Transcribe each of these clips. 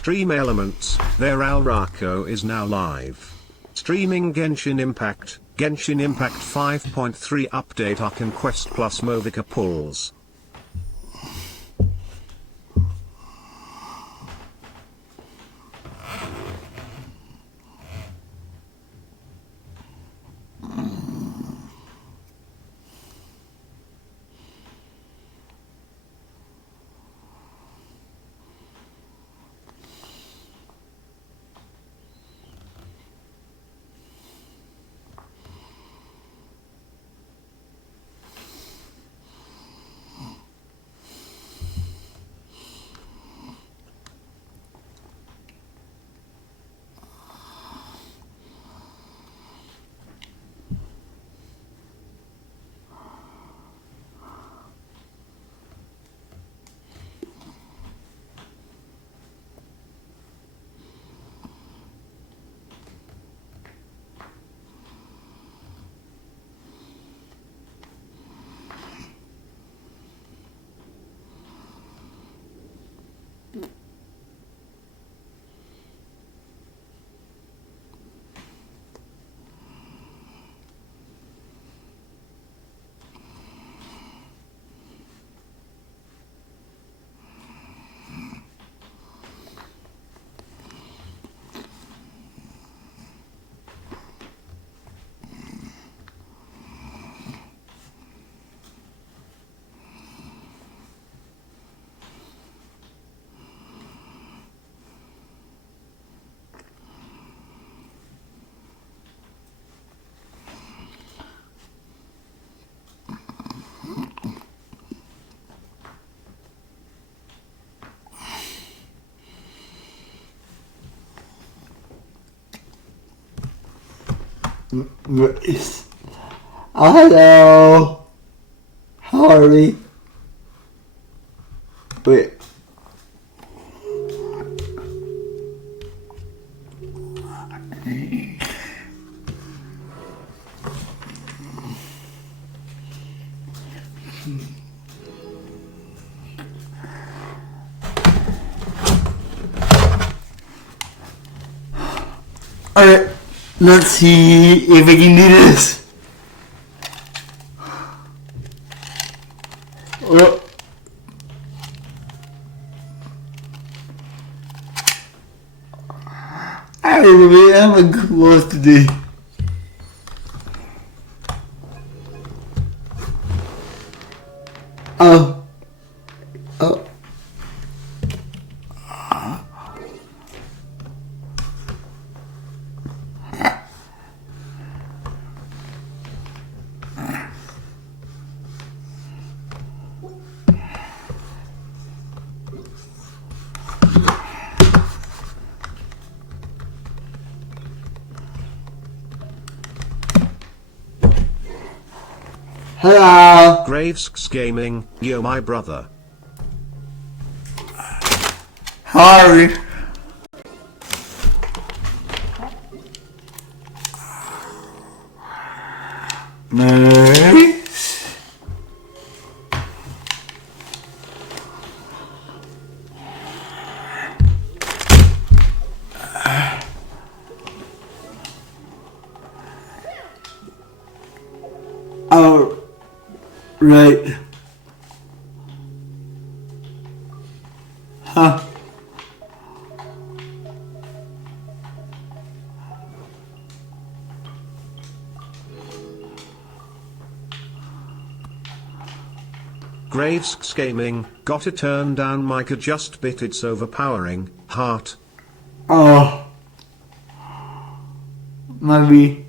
Stream Elements, their Alraco is now live. Streaming Genshin Impact 5.3 update Archon Quest plus mauvika pulls. Hello. How are we? Wait. Alright, let's see if we can do this. Oh. I really am a good boss today. Oh. Oh. Hello. Graves Gaming, yo my brother. How are you? Nice. Oh. Right. Huh. Graves Gaming, got to turn down mic adjust bit, it's overpowering, heart. Oh. Maybe.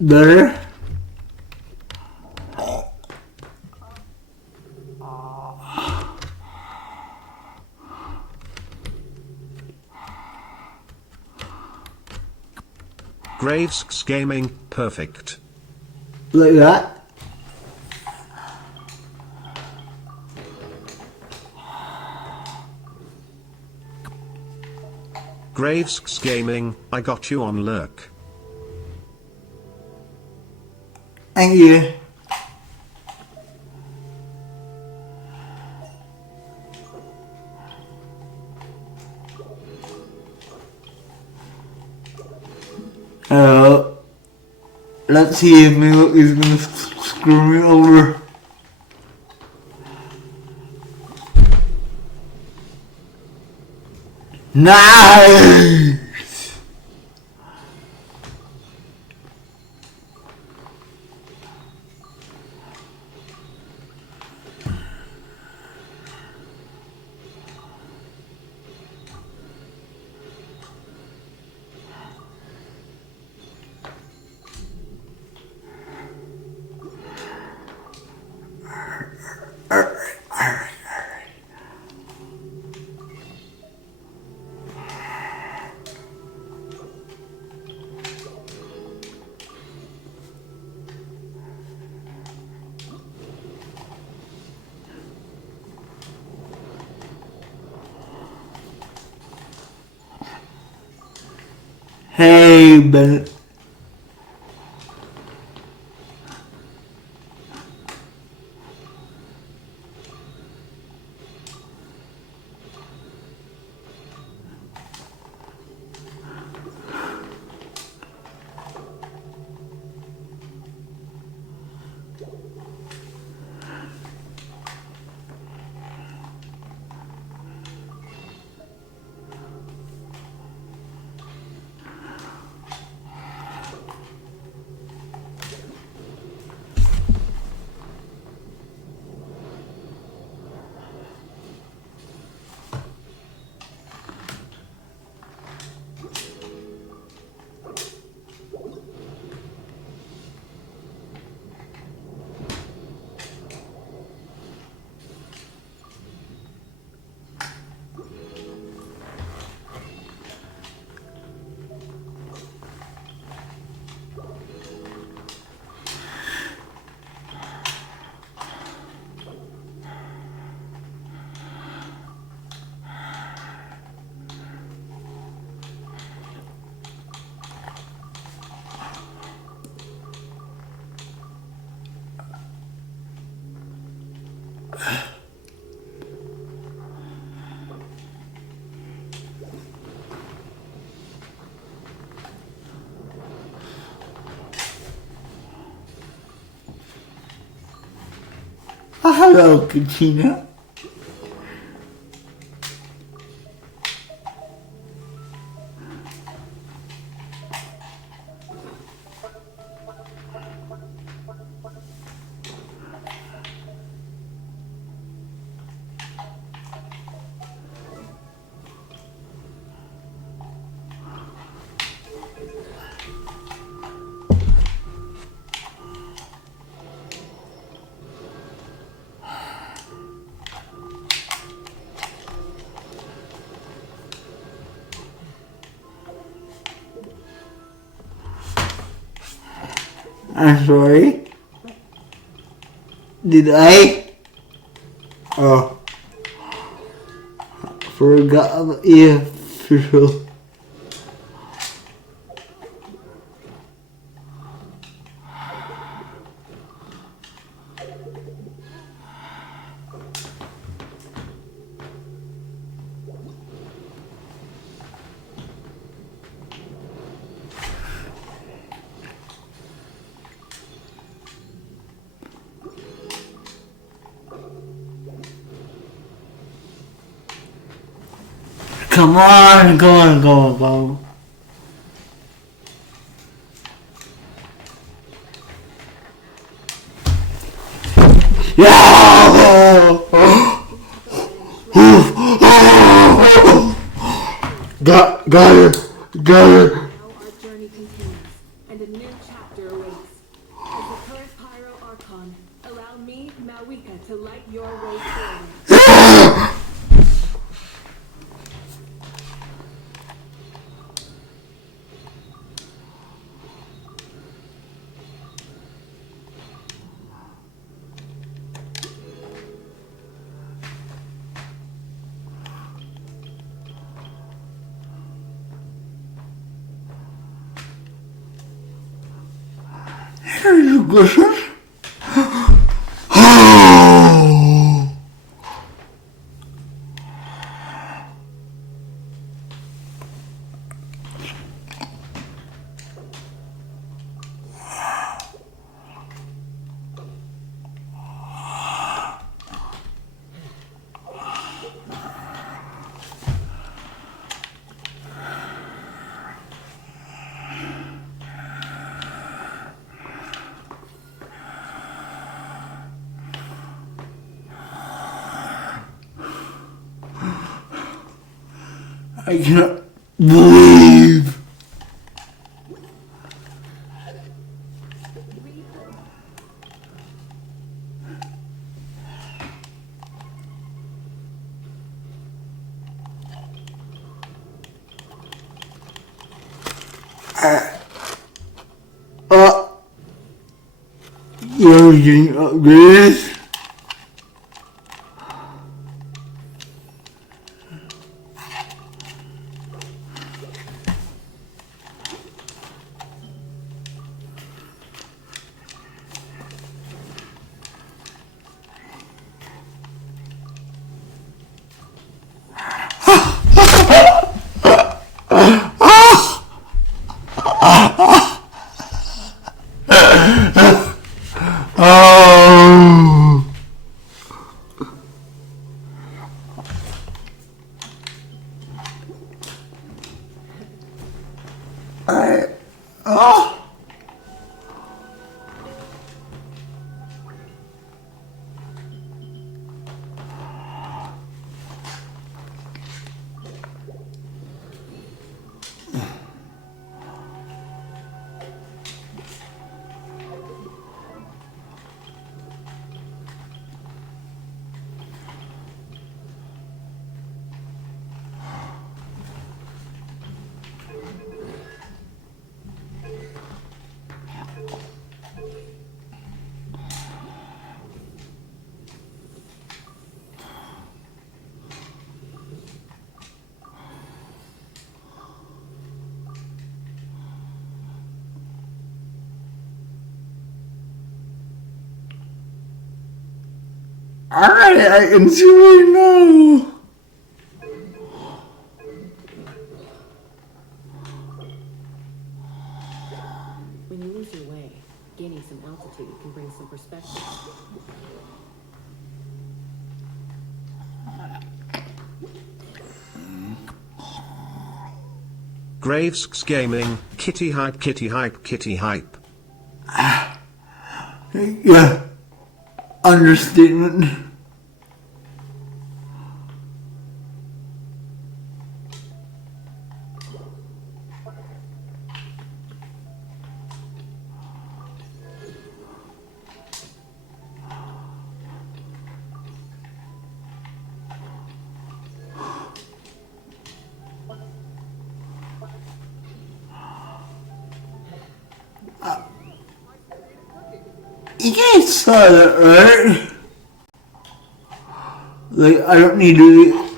Better? Graves Gaming, perfect. Like that? Graves Gaming, I got you on lurk. Ăn gì vậy? Let's see if Milo is gonna screw me over. Nice! Hey, Ben. Oh, hello, Katina. I'm sorry. Did I? Oh, forgot about yeah, for sure. Come on, go on, go on, go on. Yeah! Got her, got her. Now our journey continues, and a new chapter awaits. As the current Pyro Archon, allow me, Mauvika, to light your way forward. answer the question. I cannot believe you're getting upgraded. Oh, I, oh. Alright, I can see right now. When you lose your way, gaining some altitude can bring some perspective. Graves Gaming, kitty hype, kitty hype, kitty hype. Yeah, understatement. You guys saw that, right? Like, I don't need to.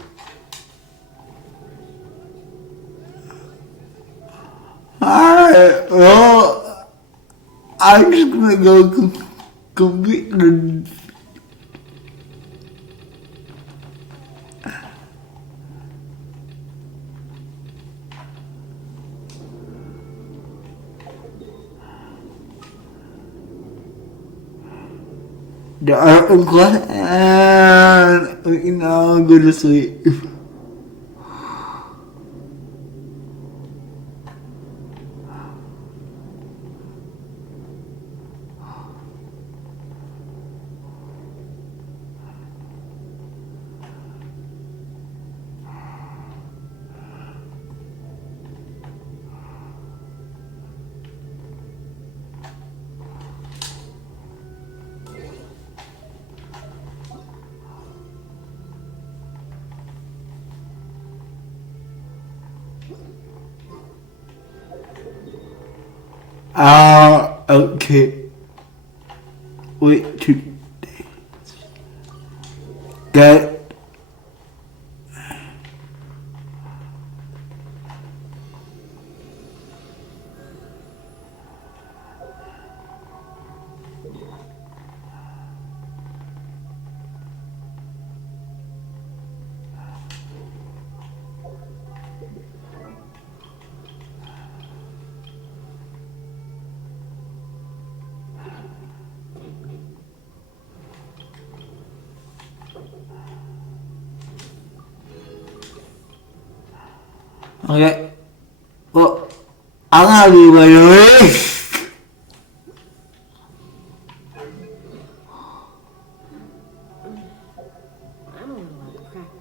Alright, well, I'm just gonna go complete the. The archon class and now go to sleep. Okay. Wait, 2 days. That. Okay. Well, I'm gonna be waiting. I'm a little out of practice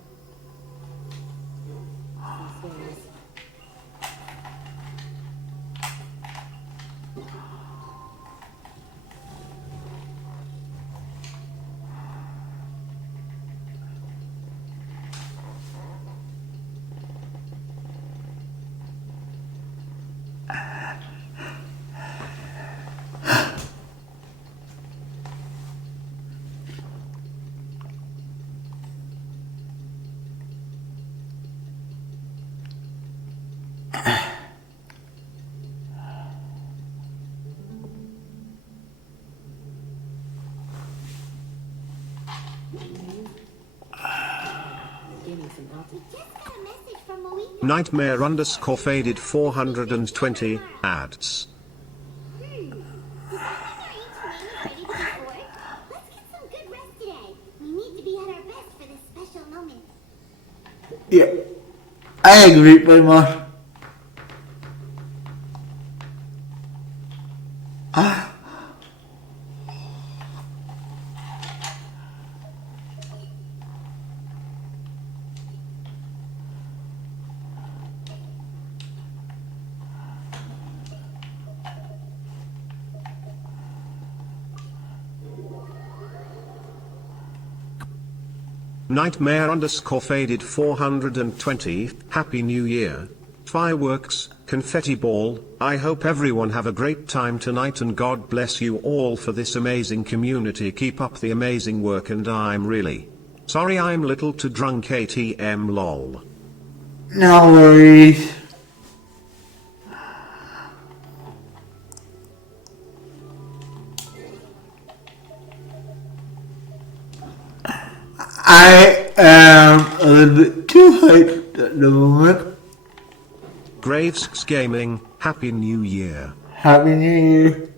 these days. Getting some altitude. Just got a message from mauvika. Nightmare underscore faded 420 ads. Does that mean our ancient name is ready to be forged? Let's get some good rest today. We need to be at our best for this special moment. Yeah, I agree very much. Nightmare underscore faded 420, Happy New Year. Fireworks, confetti ball, I hope everyone have a great time tonight and God bless you all for this amazing community. Keep up the amazing work and I'm really sorry I'm little too drunk ATM lol. No worries. I am a little bit too hyped at the moment. Graves Gaming, Happy New Year. Happy New Year.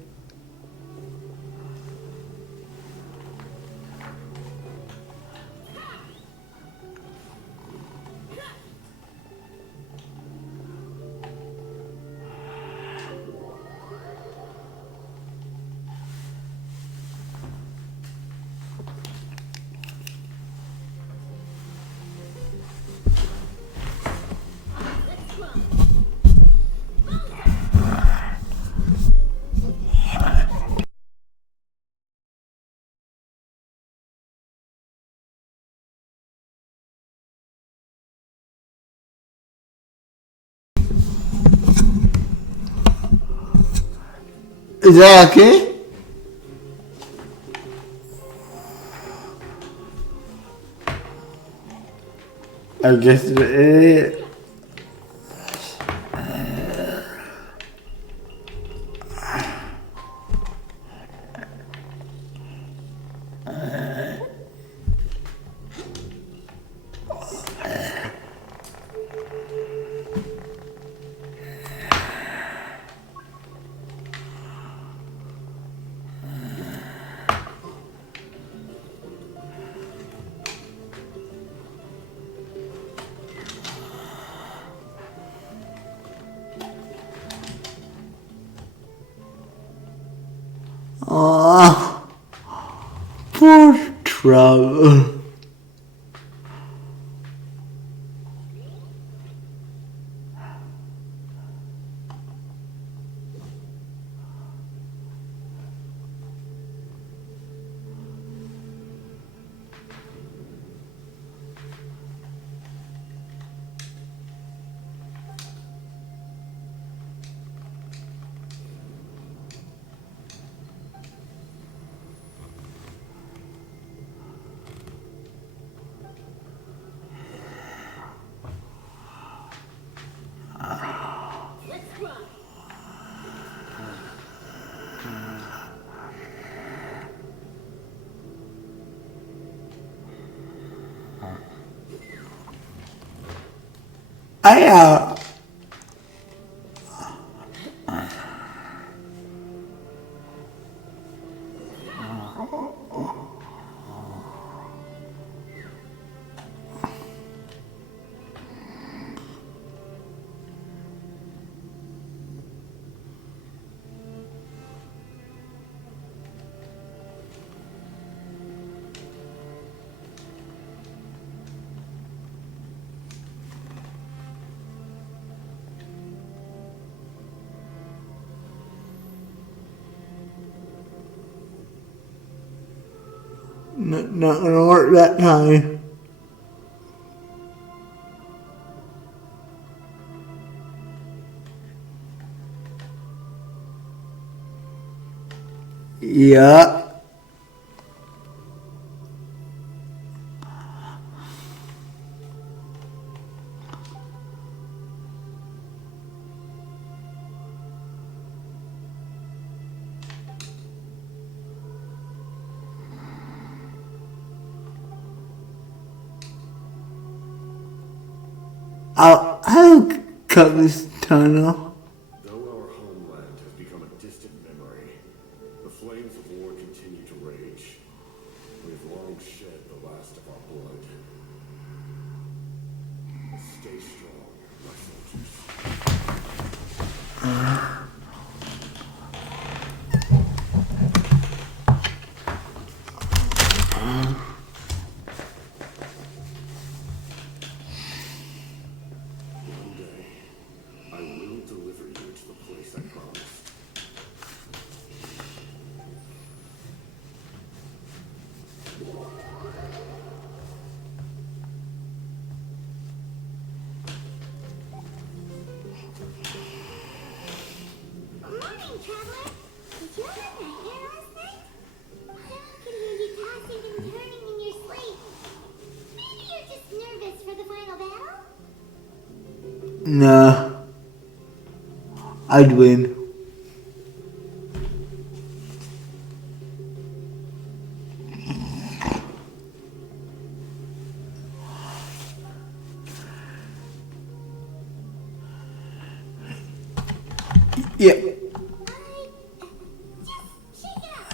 Is that okay? I guess it is. Oh, poor trouble. I Not gonna work that time. Yeah. I'll cut this tunnel. Though our homeland has become a distant memory, the flames of war continue to rage. We have long shed the last of our blood. Stay strong, my soldiers. One day, I will deliver you to the place I promised. Morning, traveler. Did you have my hair last night? I could hear you tossing and turning in your sleep. Maybe you're just nervous for the final battle? Nah. I'd win. Yeah. Just shake it up.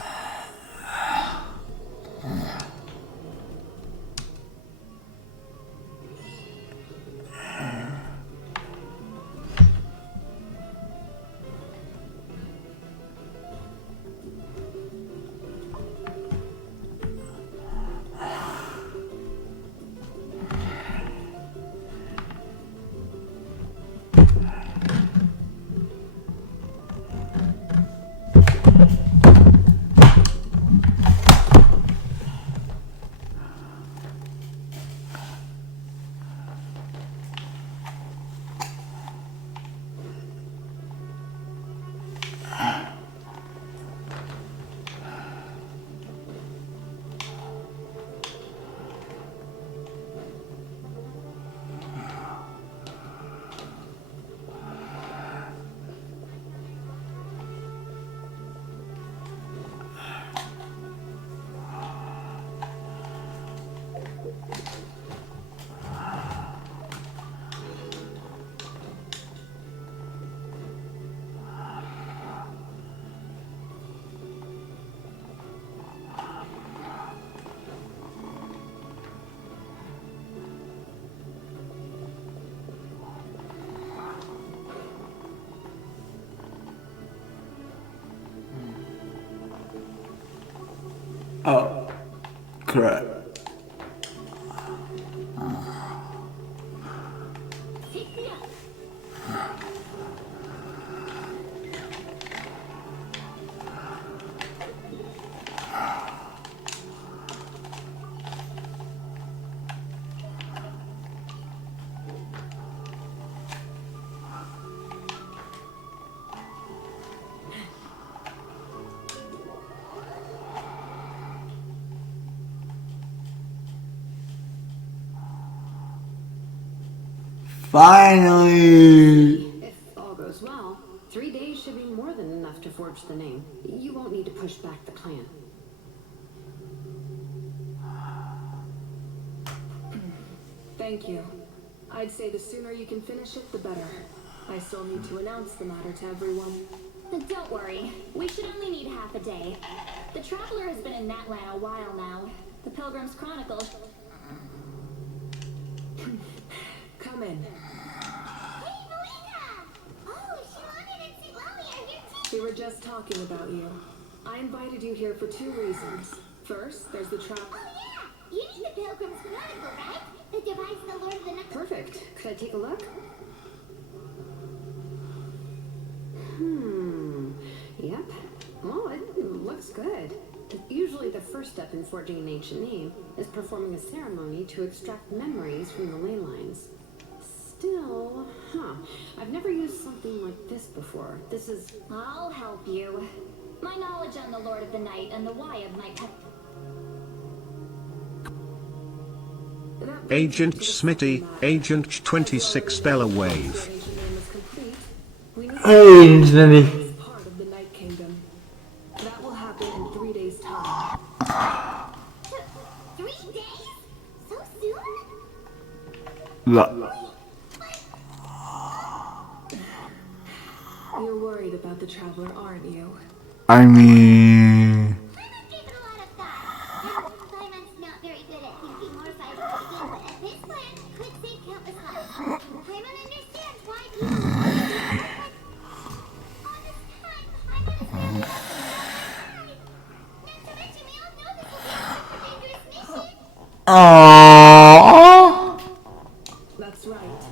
Oh, crap. Take me up. Finally! If all goes well, 3 days should be more than enough to forge the name. You won't need to push back the clan. Thank you. I'd say the sooner you can finish it, the better. I still need to announce the matter to everyone. But don't worry, we should only need half a day. The Traveler has been in that land a while now. The Pilgrim's Chronicle. Come in. Hey, Mauvika! Oh, Shalana and Siglami are here too! We were just talking about you. I invited you here for 2 reasons. First, there's the trap. Oh yeah! You need the Pilgrim's Chronicle, right? The device the Lord of the Night. Perfect. Could I take a look? Yep. Well, it looks good. Usually the first step in forging an ancient name is performing a ceremony to extract memories from the ley lines. Still, I've never used something like this before. This is... I'll help you. My knowledge on the Lord of the Night and the why of Night... Agent Smitty, Agent 26 Bella Wave. Hey, Smitty. Part of the Night Kingdom. That will happen in 3 days' time. 3 days? So soon? Look. You're worried about the traveler, aren't you? I mean... I'm not giving a lot of thought. Clayman's not very good at thinking or fighting to begin with. This plan could save countless lives. Clayman understands why people... All this time, Clayman has been on not to mention, we all know this will be a super dangerous mission. Aww. That's right.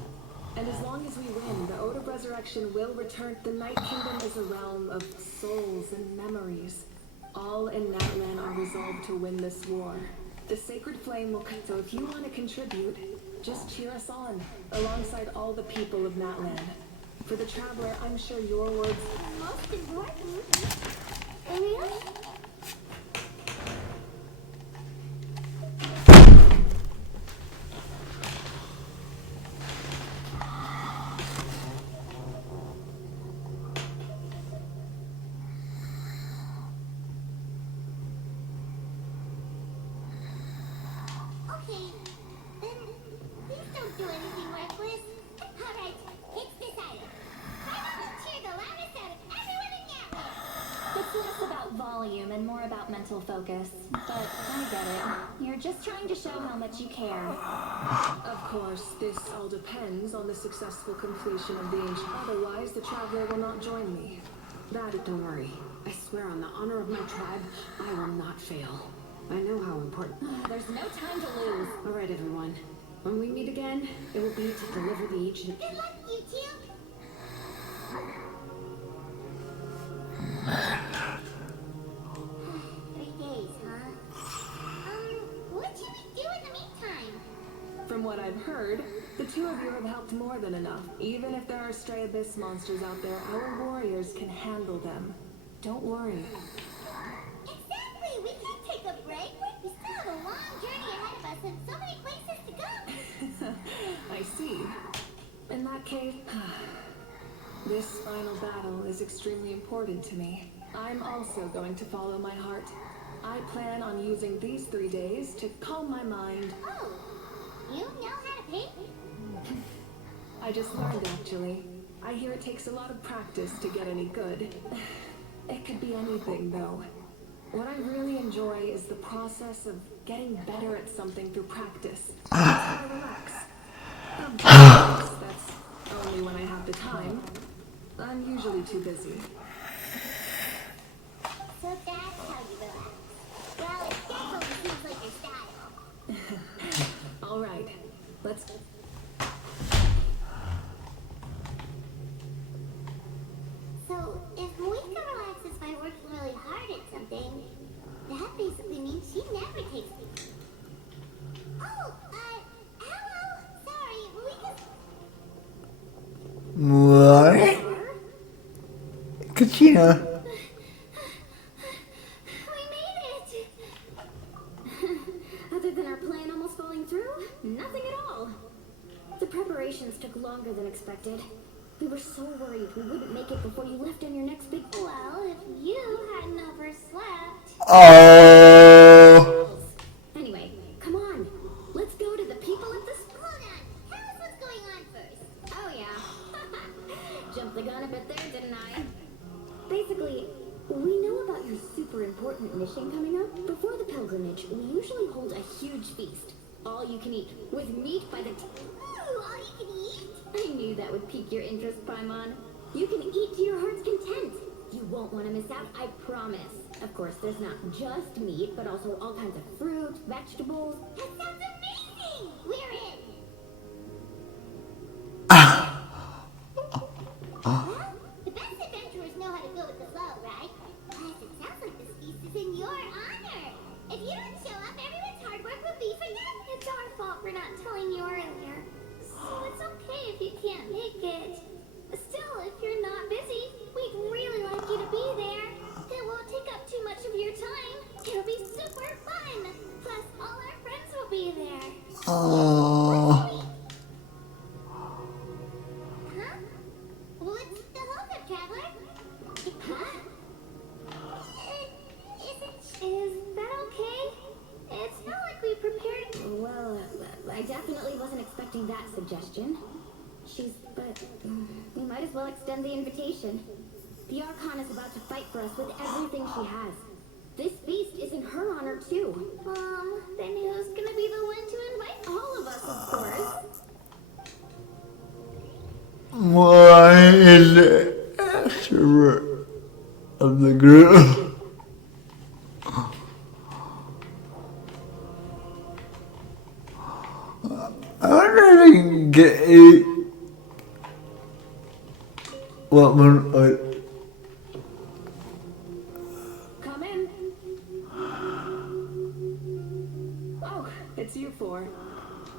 And as long as we win, the Ode of Resurrection will return. The Night Kingdom is a realm of souls and memories. All in Natlan are resolved to win this war. The sacred flame will come. So if you want to contribute, just cheer us on, alongside all the people of Natlan. For the traveler, I'm sure your words... Most important. Really? Okay, then please don't do anything reckless. Alright, it's decided. I will cheer the loudest out of everyone in Yatman. It's less about volume and more about mental focus. But I get it. You're just trying to show how much you care. Of course, this all depends on the successful completion of the ancient. Otherwise, the traveler will not join me. Don't worry. I swear on the honor of my tribe, I will not fail. I know how important... There's no time to lose. All right, everyone. When we meet again, it will be to deliver the ancient... Good luck, you two. 3 days, huh? What should we do in the meantime? From what I've heard, the two of you have helped more than enough. Even if there are stray abyss monsters out there, our warriors can handle them. Don't worry. Exactly! We can't take a break. We still have a long journey ahead of us and so many places to go. I see. In that case, this final battle is extremely important to me. I'm also going to follow my heart. I plan on using these 3 days to calm my mind. Oh, you know how to paint? I just learned, actually. I hear it takes a lot of practice to get any good. It could be anything, though. What I really enjoy is the process of getting better at something through practice. That's how I relax. Of course, that's only when I have the time. I'm usually too busy. So that's how you relax. Well, it definitely seems like your style. All right, let's... So, if Mauvika relaxes by working really hard at something, that basically means she never takes me. Oh, hello. Sorry, Mauvika's... What? Katrina. We made it! Other than our plan almost falling through, nothing at all. The preparations took longer than expected. We were so worried we wouldn't make it before you left on your next big... Well, if you hadn't overslept... Oh. Anyway, come on. Let's go to the people at the... Hold on. Tell us what's going on first. Oh, yeah. Jumped the gun a bit there, didn't I? Basically, we know about your super important mission coming up. Before the pilgrimage, we usually hold a huge feast. All you can eat, with meat by the... Ooh, all you can eat? I knew that would pique your interest, Paimon. You can eat to your heart's content. You won't want to miss out, I promise. Of course, there's not just meat, but also all kinds of fruit, vegetables. That sounds amazing! We're in! Well, the best adventurers know how to go with the flow, right? Plus, it sounds like this feast is in your honor. that suggestion. But we might as well extend the invitation. The Archon is about to fight for us with everything she has. This feast is in her honor, too. Then who's gonna be the one to invite? All of us, of course. Why is the extrovert of the group? I wonder if I can get a what one? Come in. Oh, it's you four.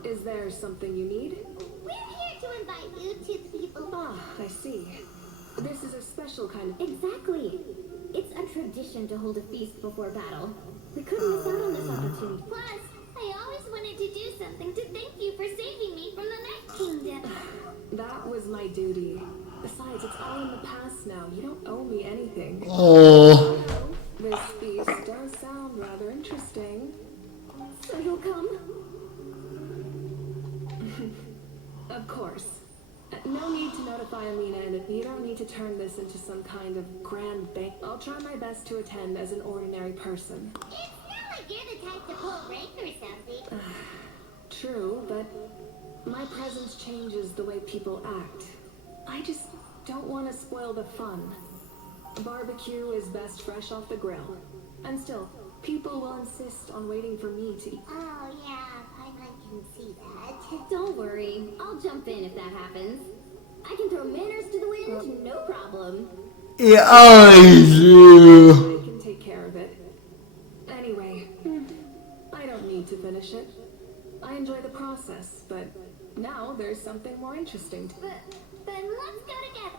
Is there something you need? We're here to invite you to the people. Ah, I see. This is a special kind of... Exactly. It's a tradition to hold a feast before battle. We couldn't miss out on this opportunity. Plus, I always wanted to do something to thank you for saving me from the Night Kingdom. That was my duty. Besides, it's all in the past now. You don't owe me anything. Oh, This feast does sound rather interesting. So you'll come? Of course. No need to notify Amina, and you don't need to turn this into some kind of grand bank. I'll try my best to attend as an ordinary person. It's not like you're the type to pull rank or something. True, but my presence changes the way people act. I just don't want to spoil the fun. Barbecue is best fresh off the grill. And still, people will insist on waiting for me to eat. Oh, yeah, I can see that. Don't worry, I'll jump in if that happens. I can throw manners to the wind, no problem. yeah, I do. I can take care of it. Anyway, I don't need to finish it. I enjoy the process, but now there's something more interesting to... Then let's go together.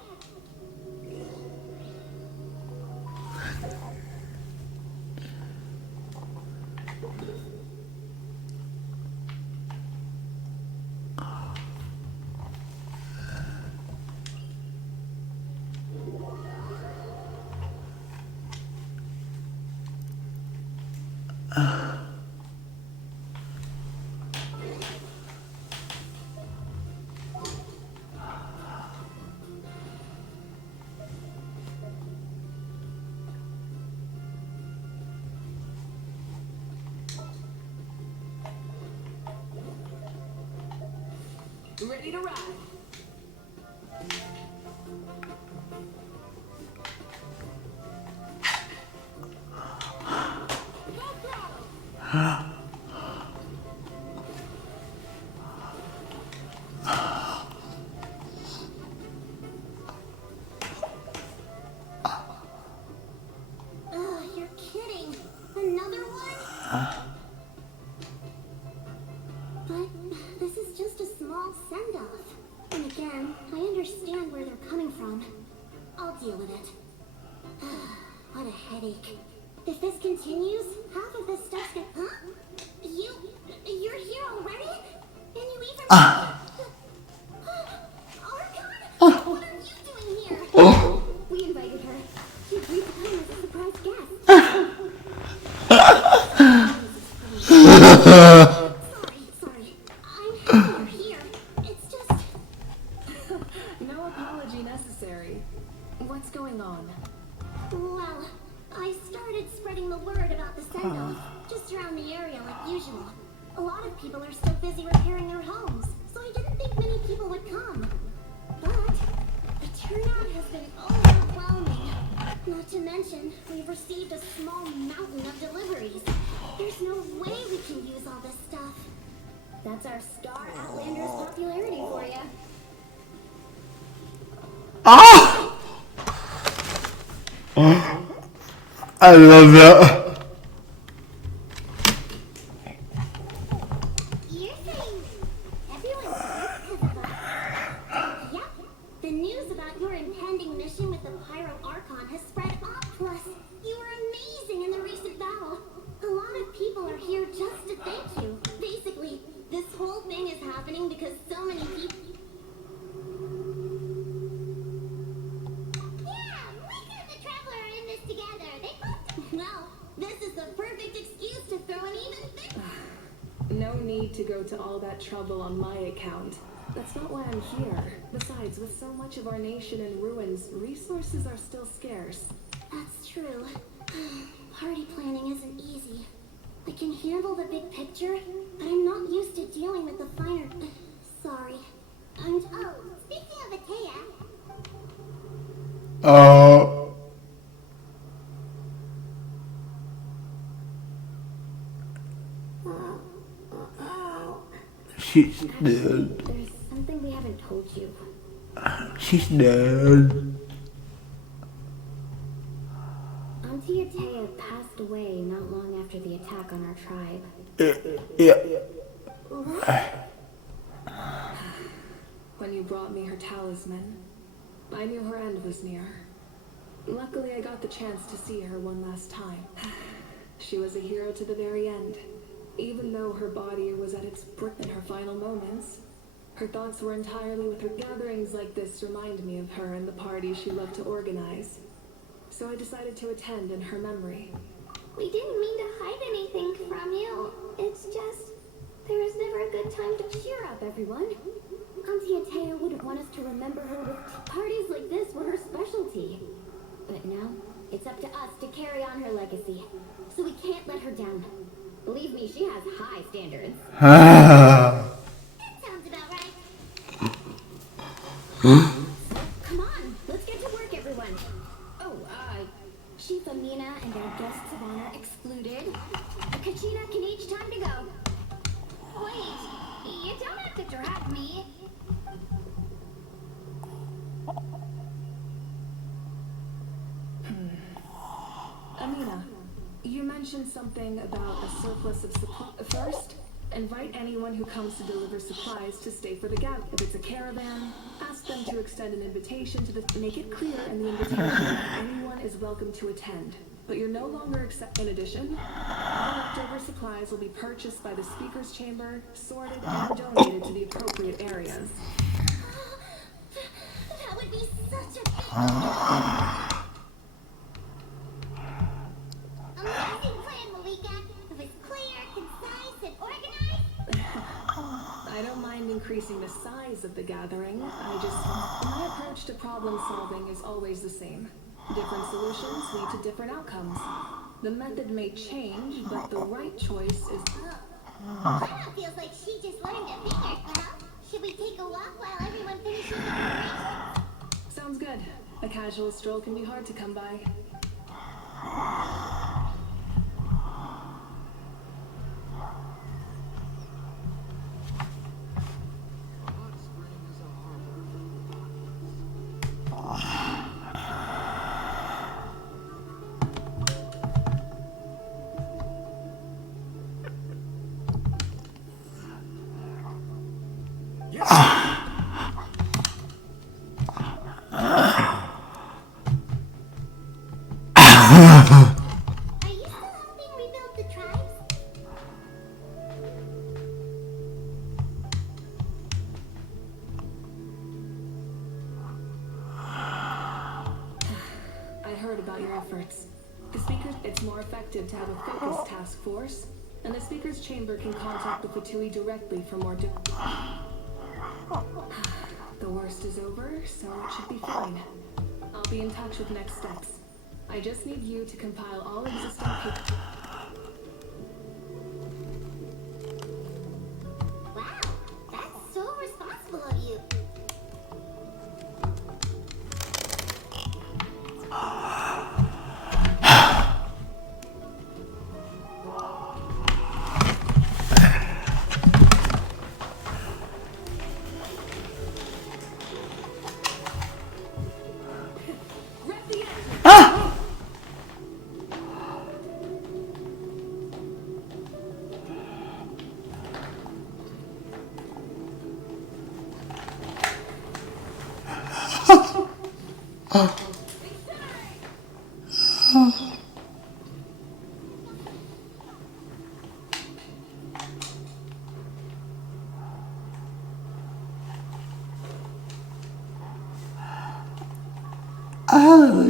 Ready to ride. Ugh, you're kidding. Another one? But this is just a small send-off. And again, I understand where they're coming from. I'll deal with it. What a headache. If this continues, half of this stuff's gonna... Huh? You're here already? And you even... Archon? What are you doing here? We invited her. She agreed to come as a surprise guest. Sorry. I'm happy you're here. It's just... No apology necessary. What's going on? Well, I started spreading the word about the send-off, just around the area like usual. A lot of people are still busy repairing their homes, so I didn't think many people would come. But the turnout has been overwhelming. Not to mention, we've received a small mountain of deliveries. There's no way we can use all this stuff. That's our Star Outlander's popularity for you. I love that. You're saying everyone's pissed because of us? Yep. The news about your impending mission with the Pyro Archon has spread up. Plus, you were amazing in the recent battle. A lot of people are here just to thank you. Basically, this whole thing is happening because so many people... Yeah, we and the Traveler are in this together. Well, this is the perfect excuse to throw an even bigger... No need to go to all that trouble on my account. That's not why I'm here. Besides, with so much of our nation in ruins, resources are still scarce. That's true. Party planning isn't easy. I can handle the big picture, but I'm not used to dealing with the finer... Sorry. And oh, speaking of Atea... She's Actually, dead. there's something we haven't told you. She's dead. Auntie Atea passed away not long after the attack on our tribe. Yeah. When you brought me her talisman, I knew her end was near. Luckily, I got the chance to see her one last time. She was a hero to the very end. Even though her body was at its brink in her final moments, her thoughts were entirely with her. Gatherings like this remind me of her and the parties she loved to organize. So I decided to attend in her memory. We didn't mean to hide anything from you. It's just, there is never a good time to cheer up everyone. Auntie Atea wouldn't want us to remember her with parties like this were her specialty. But now, it's up to us to carry on her legacy. So we can't let her down. Believe me, she has high standards. That sounds about right. Come on, let's get to work, everyone. Oh, Chief Amina and our guests of honor excluded. Kachina can each time to go. Wait, you don't have to drag me. Amina, you mentioned something about a surplus of supply. First, invite anyone who comes to deliver supplies to stay for the gathering. If it's a caravan, ask them to extend an invitation to the... Make it clear in the invitation that anyone is welcome to attend. But you're no longer In addition, all leftover supplies will be purchased by the speaker's chamber, sorted, and donated to the appropriate areas. That would be such a big... Amazing plan, mauvika. If it's clear, concise, and organized. I don't mind increasing the size of the gathering. My approach to problem solving is always the same. Different solutions lead to different outcomes. The method may change, but the right choice is... Anna feels like she just learned a thing or so. Should we take a walk while everyone finishes the preparations? Sounds good. A casual stroll can be hard to come by. Are you still helping rebuild the tribes? I heard about your efforts. It's more effective to have a focused task force, and the speaker's chamber can contact the Fatui directly for more The worst is over, so it should be fine. I'll be in touch with next steps. I just need you to compile all existing papers. Wow, that's so responsible of you.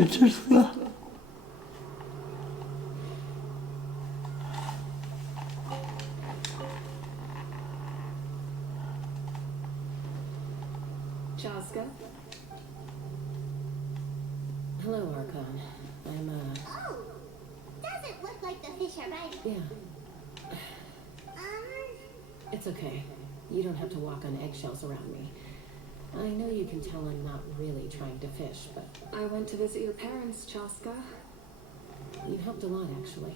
Just sure, but Yeah, um, it's okay. You don't have to walk on eggshells around me. I know you can tell I'm not really trying to fish, but I went to visit your parents, Chaska. you helped a lot, actually.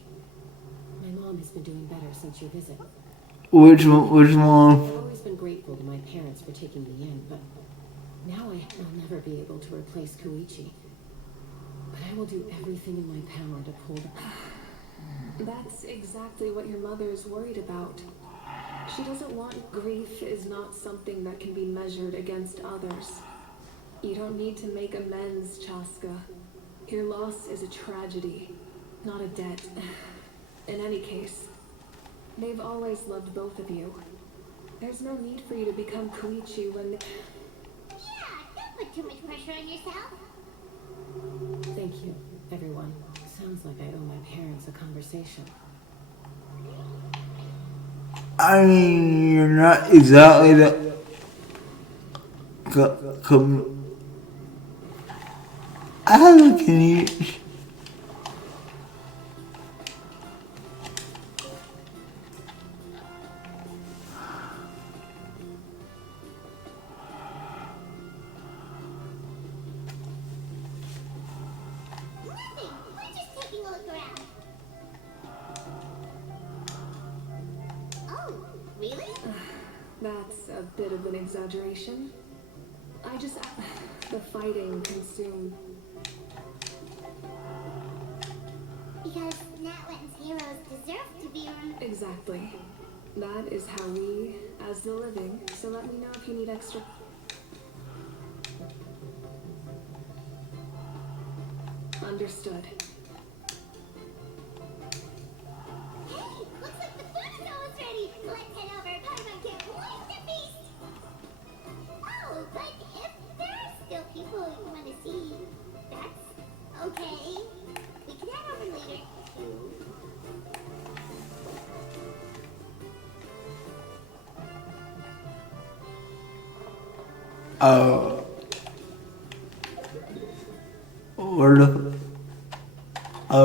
My mom has been doing better since your visit. Which one? I've always been grateful to my parents for taking me in, but now I will never be able to replace Koichi. But I will do everything in my power to pull the... That's exactly what your mother is worried about. She doesn't want grief is not something that can be measured against others. You don't need to make amends, Chaska. Your loss is a tragedy, not a debt. In any case, they've always loved both of you. There's no need for you to become Koichi when... yeah, don't put too much pressure on yourself. Thank you, everyone. Sounds like I owe my parents a conversation. I mean, you're not exactly the. How can you? Nothing. We're just taking a look around. Oh, really? That's a bit of an exaggeration. The fighting consumed. Because Natlan's heroes deserve to be on. Exactly. That is how we, as the living, so let me know if you need extra... Understood. Hey, looks like the food is almost ready. Let's head over. Paimon can't wait to feast. Oh, but if there are still people you want to see, that's okay. We can head over later, too. Where the? Oh.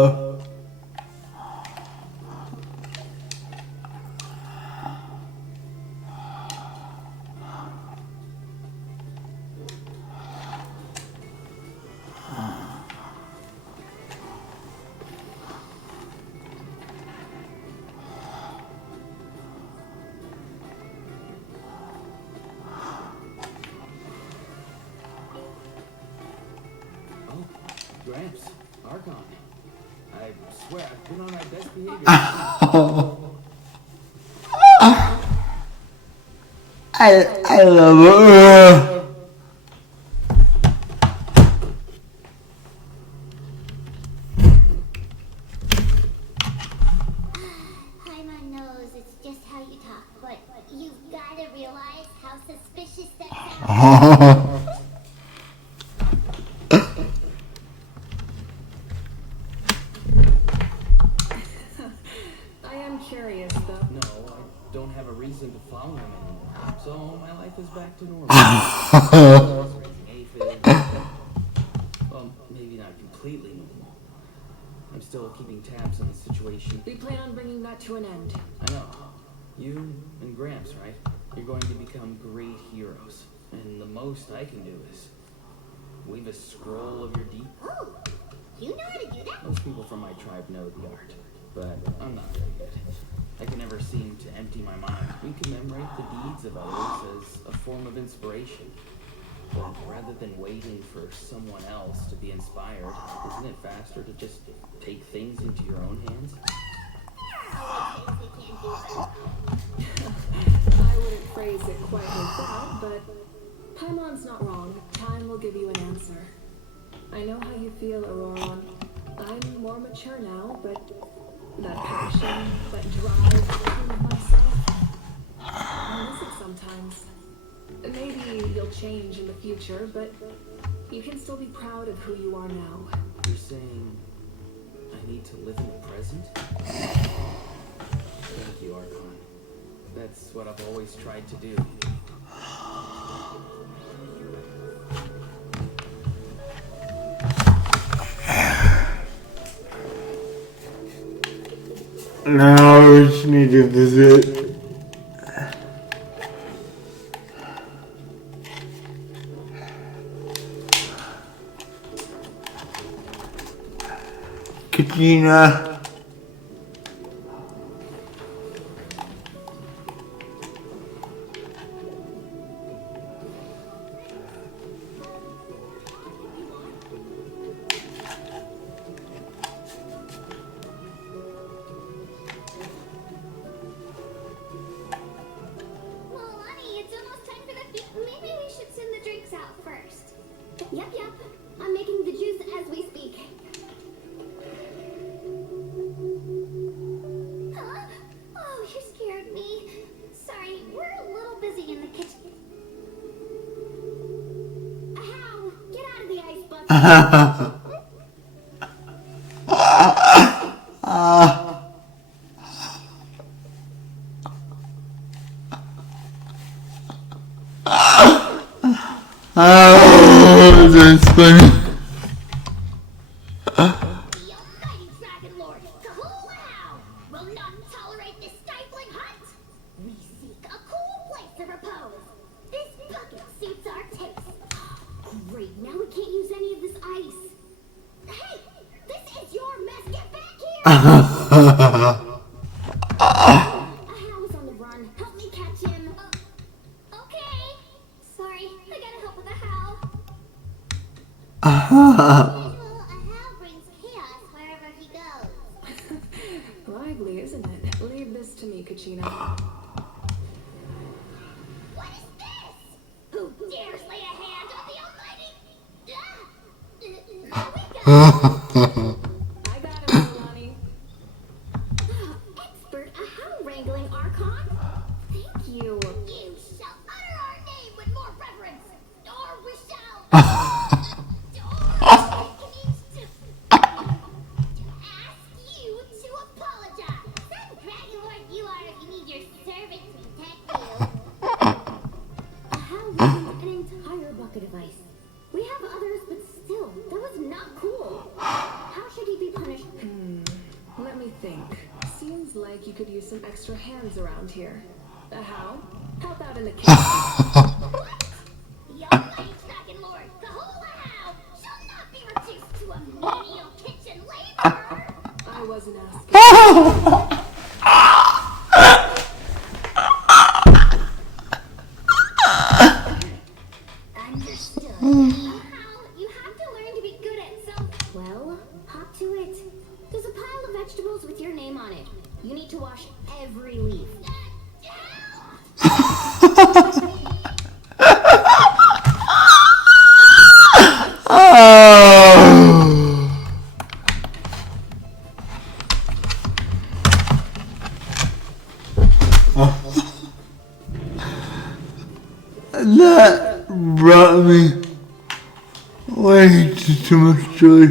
Oh, Gramps, Archon. I swear I've been on my best behavior. I love it. Paimon knows it's just how you talk, but you've got to realize how suspicious that sounds. I am curious, though. No, I don't have a reason to follow him anymore. So my life is back to normal. Raising aphids. Well, maybe not completely normal. I'm still keeping tabs on the situation. We plan on bringing that to an end. I know. You and Gramps, right? You're going to become great heroes. And the most I can do is weave a scroll of your deep. Oh, you know how to do that? Most people from my tribe know the art, but I'm not very good. I can never seem to empty my mind. We commemorate the deeds of others as a form of inspiration. But rather than waiting for someone else to be inspired, isn't it faster to just take things into your own hands? Oh, okay, we can't do that. I wouldn't phrase it quite like that, but Paimon's not wrong. Time will give you an answer. I know how you feel, Auroron. I'm more mature now, but that passion, that drive to prove myself, I miss it sometimes. Maybe you'll change in the future, but you can still be proud of who you are now. You're saying I need to live in the present? Thank you, Archon. That's what I've always tried to do. Now we just need to visit. Katrina. Lonnie, it's almost time for the feast. Maybe we should send the drinks out first. Yep. I'm making the juice as we speak. Huh? Oh, you scared me. Sorry, we're a little busy in the kitchen. Ow! Get out of the ice bucket. Oh, that's funny. The almighty dragon lord, Kahulahau, will not tolerate this stifling hut. We seek a cool place to repose. This bucket suits our taste. Great, now we can't use any of this ice. Hey, this is your mess. Get back here. Ahau is on the run. Help me catch him. Okay. Sorry, I gotta help with Ahau. Ahau brings chaos wherever he goes. Lively, isn't it? Leave this to me, Kachina. What is this? Who dares lay a hand on the almighty? I got it, Lonnie. Expert Ahau wrangling, Archon. Thank you. You shall utter our name with more reverence, or we shall. Ask you to apologize. Some dragon lord you are if you need your servant to protect you. How ruined an entire bucket of ice. We have others, but still, that was not cool. How should he be punished? Let me think. Seems like you could use some extra hands around here. How? Help out in the kitchen. The almighty dragon lord, Kahulahau, shall not be reduced to a menial kitchen laborer. I wasn't asking. Understood. Ahau, you have to learn to be good at self. Well, hop to it. There's a pile of vegetables with your name on it. You need to wash every leaf. That brought me way too much joy.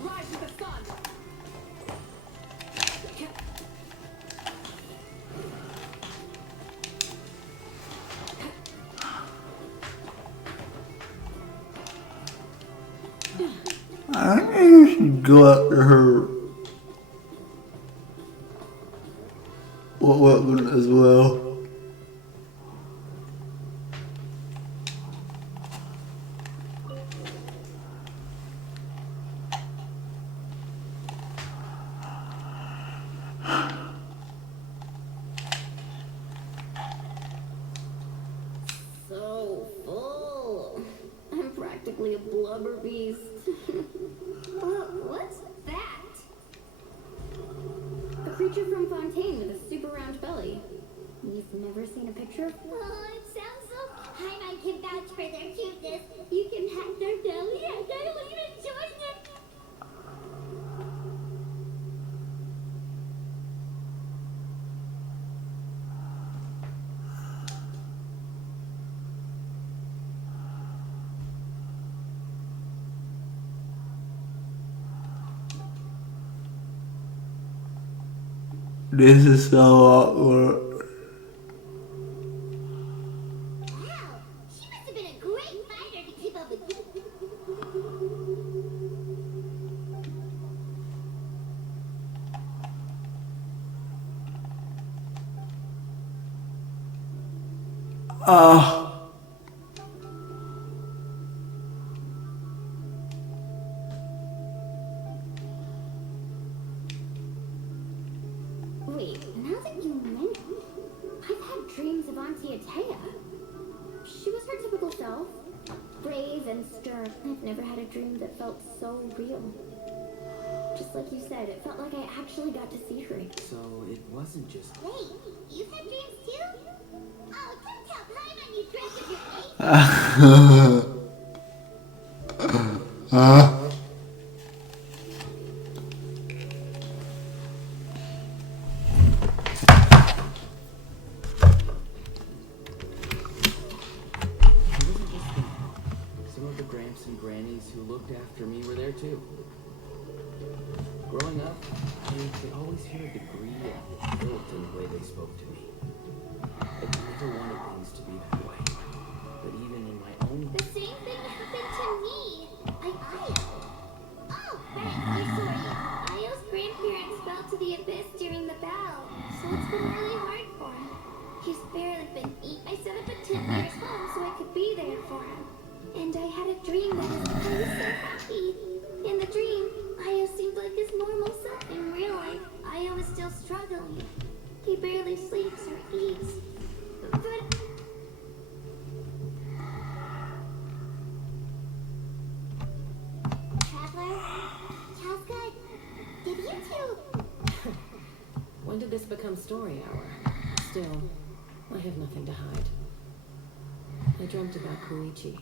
Rise with the sun. I think you should go after her weapon as well. So full. I'm practically a blubber beast. What's that? A creature from Fontaine with a super round belly. You've never seen a picture of? Oh, it sounds so. Paimon can vouch for their cuteness. You can pat their belly and they'll even join them. This is so awkward. Wow, she must have been a great fighter to keep up with you. Wait, now that you mention it, I've had dreams of Auntie Atea. She was her typical self, brave and stern. I've never had a dream that felt so real. Just like you said, it felt like I actually got to see her. So it wasn't just. Wait, you've had dreams too? Oh, don't tell Paimon you dreamt of your ace. Some of the Gramps and Grannies who looked after me were there too. Growing up, I could always hear a degree of guilt in the way they spoke to me. I never wanted things to be that way. But even in my own... The same thing happened to me. Io. Oh, right, you're sorry. Io's grandparents fell to the abyss during the battle, so it's been really hard for him. He's barely been eaten. I set up a tent near his home so I could be there for him. And I had a dream that I was so happy. In the dream, Io seemed like his normal self. In real life, Io is still struggling. He barely sleeps or eats. But... Traveler? Chazka? Did you two... When did this become story hour? Still, I have nothing to hide. I dreamt about Koichi.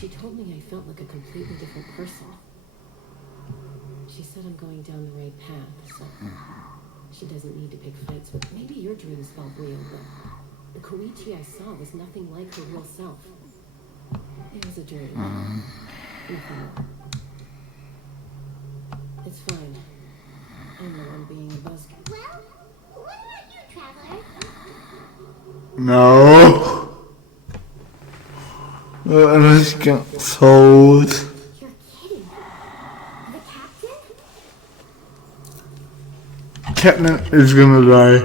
She told me I felt like a completely different person. She said I'm going down the right path, so she doesn't need to pick fights with. Maybe your dreams felt real, but the Koichi I saw was nothing like her real self. It was a dream. Nothing more. It's fine. I'm the one being a buzzkill. Well, what about you, Traveler? No. I just got sold. You're kidding. The captain? Captain is gonna die.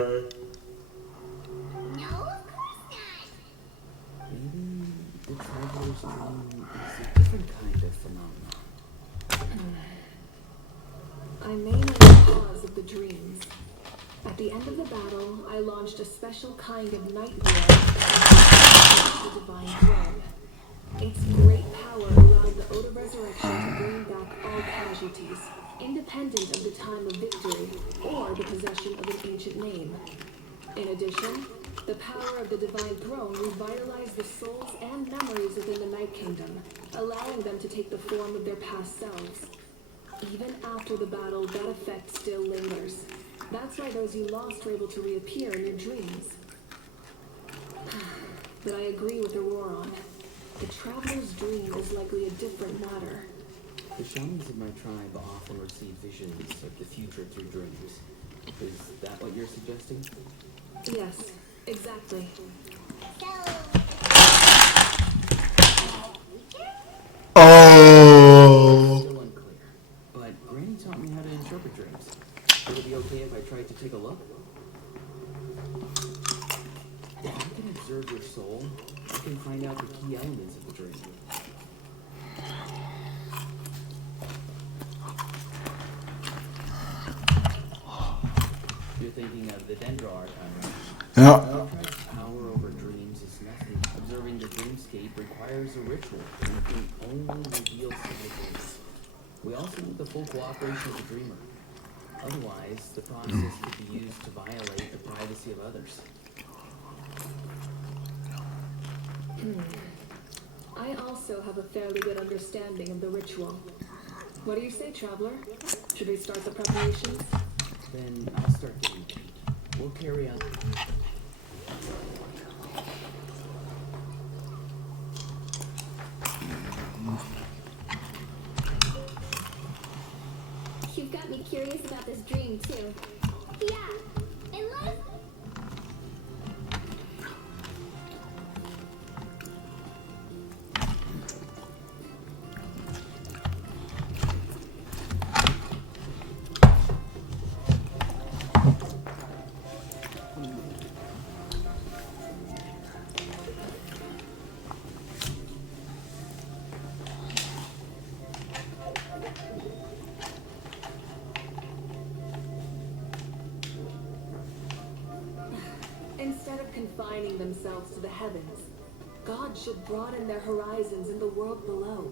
No, of course not. Maybe the traveler's dream is a different kind of phenomenon. I may know the cause of the dreams. At the end of the battle, I launched a special kind of night war, the Divine Throne. Its great power allowed the Ode of Resurrection to bring back all casualties, independent of the time of victory or the possession of an ancient name. In addition, the power of the Divine Throne revitalized the souls and memories within the Night Kingdom, allowing them to take the form of their past selves. Even after the battle, that effect still lingers. That's why those you lost were able to reappear in your dreams. But I agree with Auroron. The traveler's dream is likely a different matter. The shamans of my tribe often receive visions of the future through dreams. Is that what you're suggesting? Yes, exactly. Oh. Still unclear. But Granny taught me how to interpret dreams. Would it be okay if I tried to take a look? If I can observe your soul, I can find out the key elements of the dream. You're thinking of the Dendro archon, right? Yeah. Our tribe's power over dreams is nothing. Observing the dreamscape requires a ritual and can only reveal cycles. We also need the full cooperation of the dreamer. Otherwise, the process could be used to violate the privacy of others. I also have a fairly good understanding of the ritual. What do you say, Traveler? Should we start the preparations? Then I'll start getting paid. We'll carry on. You've got me curious about this dream, too. Yeah, themselves to the heavens. God should broaden their horizons in the world below.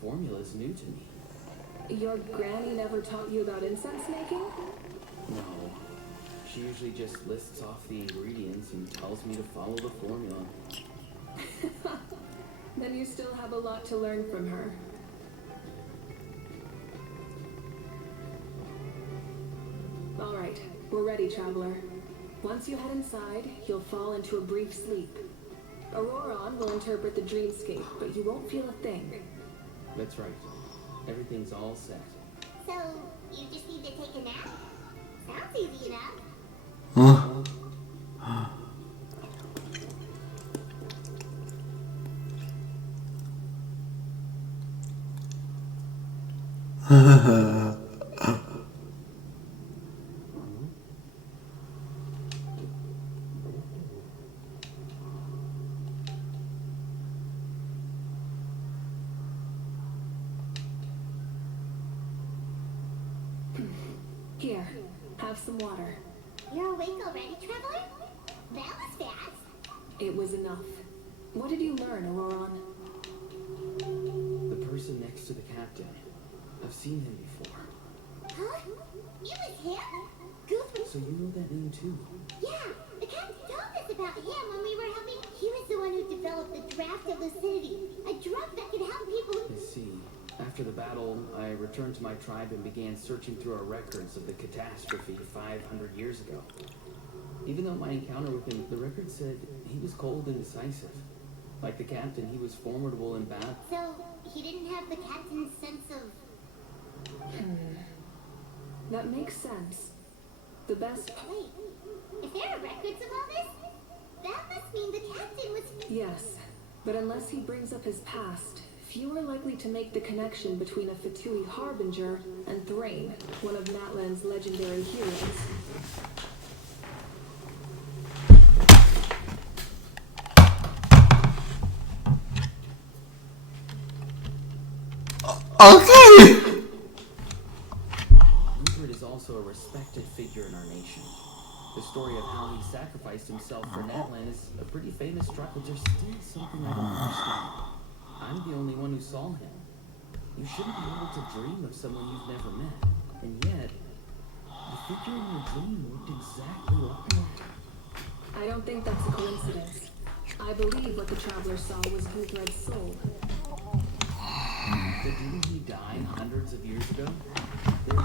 Formula's new to me. Your granny never taught you about incense making? No. She usually just lists off the ingredients and tells me to follow the formula. Then you still have a lot to learn from her. All right, we're ready, traveler. Once you head inside, you'll fall into a brief sleep. Auroron will interpret the dreamscape, but you won't feel a thing. That's right. Everything's all set. So, you just need to take a nap? Sounds easy enough. Here, have some water. You're awake already, traveler? That was fast. It was enough. What did you learn, Auroron? The person next to the captain. I've seen him before. Huh? It was him? Goofy. So you know that name too? Yeah, the captain told us about him when we were helping. He was the one who developed the draft of lucidity, a drug that could help people. I see. After the battle, I returned to my tribe and began searching through our records of the catastrophe 500 years ago. Even though my encounter with him, the record said he was cold and decisive. Like the captain, he was formidable in battle. So, he didn't have the captain's sense of... That makes sense. The best... Wait, if there are records of all this, that must mean the captain was... Yes, but unless he brings up his past, few are likely to make the connection between a Fatui Harbinger and Thrain, one of Natlan's legendary heroes. Okay. Rupert is also a respected figure in our nation. The story of how he sacrificed himself for Natlan is a pretty famous story, but there's still something I don't understand. I'm the only one who saw him. You shouldn't be able to dream of someone you've never met. And yet, the figure in your dream looked exactly like him. I don't think that's a coincidence. I believe what the traveler saw was Guthred's soul. But didn't he die hundreds of years ago? Maybe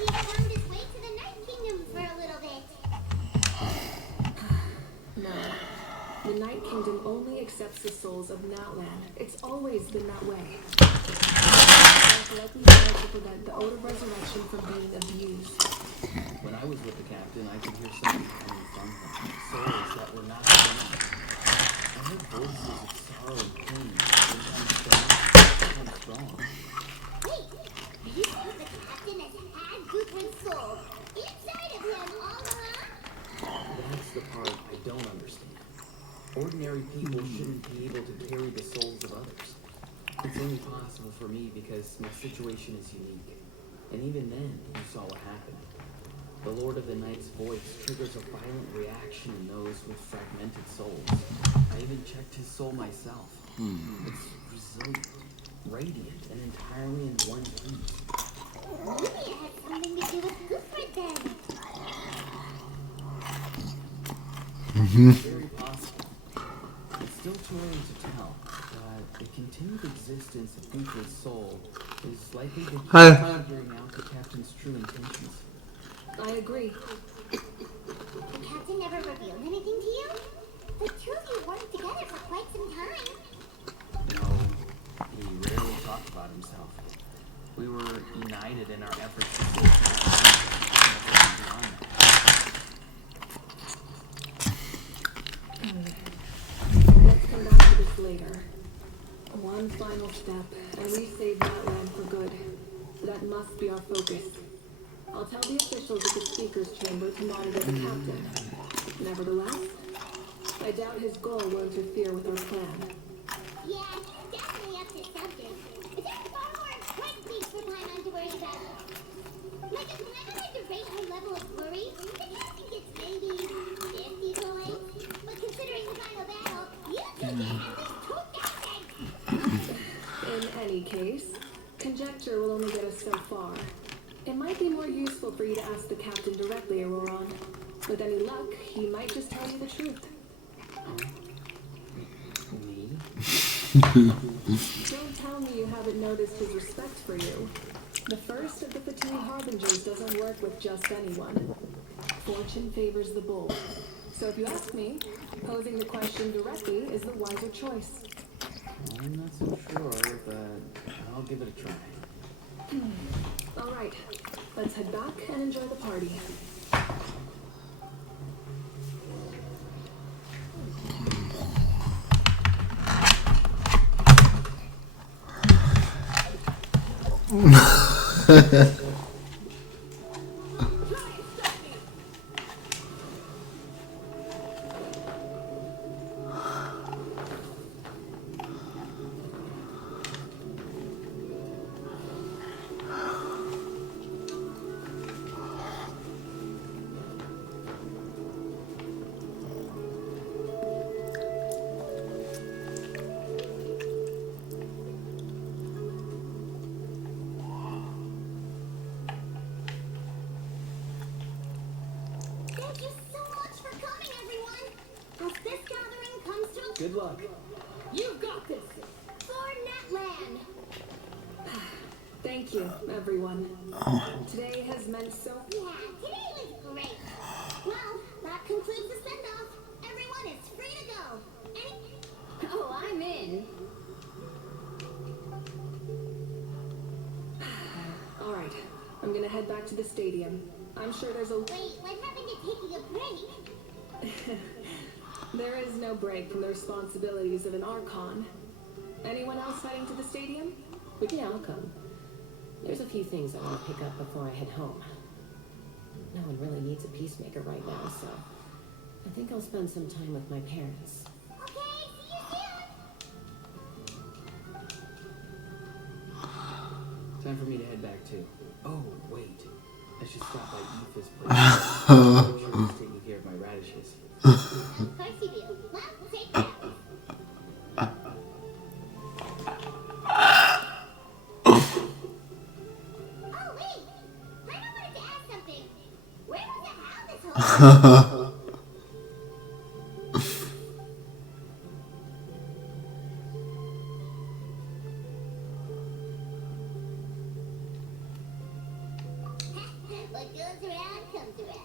he found his way to the Night Kingdom for a little bit. No. The Night Kingdom only accepts the souls of Natlan. It's always been that way. It's likely there to prevent the Ode of Resurrection from being abused. When I was with the captain, I could hear something coming from him. Souls that were not human. I heard voices of sorrow and pain. Strong. Wait, you think the captain has had Guthred's soul inside of him all along? That's the part I don't understand. Ordinary people shouldn't be able to carry the souls of others. It's only possible for me because my situation is unique. And even then, you saw what happened. The Lord of the Night's voice triggers a violent reaction in those with fragmented souls. I even checked his soul myself. It's resilient, radiant, and entirely in one piece. Maybe it had something to do with Guthred then. Very possible. It's still too early to tell, but the continued existence of Guthred's soul is likely to keep figuring out the captain's true intentions. I agree. The captain never revealed anything to you? The two of you worked together for quite some time. No, he rarely talked about himself. We were united in our efforts to save him. One final step, and we save that land for good. That must be our focus. I'll tell the officials at the speaker's chamber to monitor the captain. Nevertheless, I doubt his goal will interfere with our plan. Yeah, definitely up to something. Is there far more important things for Paimon to worry about? Like, if Paimon had to rate her level of worry, the captain gets maybe 50 points. But considering the final battle, you two get at least 2,000! In any case, conjecture will only get us so far. It might be more useful for you to ask the captain directly, Auroron. With any luck, he might just tell you the truth. Me? Don't tell me you haven't noticed his respect for you. The first of the Fatui Harbingers doesn't work with just anyone. Fortune favors the bold. So if you ask me, posing the question directly is the wiser choice. I'm not so sure, but I'll give it a try. All right, let's head back and enjoy the party. Thank you so much for coming, everyone! As this gathering comes to Good luck. You've got this! For Netland! Thank you, everyone. Today has meant so... Yeah, today was great! Well, that concludes the send-off. Everyone is free to go. Oh, I'm in. All right, I'm gonna head back to the stadium. I'm sure there's a... Wait, what happened to taking a break? There is no break from the responsibilities of an archon. Anyone else heading to the stadium? Yeah, I'll come. There's a few things I want to pick up before I head home. No one really needs a peacemaker right now, so I think I'll spend some time with my parents. Okay, see you soon! Time for me to head back too. Oh, wait. I should stop by Aoife's place. I'm sure he's taking care of my radishes. Of course you do. Well, take care. Oh, wait! I wanted to ask something. Where was the hound this whole time? What goes around comes around.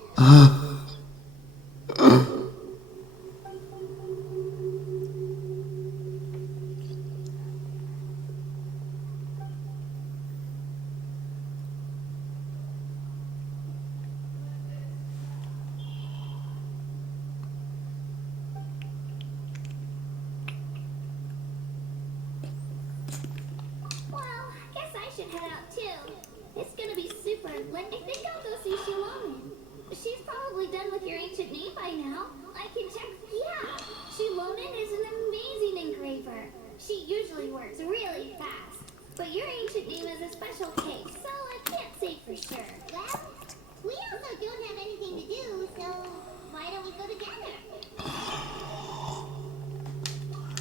Well, guess I should head out too. It's gonna be super lit. I think I'll go see Shilonen. She's probably done with your ancient name by now. I can check. Yeah, Shilonen is an amazing engraver. She usually works really fast. But your ancient name is a special case, so I can't say for sure. Well, we also don't have anything to do, so why don't we go together?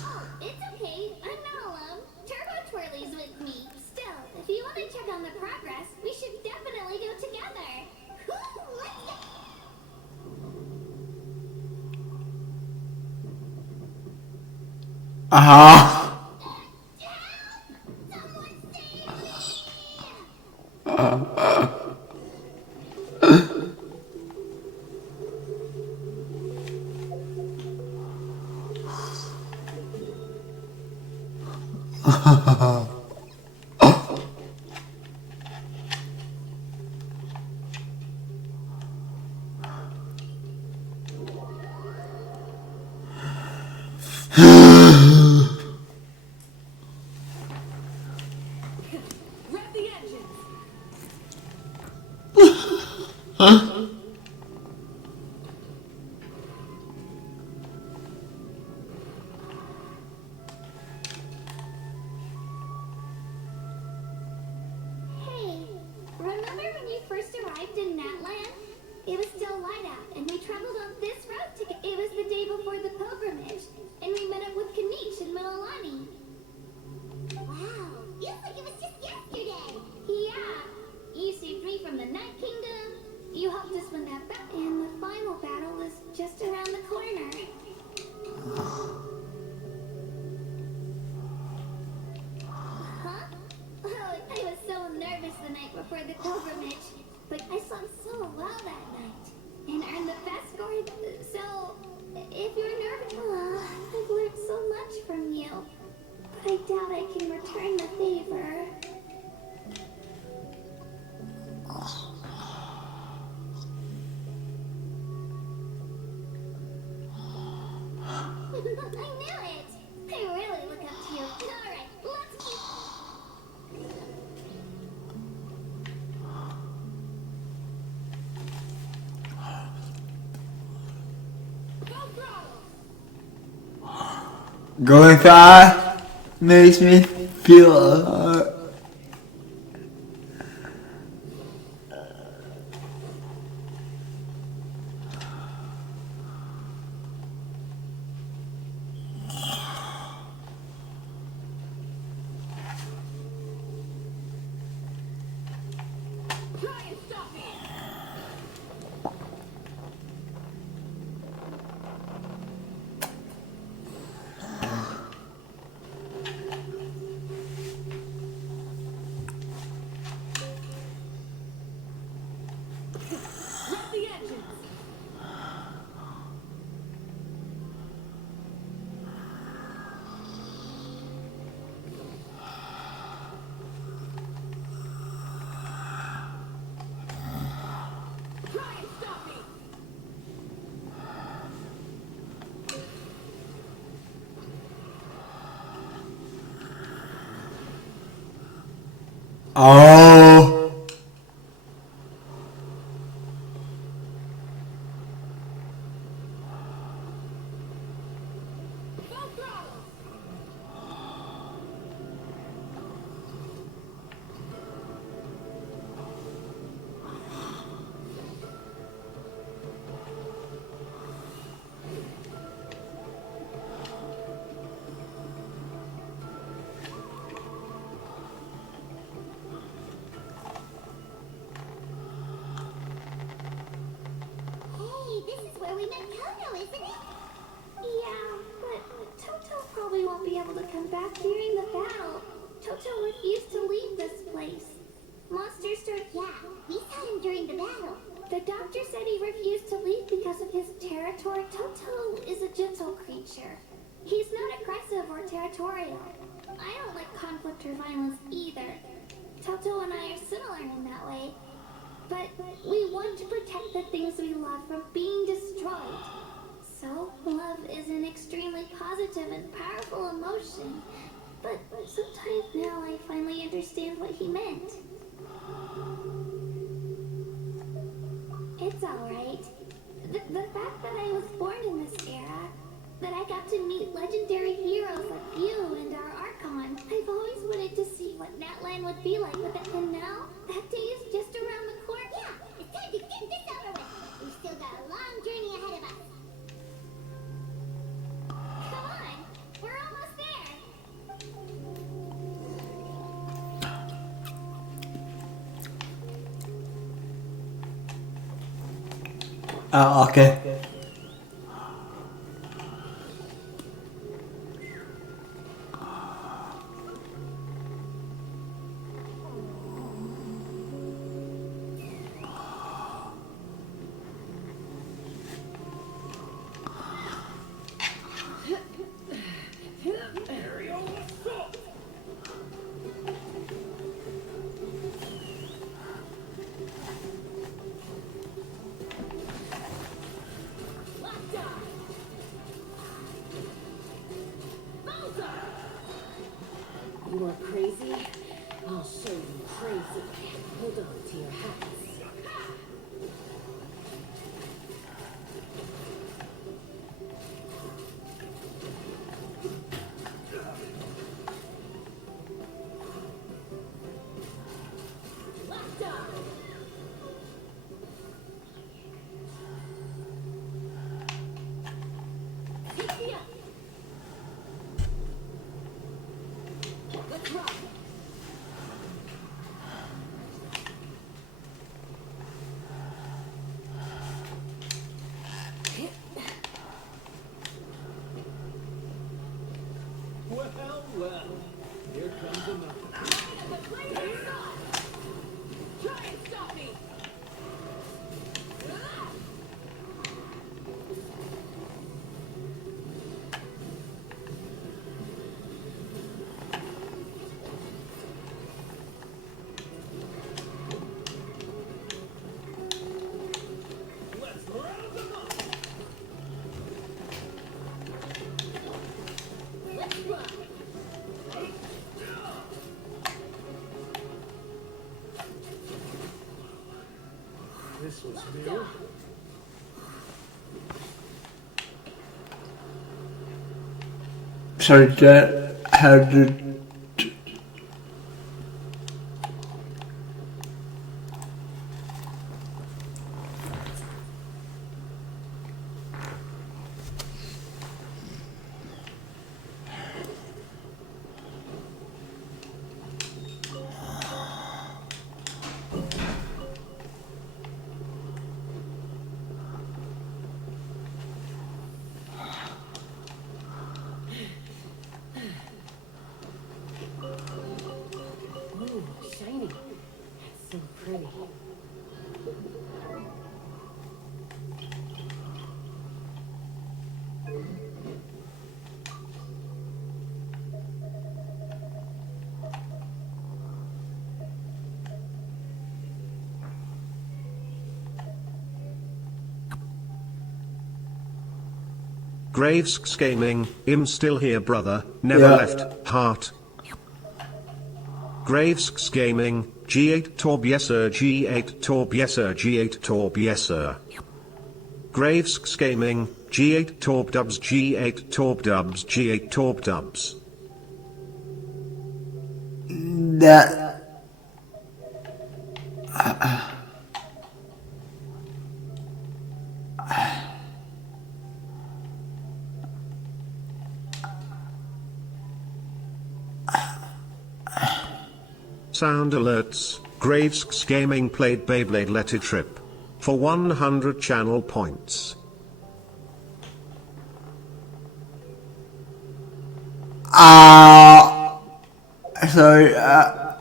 Oh, it's okay. I'm not alone. Turbo Twirly's with me. Still, if you want to check on the progress, we should definitely go together. Let's go. Someone save me! Huh? Hey, remember when you first arrived in Natland? It was still light out, and we traveled on this road to get. It was the day before the pilgrimage, and we met up with Kanish and Mililani. Wow, feels like it was just yesterday. Yeah, you saved me from the Night Kingdom. You helped us win that battle, and the final battle is just around the corner. Huh? Oh, I was so nervous the night before the pilgrimage, but I slept so well that night and earned the best score. So, if you're nervous, I've learned so much from you, but I doubt I can return the favor. I knew it! I really look up to you. Alright, let's keep... Going fast makes me feel Try and stop me! Run the engines! Try and stop me! oh. Full throttle! Hey, this is where we met Toto, isn't it? Yeah, but Toto probably won't be able to come back during the battle. Toto refused to leave this place. Monsters started... Yeah, we saw him during the battle. The doctor said he refused to leave because of his territory. Toto is a gentle creature. He's not aggressive or territorial. I don't like conflict or violence either. Toto and I are similar in that way. But we want to protect the things we love from being destroyed. So, love is an extremely positive and powerful emotion. But sometimes now I finally understand what he meant. It's alright. The fact that I was born in this era, that I got to meet legendary heroes like you and our Archon, I've always wanted to see what Natland would be like with it, and now that day is just around the corner. Yeah, it's time to get this over with. We've still got a long journey ahead of us. Come on, we're almost there. Okay. You are crazy? I'll show you crazy. Hold on to your hats. This was new. Sorry, that had to. Ooh, shiny. That's so pretty. Graves Gaming, I'm still here brother, never Yeah. left, heart. Graves Gaming, G8 Torb yes sir, G8 Torb yes sir, G8 Torb yes sir. Graves Gaming, G8 Torb dubs, G8 Torb dubs, G8 Torb dubs. That. Sound alerts, Graves Gaming played Beyblade Let It Trip. For 100 channel points. Sorry, I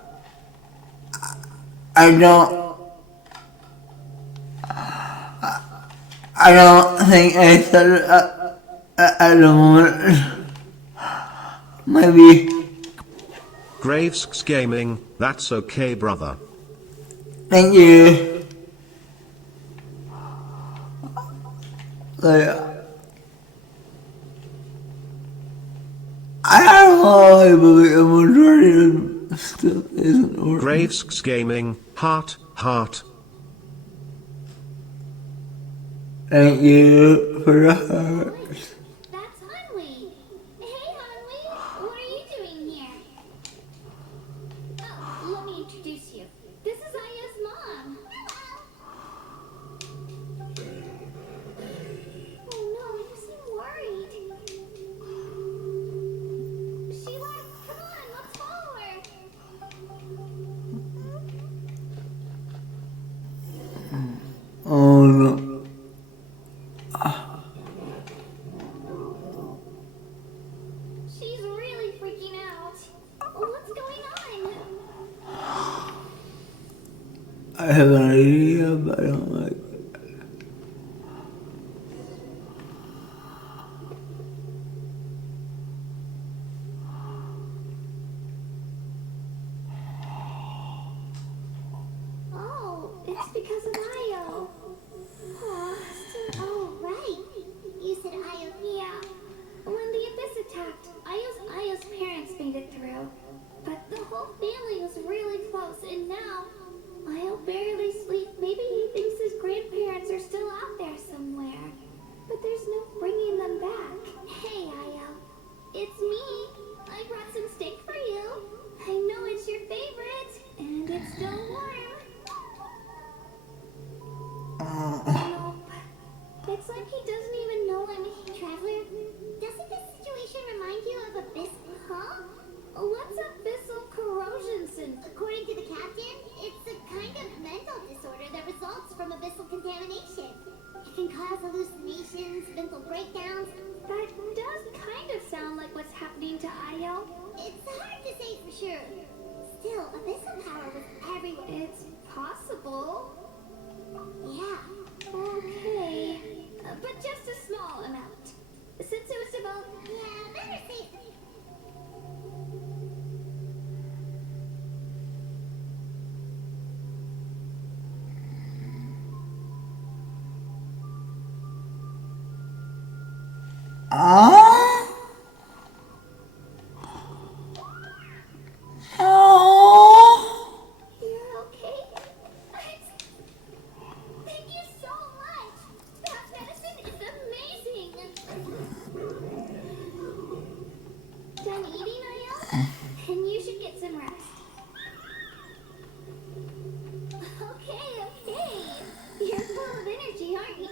don't think I said it at the moment. Maybe. Graves Gaming, that's okay brother. Thank you. Like, I don't know, but the majority of stuff isn't working. Graves Gaming, heart, heart. Thank you for the hearts. That's Hunley. Hey, Hunley. What are you doing here? Oh, let me introduce you. This is Aya's mom. Hello. Oh no, you seem worried. Sheila, come on, let's follow her. Oh no. She's really freaking out. What's going on? I have an idea, but I don't like it. Oh, it's because of Ayo. Oh, right. You said Ayo. Yeah. When the abyss attacked, Ayo's parents made it through. But the whole family was really close, and now Ayo barely sleeps. Maybe he thinks his grandparents are still out there somewhere. But there's no bringing them back. Hey, Ayo. It's me. I brought some steak for you. I know it's your favorite, and it's still warm. Nope. It's like he doesn't even know I'm here. Traveler, doesn't this situation remind you of abyss? Huh? What's abyssal corrosion syndrome? According to the captain, it's a kind of mental disorder that results from abyssal contamination. It can cause hallucinations, mental breakdowns. That does kind of sound like what's happening to Ayo. It's hard to say for sure, abyssal power was everywhere. It's possible. Yeah. Okay. But just a small amount. Since it was developed. Yeah, better safe. Ah? Oh. You're okay? Thank you so much. That medicine is amazing. Done eating, Ariel? And you should get some rest. Okay. You're full of energy, aren't you?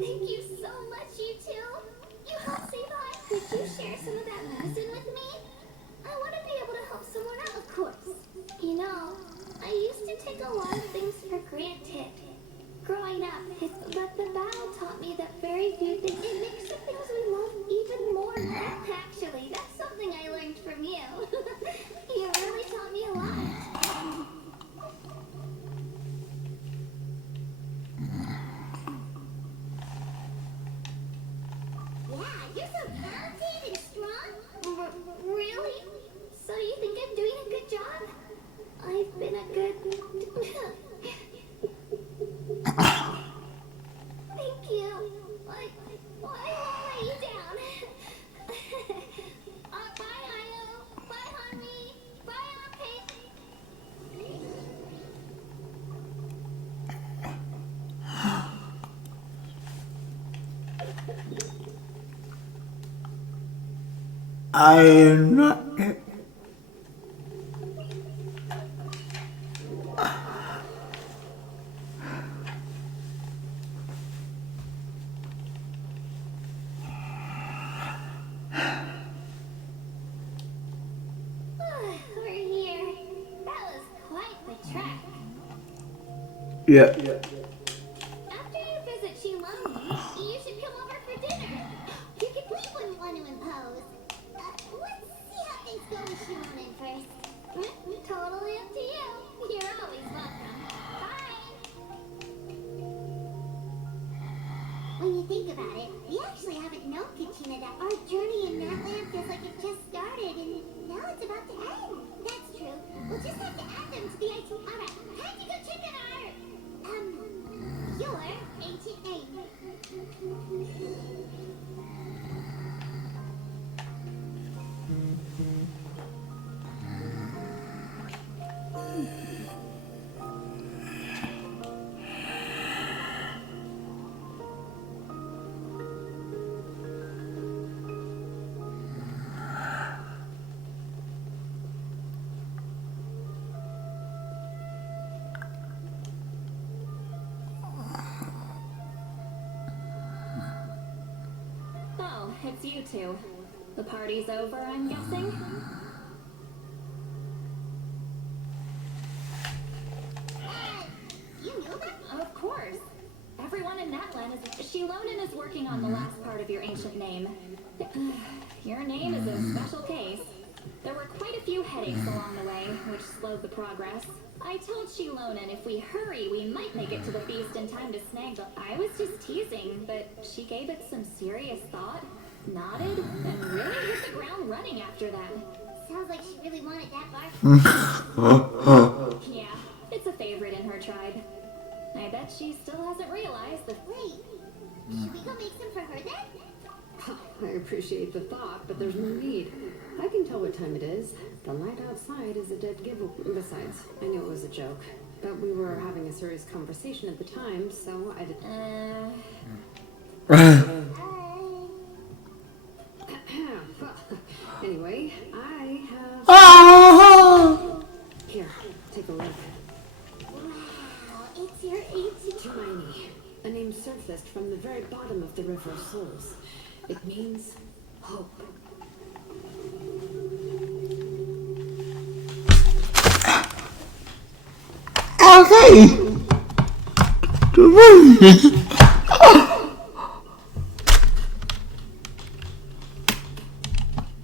Thank you so much, you two. You helped save lives. Could you share some of that medicine with me? I want to be able to help someone out, of course. You know, I used to take a lot of things for granted. Growing up, but the battle taught me that very few things. It makes the things we love even more. Actually, that's something I learned from you. You really taught me a lot. Yeah, you're so talented and strong. Really? So you think I'm doing a good job? I've been a good... Thank you. I won't let you down. Bye, Io. Bye, Honey. Bye, Aunt I'm not. We're here. That was quite the trek. Yeah. After you visit Shiloni, you should come over for dinner. You could we wouldn't want to impose. Let's see how things go with Shiloni first. Totally up to you. You're always welcome. Bye. When you think about it, we actually haven't known Katrina that our journey in Natland feels like it just started and now it's about to end. That's true. We'll just have to add them to the IT. Alright, time to go check on your ancient name. Oh, it's you two. The party's over, I'm guessing? You knew that? Of course. Everyone in Natlan is... Shilonin is working on the last part of your ancient name. Your name is a special case. There were quite a few headaches along the way, which slowed the progress. I told Shilonin if we hurry, we might make it to the feast in time to snag the... I was just teasing, but she gave it some serious thought, nodded, and really hit the ground running after that. Sounds like she really wanted that bar. Yeah, it's a favorite in her tribe. I bet she still hasn't realized that... Wait, should we go make some for her then? I appreciate the thought, but there's no need. I can tell what time it is. The light outside is a dead giveaway. Besides, I knew it was a joke. But we were having a serious conversation at the time, so I didn't... Anyway, I have... Here, take a look. Wow, it's your ancient... Hermione. A name surfaced from the very bottom of the River of Souls. It means hope. Okay.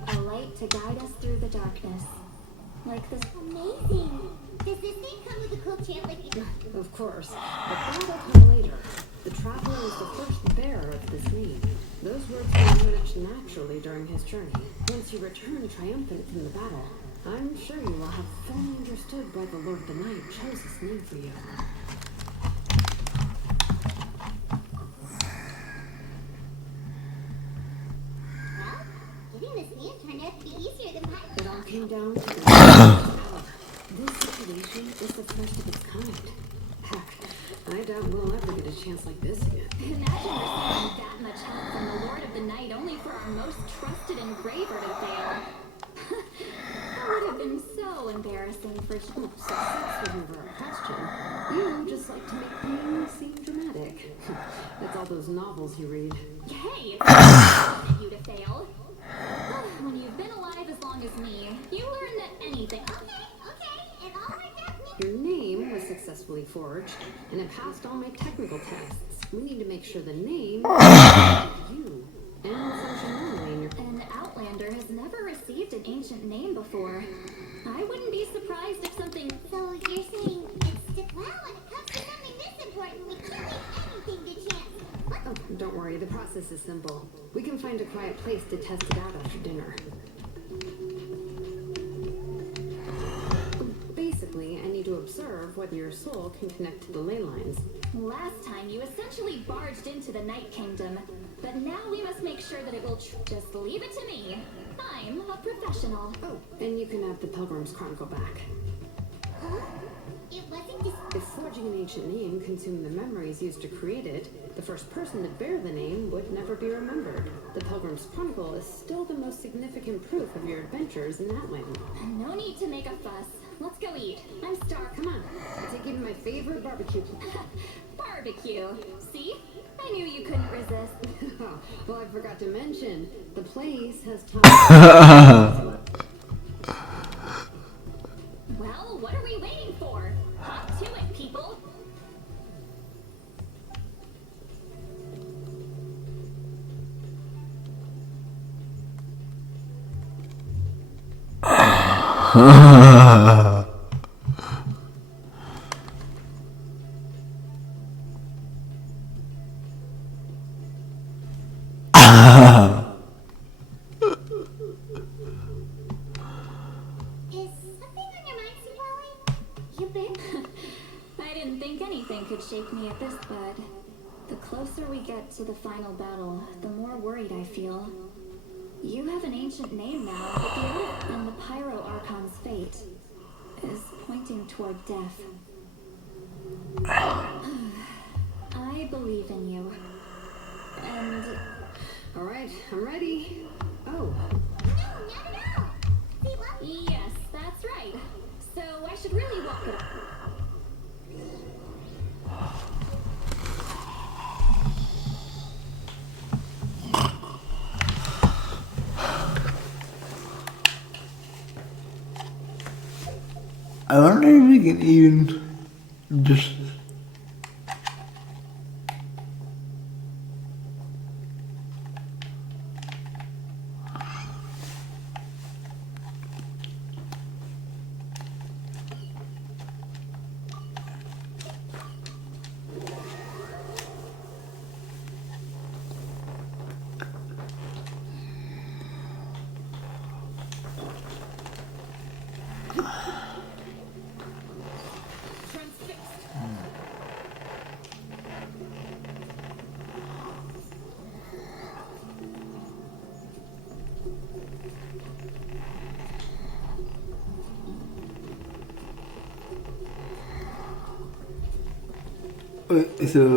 A light to guide us through the darkness. Like this. Amazing! Does this thing come with a cool chant like you? Of course, but that'll come later. The traveler is the first bearer of this name. Those words will emerge naturally during his journey. Once you return triumphant from the battle, I'm sure you will have fully understood why the Lord of the Night chose this name for you. Well, getting this name turned out to be easier than mine. It all came down to this situation is the first of its kind. Heck, I doubt we'll ever get a chance like this again. Imagine receiving that much help from the Lord of the Night only for our most trusted engraver to fail. That would have been so embarrassing for Success was never a question. You just like to make things seem dramatic. It's all those novels you read. Hey, it's not you to fail. When you've been alive as long as me, you learn that anything. Okay, and all my Your name was successfully forged, and it passed all my technical tests. We need to make sure the name is you and functionality in your. An Outlander has never received an ancient name before. I wouldn't be surprised if something. So you're saying it's well, when it comes to something this important, we can't leave anything to chance. What? Oh, don't worry, the process is simple. We can find a quiet place to test it out after dinner. Basically, I need to observe whether your soul can connect to the ley lines. Last time you essentially barged into the Night Kingdom, but now we must make sure that it will just leave it to me. I'm a professional. Oh, and you can have the Pilgrim's Chronicle back. Huh? It wasn't just. If forging an ancient name consumed the memories used to create it, the first person to bear the name would never be remembered. The Pilgrim's Chronicle is still the most significant proof of your adventures in that land. No need to make a fuss. Let's go eat. I'm starved. Come on, I take you to my favorite barbecue. Barbecue. See? I knew you couldn't resist. Well, I forgot to mention, the place has tons. Well, what are we waiting for? Hop to it, people. Is something on your mind, Sipali? You been? I didn't think anything could shake me at this, bud. The closer we get to the final battle, the more worried I feel. You have an ancient name now, but the oath and the Pyro Archon's fate is pointing toward death. I believe in you. And... Alright, I'm ready. Oh. No. Yes, that's right. So I should really walk it up. I wonder if we can even just so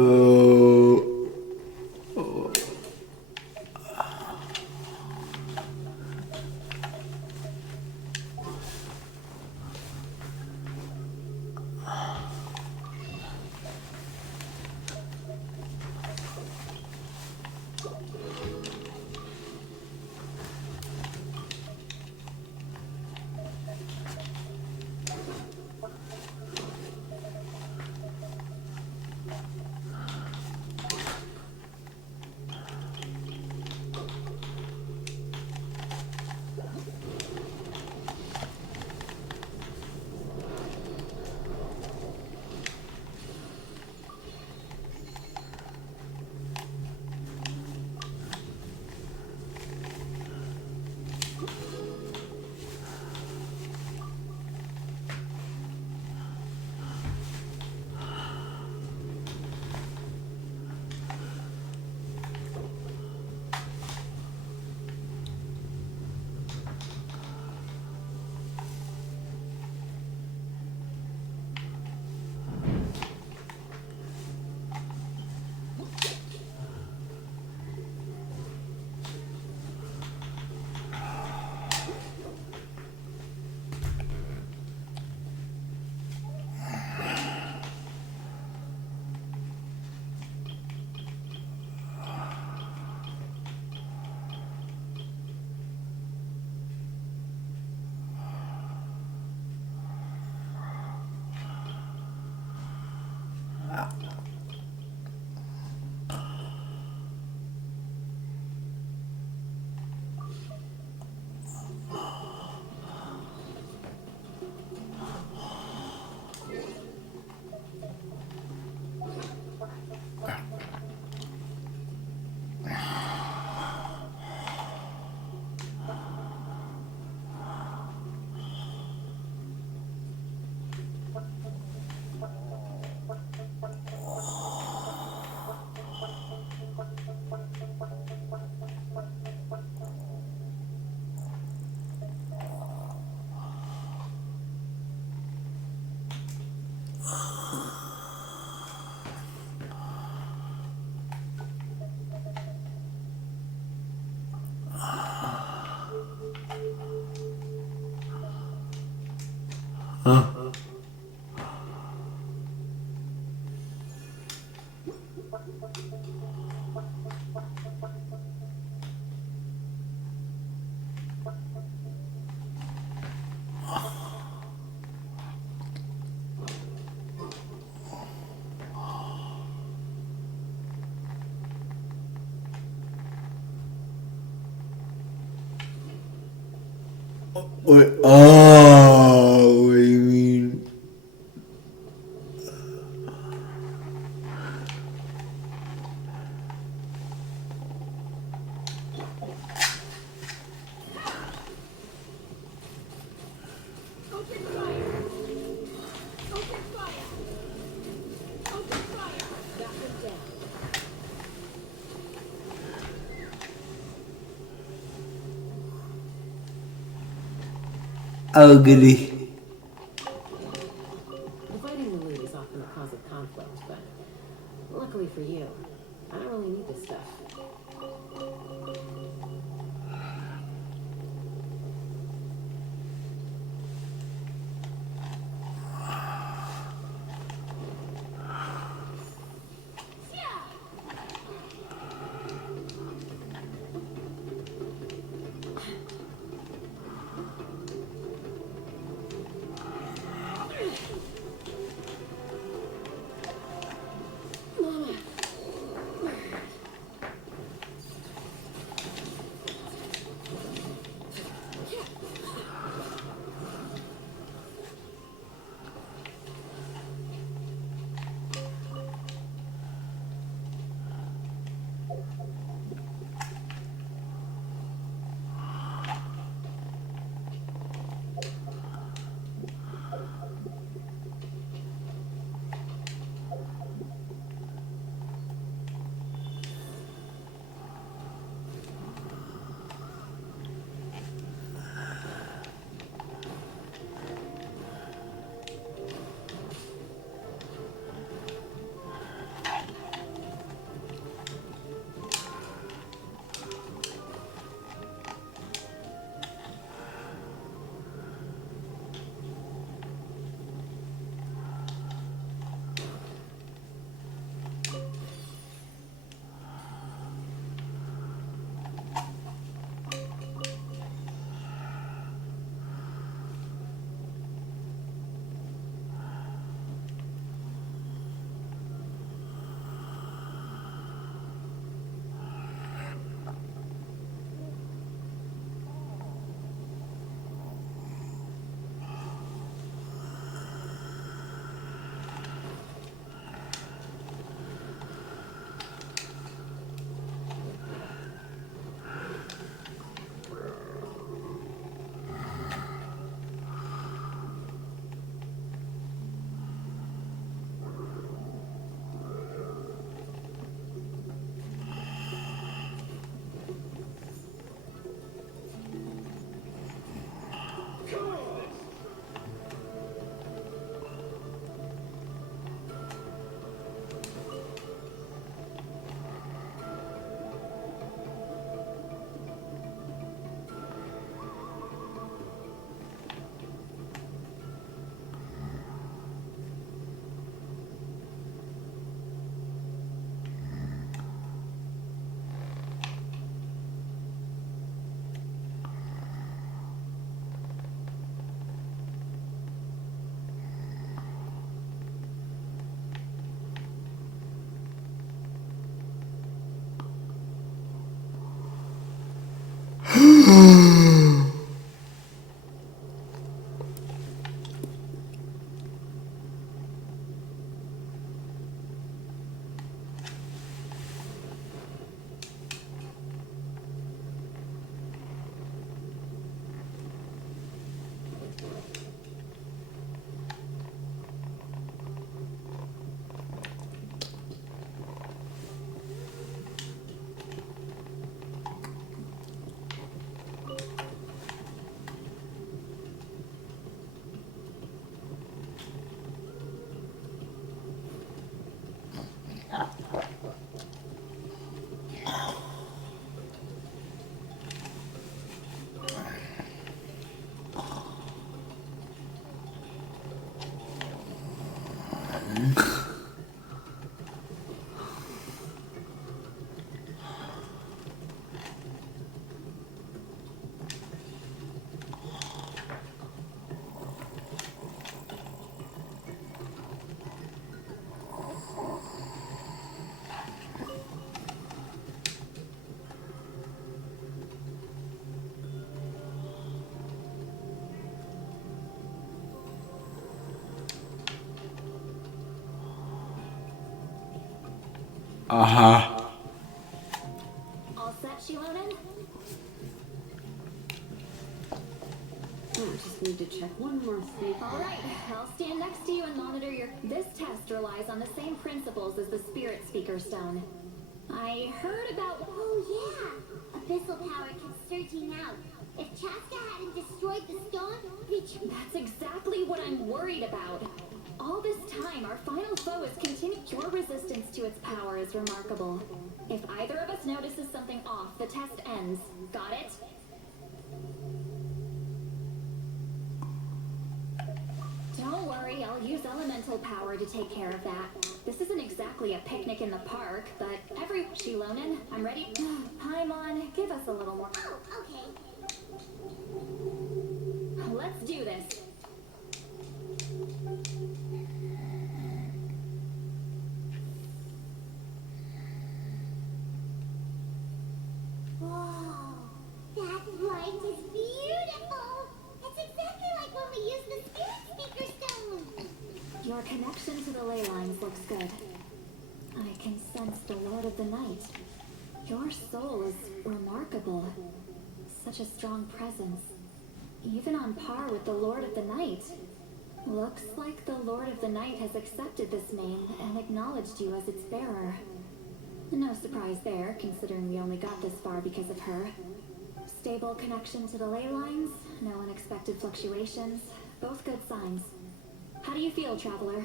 Wait, oh, what do you mean? Open fire! Open fire! Open fire! That one's down. Oh, goody. Dividing the loot is often a cause of conflict, but luckily for you, I don't really need this stuff. Aha. All set, Shilonen? Oh, I just need to check one more thing. Alright, I'll stand next to you and monitor your... This test relies on the same principles as the Spirit Speaker Stone. I heard about... Oh yeah! Abyssal power keeps surging out. If Chaska hadn't destroyed the stone, That's exactly what I'm worried about. All this time, our final foe is continuing. Your resistance to its power is remarkable. If either of us notices something off, the test ends. Got it? Don't worry, I'll use elemental power to take care of that. This isn't exactly a picnic in the park, but Shilonen, I'm ready. Paimon, give us a little more. oh, okay. Let's do this. Whoa, that light is beautiful. It's exactly like when we used the Spirit Speaker Stone. Your connection to the ley lines looks good. I can sense the Lord of the Night. Your soul is remarkable. Such a strong presence. Even on par with the Lord of the Night. Looks like the Lord of the Night has accepted this name and acknowledged you as its bearer. No surprise there, considering we only got this far because of her. Stable connection to the ley lines, no unexpected fluctuations, both good signs. How do you feel, Traveler?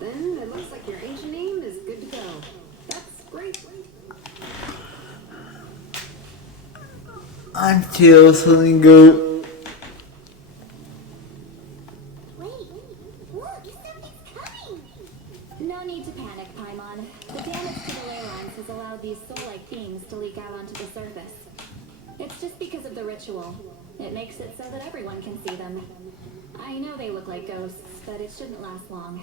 Then it looks like your ancient name is good to go. That's great. Until something good. Wait, look, something's coming. No need to panic, Paimon. The damage to the ley lines has allowed these soul-like beings to leak out onto the surface. It's just because of the ritual. It makes it so that everyone can see them. I know they look like ghosts, but it shouldn't last long.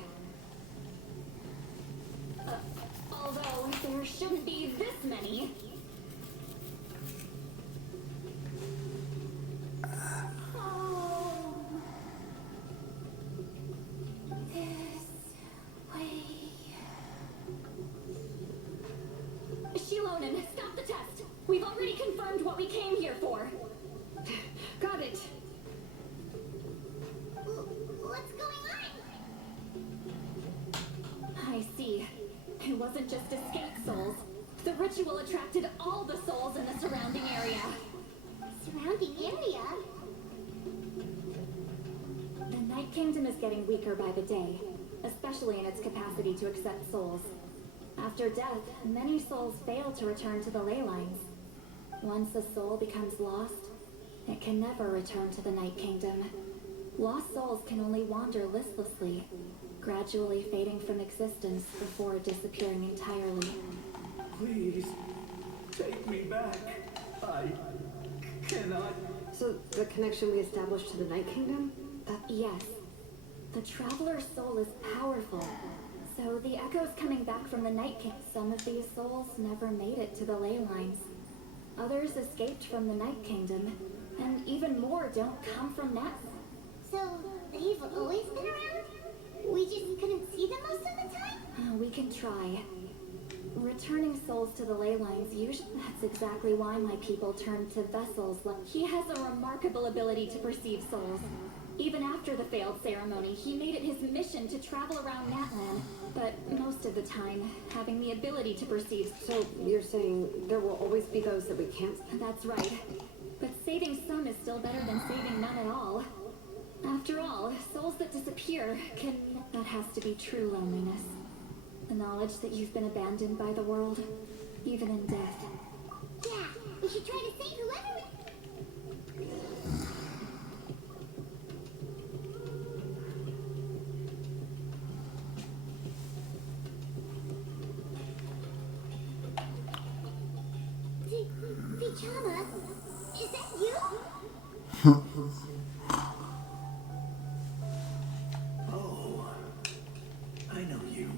Although, there shouldn't be this many. Oh. This way. Shilonen, stop the test! We've already confirmed what we came here for! Got it. What's going on? I see. It wasn't just escape souls. The ritual attracted all the souls in the surrounding area. Surrounding area? The Night Kingdom is getting weaker by the day, especially in its capacity to accept souls. After death, many souls fail to return to the ley lines. Once a soul becomes lost, it can never return to the Night Kingdom. Lost souls can only wander listlessly, gradually fading from existence before disappearing entirely. Please, take me back. I cannot. So the connection we established to the Night Kingdom? Yes. The Traveler's soul is powerful. So the echoes coming back from the Night King. Some of these souls never made it to the ley lines. Others escaped from the Night Kingdom. And even more don't come from that. So, they've always been around? We just couldn't see them most of the time? We can try. Returning souls to the ley lines usually... That's exactly why my people turn to vessels. He has a remarkable ability to perceive souls. Even after the failed ceremony, he made it his mission to travel around Natlan. But most of the time, having the ability to perceive... So you're saying there will always be those that we can't... That's right. But saving some is still better than saving none at all. After all, souls that disappear can... That has to be true loneliness. The knowledge that you've been abandoned by the world, even in death. Yeah, we should try to save whoever... Vichama, is that you? Oh, I know you.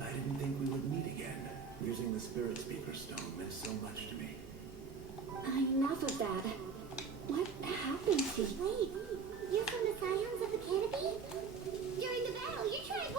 I didn't think we would meet again. Using the Spirit Speaker Stone meant so much to me. Enough of that. What happened to you? Wait, you're from the Scions of the Canopy? During the battle, you tried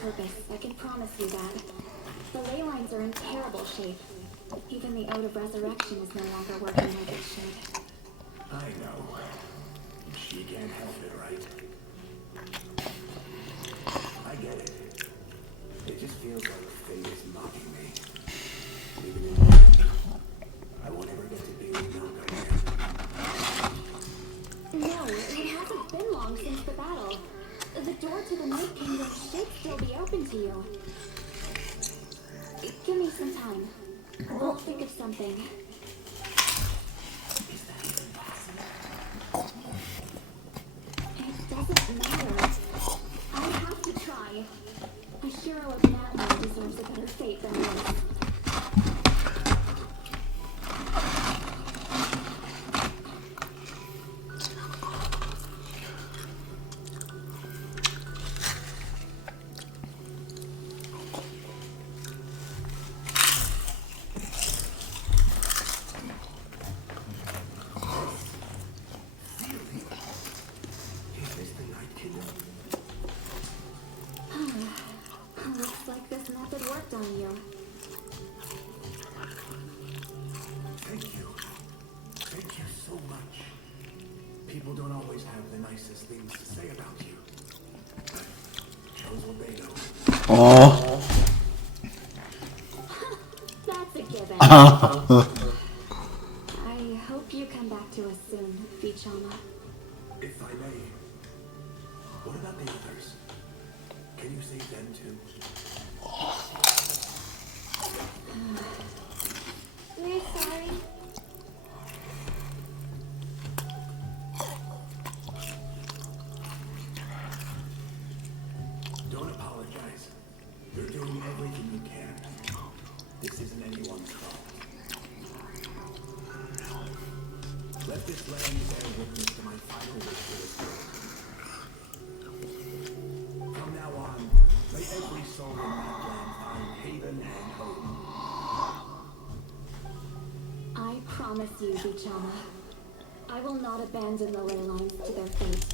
purpose, I can promise you that. The ley lines are in terrible shape. Even the Ode of Resurrection is no longer working like it should. I know. She can't help it, right? I get it. It just feels like fate is mocking me. Even in the end, I won't ever get to be with Milka again. No, it hasn't been long since the battle. The door to the Night Kingdom should still be open to you. Give me some time. I'll think of something. Is that even possible? It doesn't matter. I have to try. A hero of Natlan deserves a better fate than this. Is this the Night Kingdom? Looks like this method worked on you. Thank you. Thank you so much. People don't always have the nicest things to say about you. But those what they know. Oh. That's a given. I hope you come back to us soon, Vichama. If I may, what about the others? Can you save them too? We're sorry. Don't apologize. You're doing everything you can. This isn't anyone's fault. Let this land bear witness to my final wish for this world. From now on, may every soul in that land find haven and hope. I promise you, Vichama. I will not abandon the ley lines to their fate.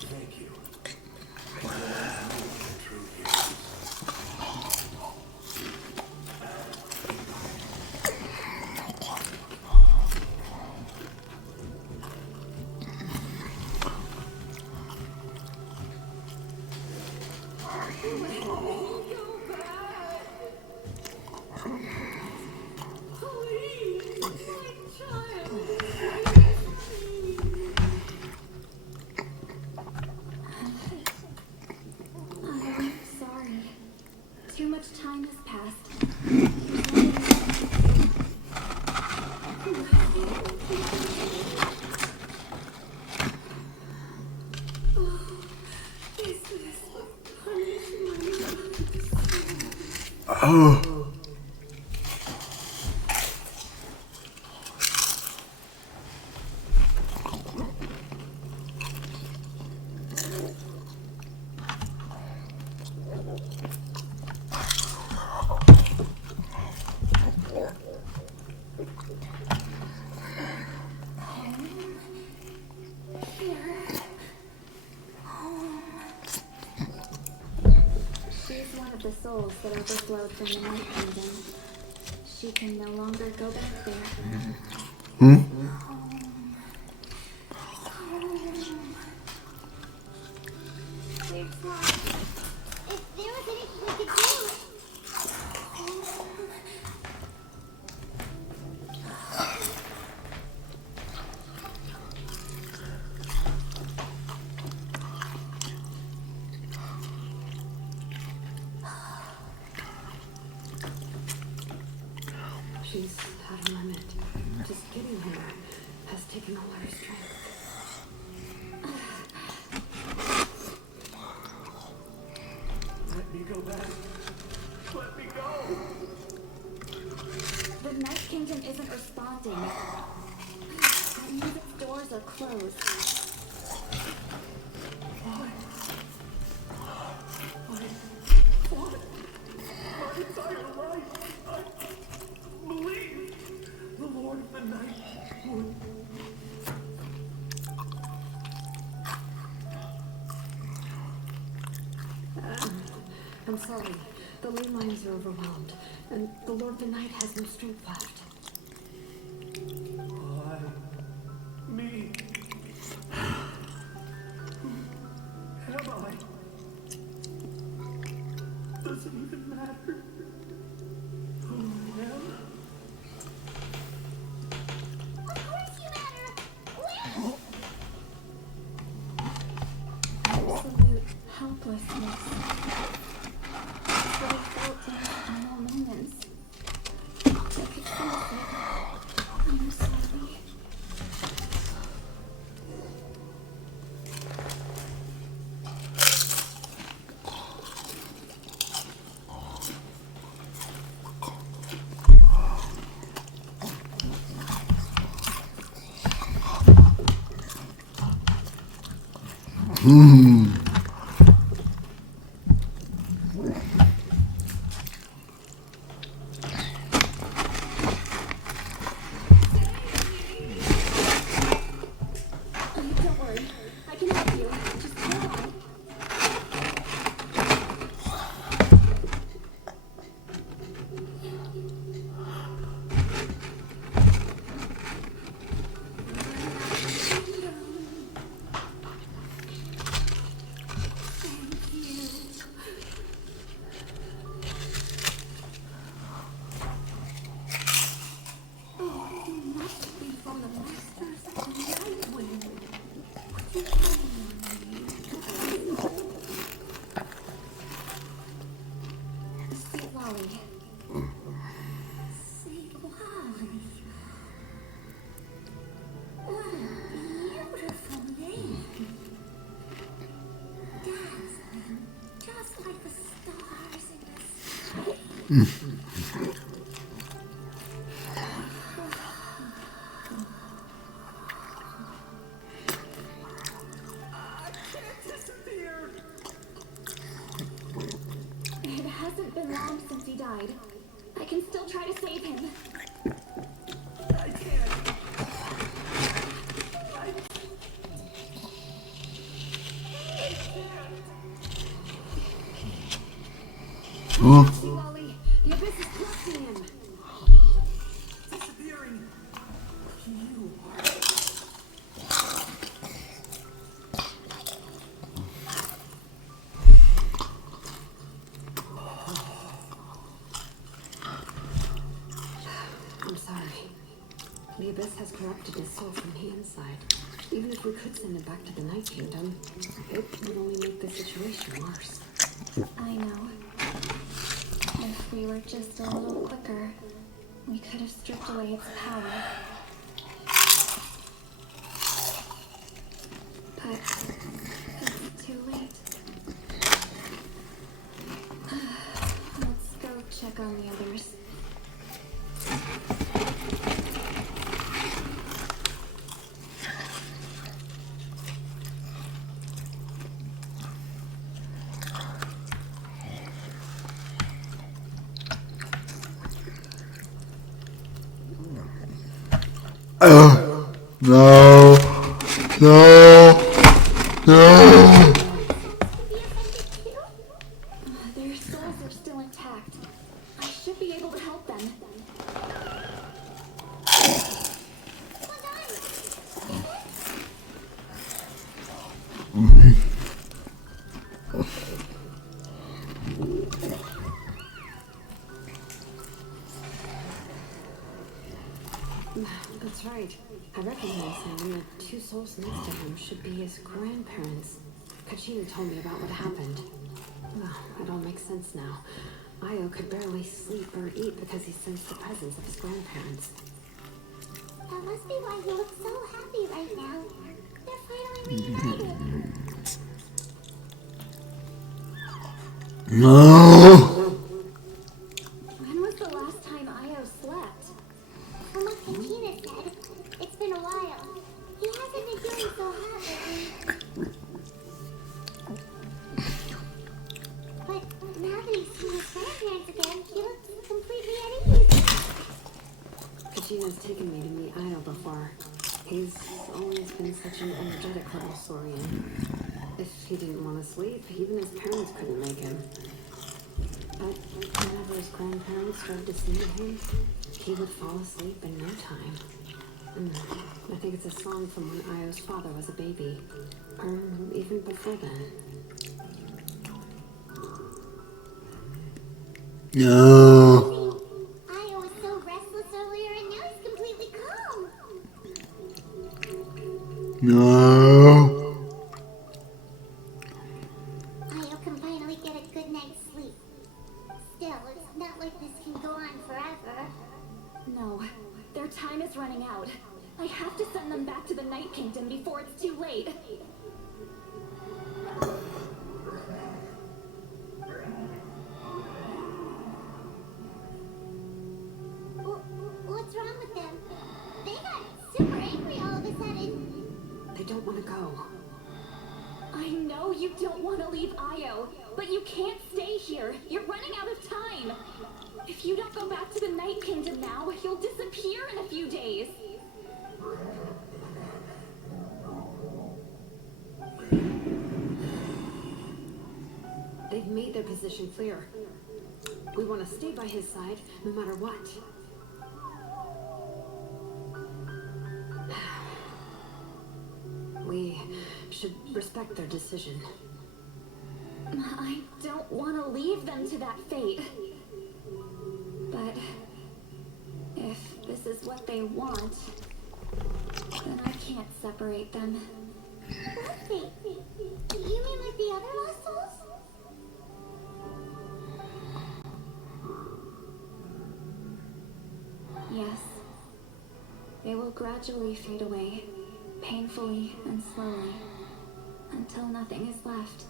Thank you. You're one of the true heroes. I'm sorry. Too much time has passed. This is punishment. Oh. She's one of the souls that overflowed from the Night Kingdom. She can no longer go back there. We're sorry. If there was anything we could do. She's had a limit. Just getting here has taken a lot of strength. Let me go back. Let me go. The Night Kingdom isn't responding. That means its doors are closed. My entire life, I believed the Lord of the Night would. I'm sorry. The ley lines are overwhelmed, and the Lord of the Night has no strength left. Why? Me? Who am I? Does it even matter who I am? Of course you matter! Absolute helplessness. That's what I felt in all moments. I could feel it. I'm sorry. Don't worry. I can help you. Just hold on. Sweet Wally. Sweet Wally. What a beautiful name. Dazzling, just like the stars in the sky. It hasn't been long since he died. I can still try to save him. I can't. See, Wally, the abyss is crushing him. Disappearing. You are. I'm sorry. The abyss has corrupted his soul from the inside. Even if we could send it back to the Night Kingdom, it would only make the situation worse. I know. If we were just a little quicker, we could have stripped away its power. But it's too late. Let's go check on the others. No. No. No. Their souls are still intact. I should be able to help them. That's right. I recognize him, and the two souls next to him should be his grandparents. Kachina told me about what happened. Well, it all makes sense now. Io could barely sleep or eat because he sensed the presence of his grandparents. That must be why he looks so happy right now. They're finally reunited. No. When was the last time Io slept? From what Katina said, it's been a while. He hasn't been feeling so hot lately. But now that he's seen his grandparents again, he looks completely at ease. Kachina's taken me to meet Io before. He's always been such an energetic little saurian. If he didn't want to sleep, even his parents couldn't make him. started to sing to him, he would fall asleep in no time. I think it's a song from when Io's father was a baby, or even before then. No. Io was so restless earlier and now he's completely calm. No. Io can finally get a good night's sleep. Still, it's not like this can go on forever. No, their time is running out. I have to send them back to the Night Kingdom before it's too late. What's wrong with them? They got super angry all of a sudden. They don't want to go. I know you don't want to leave Io, but you can't stay here. You're running out of time. If you don't go back to the Night Kingdom now, you'll disappear in a few days. They've made their position clear. We want to stay by his side, no matter what. We should respect their decision. I don't want to leave them to that fate. But if this is what they want, then I can't separate them. What fate? You mean like the other lost souls? Yes. They will gradually fade away, painfully and slowly, until nothing is left.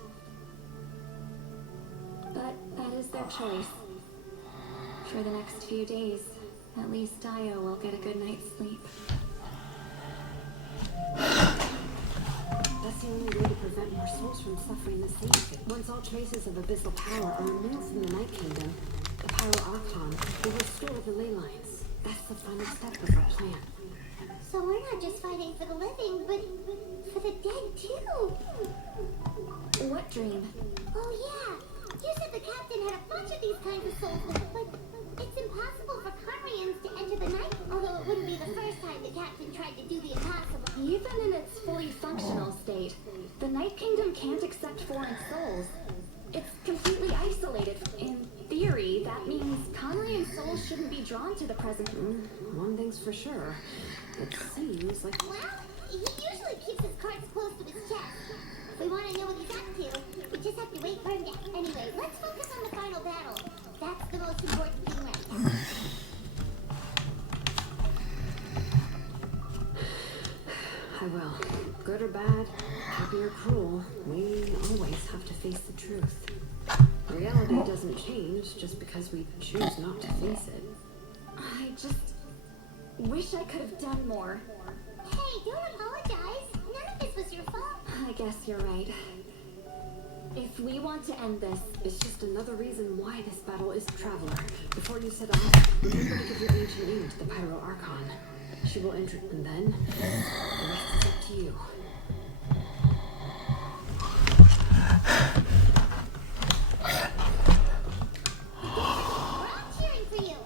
But that is their choice. For the next few days, at least Io will get a good night's sleep. That's the only way to prevent more souls from suffering the same fate. Once all traces of abyssal power are removed from the Night Kingdom, the Pyro Archon will restore the ley lines. That's the final step of our plan. So we're not just fighting for the living, but for the dead too. What dream? Oh yeah, you said the captain had a bunch of these kinds of souls, but it's impossible for Conrians to enter the night. Although it wouldn't be the first time the captain tried to do the impossible. Even in its fully functional state, the Night Kingdom can't accept foreign souls. It's completely isolated. In theory, that means Conrian souls shouldn't be drawn to the present. One thing's for sure. It seems like... Well, he usually keeps his cards close to his chest. If we want to know what he's up to, we just have to wait for him to... Anyway, let's focus on the final battle. That's the most important thing right now. I will. Good or bad, happy or cruel, we always have to face the truth. Reality doesn't change just because we choose not to face it. I just wish I could have done more. Hey, don't apologize. None of this was your fault. I guess you're right. If we want to end this, It's just another reason why this battle is Traveler. Before you set off, remember to give your ancient name to the Pyro Archon. She will enter, and then the rest is up to you. We're all cheering for you.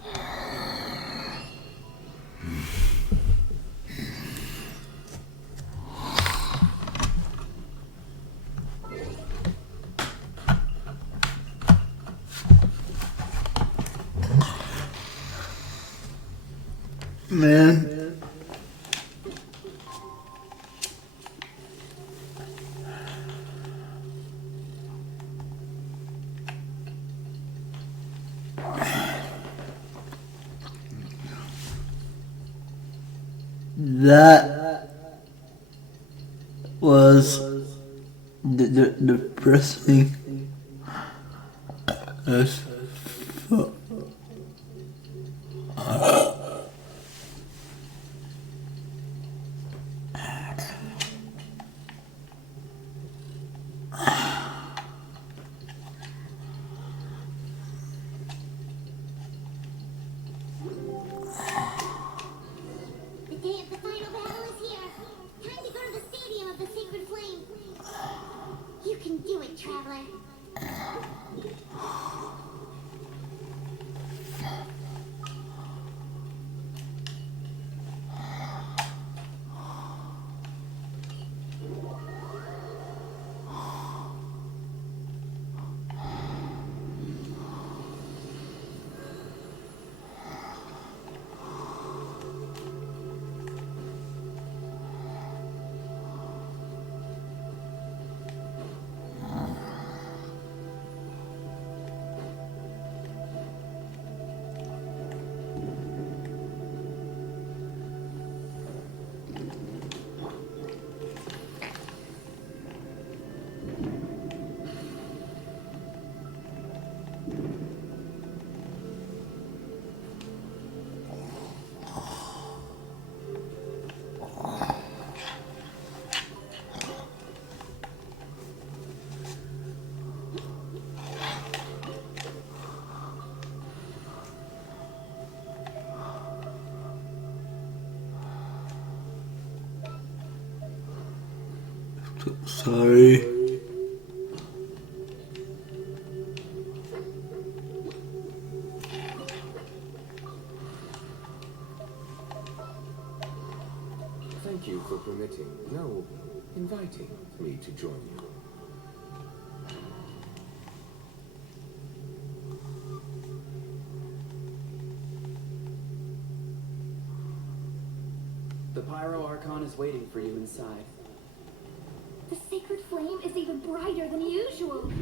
Man. That was the depressing as fuck. The day of the final battle is here. Time to go to the stadium of the Sacred Flame. You can do it, Traveler. Sorry. Thank you for permitting, no, inviting me to join you. The Pyro Archon is waiting for you inside. The sacred flame is even brighter than usual.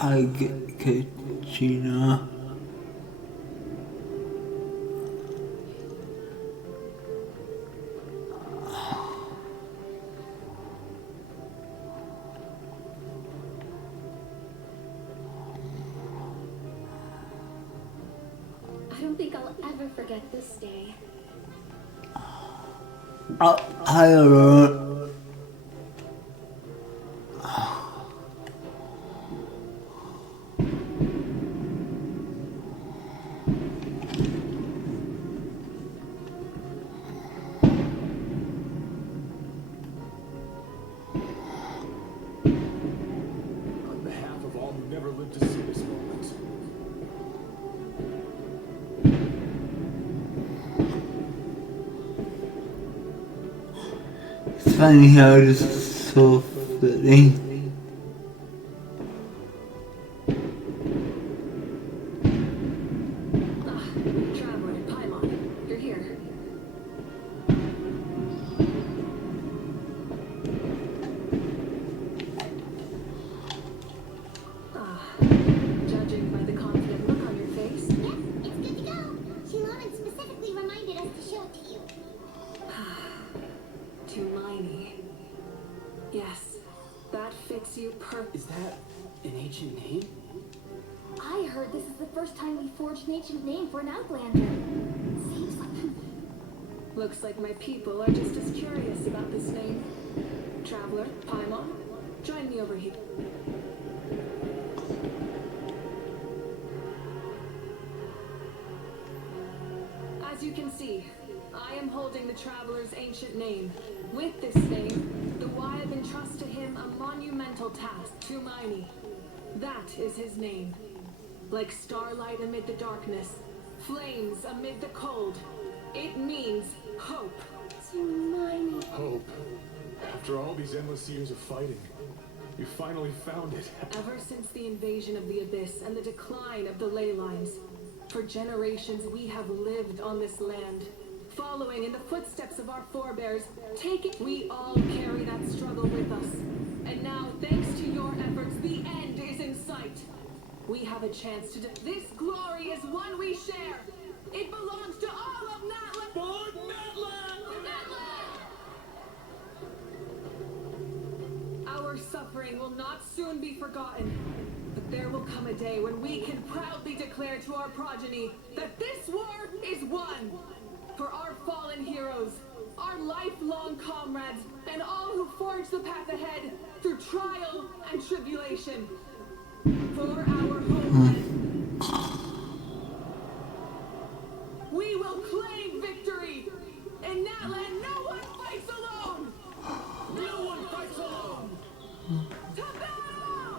Hi, Katrina. I don't think I'll ever forget this day. Hi, everyone. On behalf of all who never lived to see this moment, It's funny how this is so fitting. Traveler, Paimon, you're here. Judging by the confident look on your face, Yep, it's good to go. Shiloman specifically reminded us to show it to you. Tumaini. Yes, that fits you Is that an ancient name? I heard this is the first time we forged an ancient name for an Outlander. Seems like... Looks like my people are just as curious about this name. Traveler, Paimon, join me over here. As you can see, I am holding the Traveler's ancient name. With this name, the Wyeth entrust to him a monumental task, Tumaini. That is his name. Like starlight amid the darkness, flames amid the cold, it means hope. Tumaini. hope. After all these endless years of fighting, you finally found it. Ever since the invasion of the Abyss and the decline of the ley lines, for generations we have lived on this land, following in the footsteps of our forebears, we all carry that struggle with us. And now, thanks to your efforts, the end is in sight. We have a chance to this glory is one we share. It belongs to all of Natlan. For Natlan! For Natlan! Our suffering will not soon be forgotten. But there will come a day when we can proudly declare to our progeny that this war is won. For our fallen heroes, our lifelong comrades, and all who forge the path ahead through trial and tribulation. For our homeland, we will claim victory. In Natlan, no one fights alone. No one fights alone. To battle!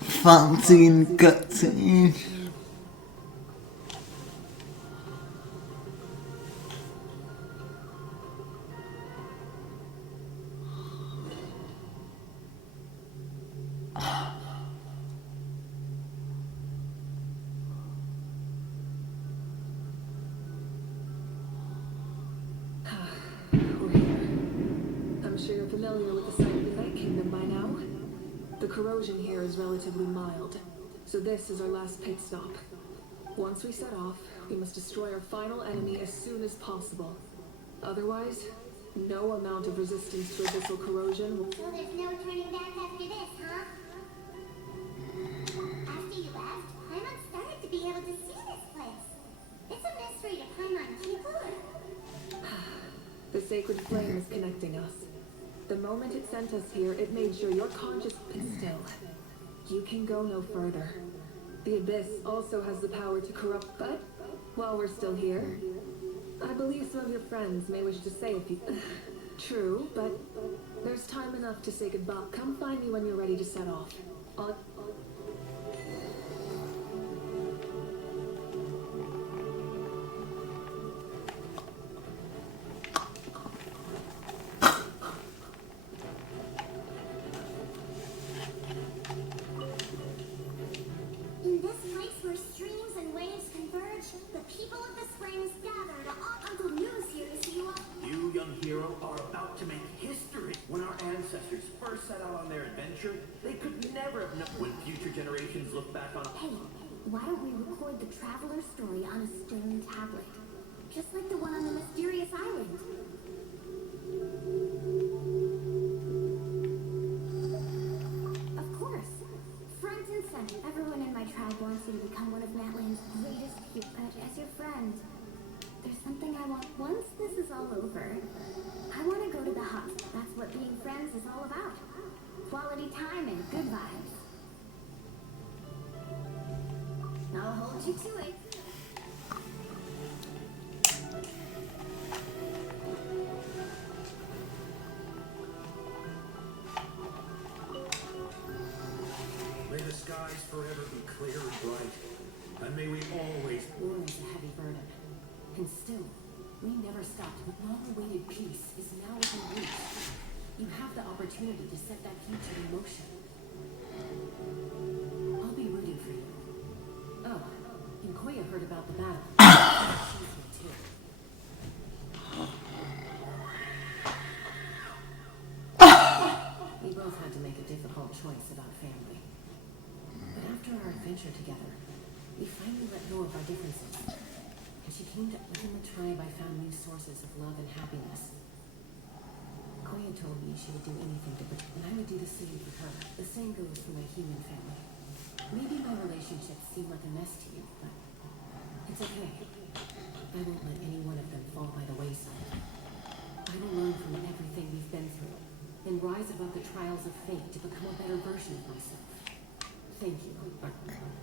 Fancy cutscene. We're here. I'm sure you're familiar with the site of the Night Kingdom by now. The corrosion here is relatively mild, so this is our last pit stop. Once we set off, we must destroy our final enemy as soon as possible. Otherwise, no amount of resistance to abyssal corrosion will... So there's no turning back after this, huh? After you left, Paimon be able to see this place? It's a mystery to Paimon people. The sacred flame is connecting us. The moment it sent us here, it made sure your conscience is still. You can go no further. The Abyss also has the power to corrupt, but while we're still here, I believe some of your friends may wish to say a few... True, but there's time enough to say goodbye. Come find me when you're ready to set off. In this place where streams and waves converge, the people of the springs gather to Uncle News here to see you all. You, young hero, are about to make history. When our ancestors first set out on their adventure, they could never have known. When future generations look back on... Hey, why don't we record the traveler's story on a stone tablet? Just like the one on the mysterious island. Of course. Front and center, everyone in my tribe wants you to become one of Natlan's greatest people. But as your friend, there's something I want. Once this is all over, I want to go to the hut. That's what being friends is all about. Quality time and good vibes. I'll hold you to it. May the skies forever be clear and bright, and may we always... War is a heavy burden. And still, we never stopped. Long-awaited peace is now within reach. You have the opportunity to set that future in motion. I'll be rooting for you. Oh, and Koya heard about the battle. She's here too. We both had to make a difficult choice about family. But after our adventure together, we finally let go of our differences. And she came to within the tribe. I found new sources of love and happiness. Koya told me she would do anything to protect, and I would do the same for her. The same goes for my human family. Maybe my relationships seem like a mess to you, but it's okay. I won't let any one of them fall by the wayside. I will learn from everything we've been through, and rise above the trials of fate to become a better version of myself. Thank you.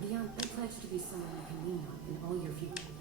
Beyond, I pledge to be someone you can lean on in all your future.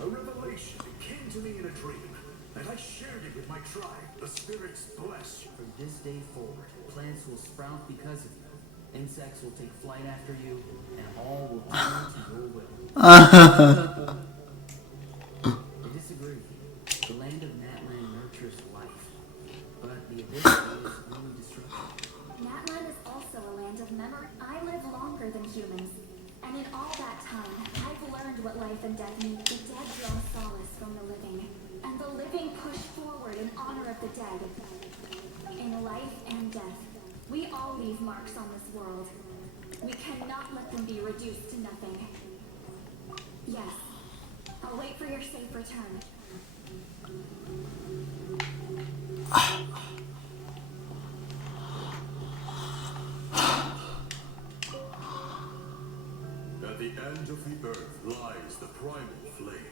A revelation. It came to me in a dream, and I shared it with my tribe. The spirits bless you. From this day forward, plants will sprout because of you. Insects will take flight after you, and all will turn to your will. I disagree. The land of Natlan nurtures life, but the Abyss is only destruction. Natlan is also a land of memory. I live longer than humans, and in all that time, I've learned what life and death mean. The dead draw solace from the living, and the living push forward in honor of the dead. In life and death, we all leave marks on this world. We cannot let them be reduced to nothing. Yes, I'll wait for your safe return. At the end of the earth lies the primal flame.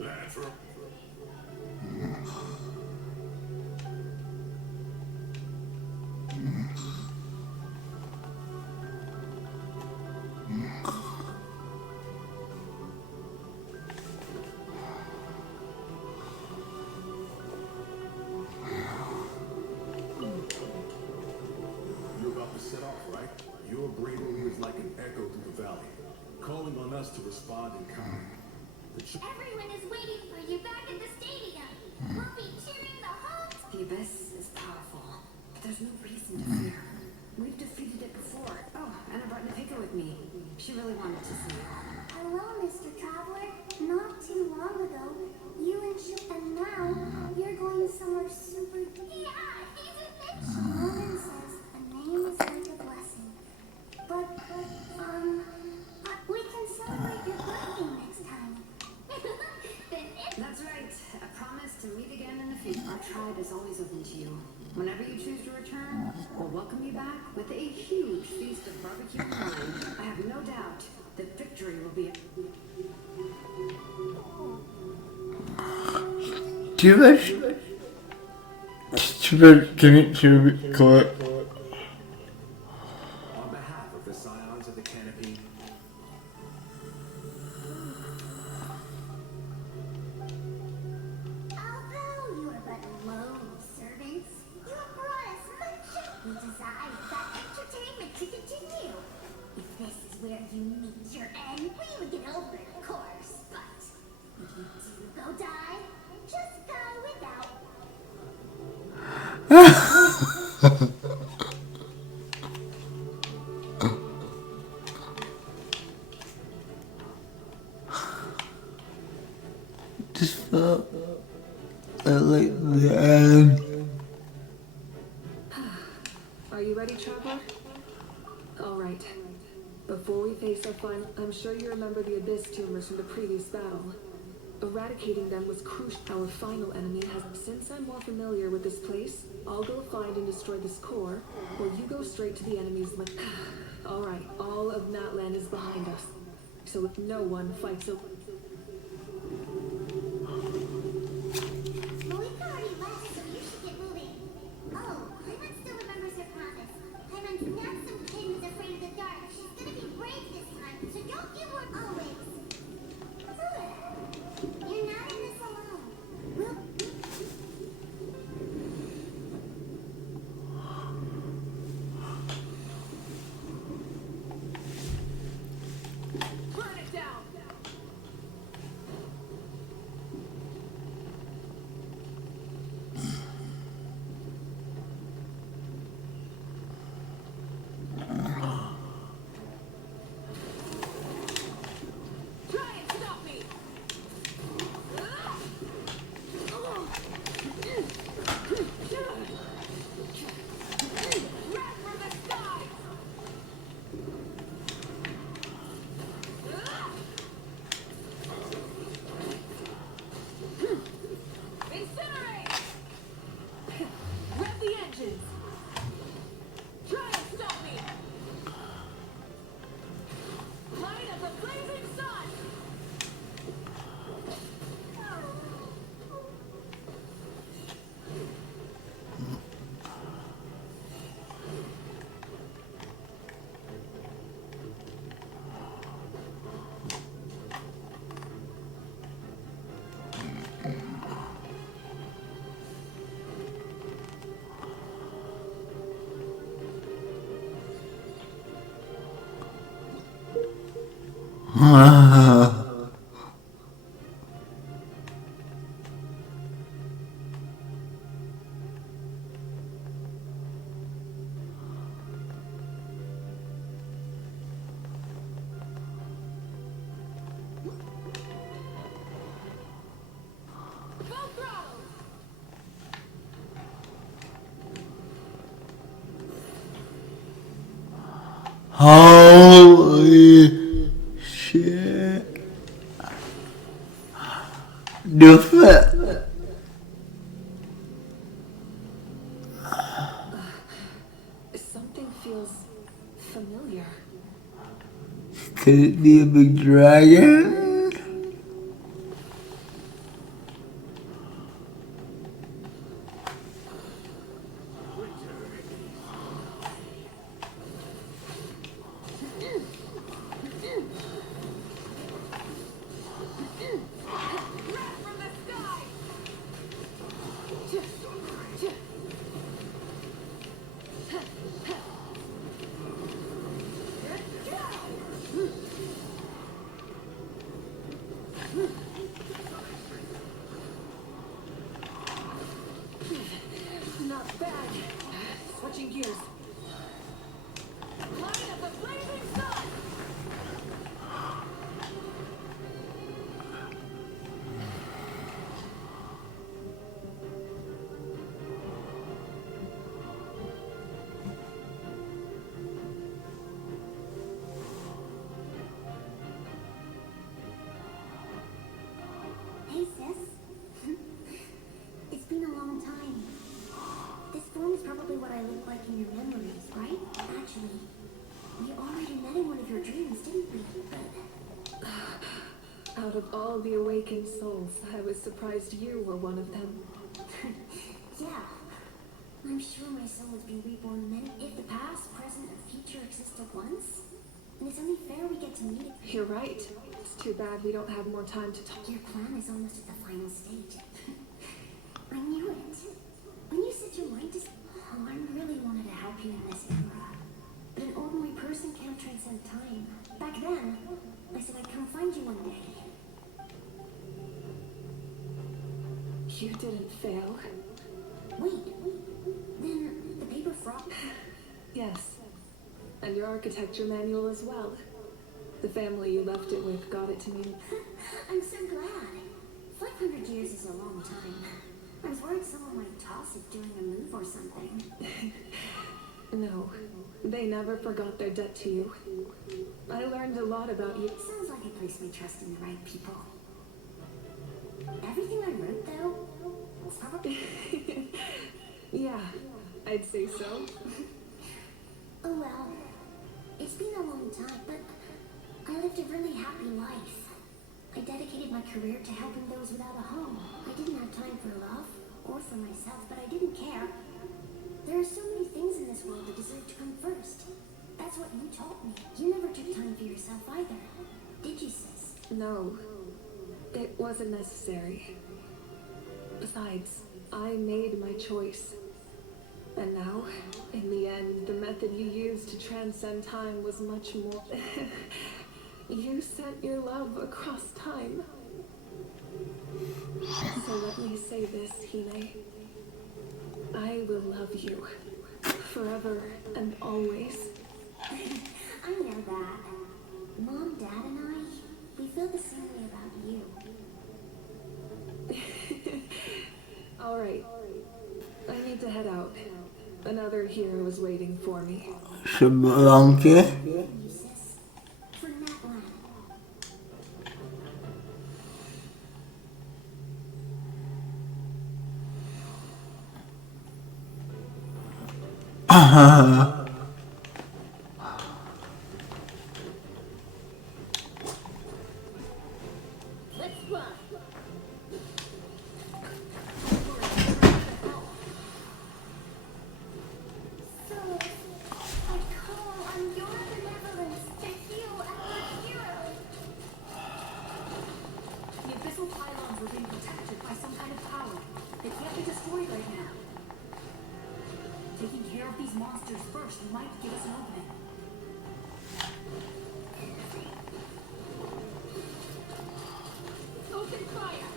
That's right. You're about to set off, right? Your bravery is like an echo through the valley, calling on us to respond in kind. Everyone is waiting for you back at the stadium. We'll be cheering the whole The Abyss is powerful, but there's no reason to fear. We've defeated it before. Oh, and I brought Mauvika with me. She really wanted to see you. Hello, Mr. Traveler. Not too long ago, you and now you're going somewhere super. Yeah, he's a bitch. Norman says a name is like a blessing. But, we can celebrate your birthday next time. That's right. I promise to meet again in the future. Our tribe is always open to you. Whenever you choose to return, we'll welcome you back with a huge feast of barbecue and wine. I have no doubt that victory will be. Too much. Can you call it? On behalf of the Scions of the Canopy, Although you are but low servants, you have brought us much we desire that entertainment to continue. If this is where you meet your end, we would get over it, of course. But if you do go die, just go without. Just felt I like the end. Are you ready, Traveler? All right. Before we face our final, I'm sure you remember the Abyss tumors from the previous battle. Eradicating them was crucial. Our final enemy has. Since I'm more familiar with this place, I'll go find and destroy this core, or you go straight to the enemy's. All right. All of Natlan is behind us, so if no one fights over. Mauvika already left, so you should get moving. Oh, Paimon still remembers her promise. Paimon's not some kid who's afraid of the dark. She's gonna be brave this time, so don't give her always. You're not in this alone. We'll... Burn it down! Try and stop me! Wrath from the sky! Incinerate! Rev the engines! Try and stop me! Light of the blazing sun! Full throttle! Holy shit. The fact. Something feels familiar. Could it be a big dragon? Wrath from the sky! your dreams, didn't we? Out of all the awakened souls, I was surprised you were one of them. Yeah. I'm sure my soul would be reborn then if the past, present, and future exist at once. And it's only fair we get to meet it. You're right. It's too bad we don't have more time to talk. Your plan is almost at the final stage. I knew it. When you said your mind is... Oh, I really wanted to help you in this era. But an ordinary person can't transcend time. Back then, I said I'd come find you one day. You didn't fail. Wait. Then the paper frog... Yes. And your architecture manual as well. The family you left it with got it to me. I'm so glad. 500 years is a long time. I was worried someone might toss it doing a move or something. No, they never forgot their debt to you. I learned a lot about you. Sounds like a place we trust in the right people. Everything I wrote, though, was probably... Yeah, I'd say so. Oh well, it's been a long time, but I lived a really happy life. I dedicated my career to helping those without a home. I didn't have time for love, or for myself, but I didn't care. There are so many things in this world that deserve to come first. That's what you taught me. You never took time for yourself either, did you, sis? No, it wasn't necessary. Besides, I made my choice. And now, in the end, the method you used to transcend time was much more... You sent your love across time. So let me say this, Hime. I will love you. Forever and always. I know that. Mom, Dad, and I, we feel the same way about you. Alright. I need to head out. Another hero is waiting for me. Sebelum ke? Sis, for Natlan. Let's run. So, I call on your benevolence to heal our hero. The abyssal pylons are being protected by some kind of power. They can't be destroyed right now. Taking care of these monsters first might give us an opening. Open fire.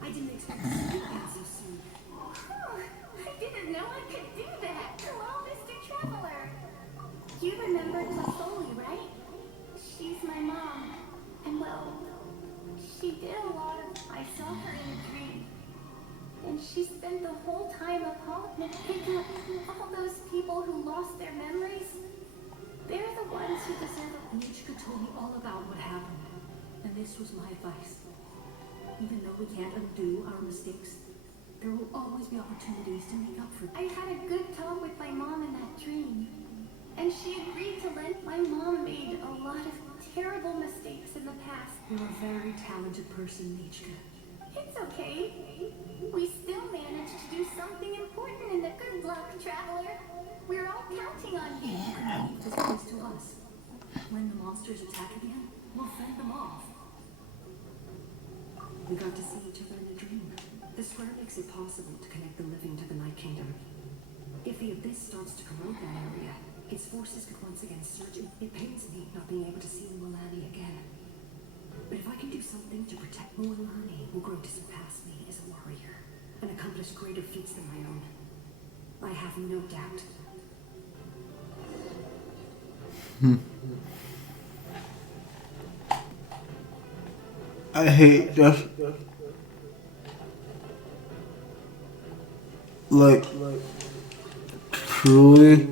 I didn't expect to see that so soon. I didn't know I could do that. Hello, Mr. Traveler. You remember Tlafoli, right? She's my mom. And well, she did a lot of... I saw her in a dream. And she spent the whole time up home picking up all those people who lost their memories. They're the ones who deserve Nichika told me all about what happened, and this was my advice. Even though we can't undo our mistakes, there will always be opportunities to make up for them. I had a good talk with my mom in that dream, and she agreed to lend. My mom made a lot of terrible mistakes in the past. You're a very talented person, Nichika. It's okay. We still managed to do something important in the good luck, traveler. We're all counting on you. You can leave this place to us. When the monsters attack again, we'll fend them off. We got to see each other in a dream. The square makes it possible to connect the living to the Night Kingdom. If the abyss starts to corrode that area, its forces could once again surge. It pains me not being able to see Mualani again. But if I can do something to protect Mualani, will grow to surpass me as a warrior and accomplish greater feats than my own. I have no doubt. I hate this. Like, truly.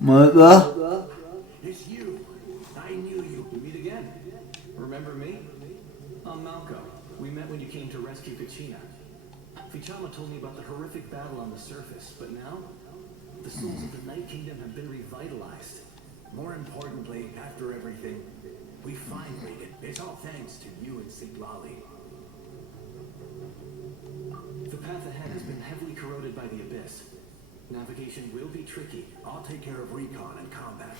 Mother? It's you. I knew you. We meet again. Remember me? I'm Malco. We met when you came to rescue Kachina. Fichama told me about the horrific battle on the surface, but now the souls of the Night Kingdom have been revitalized. More importantly, after everything, we finally did. It's all thanks to you and Siglali. The path ahead has been heavily corroded by the abyss. Navigation will be tricky. I'll take care of recon and combat.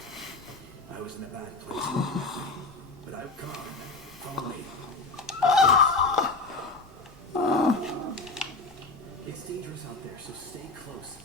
I was in a bad place, but come on, follow me. It's dangerous out there, so stay close.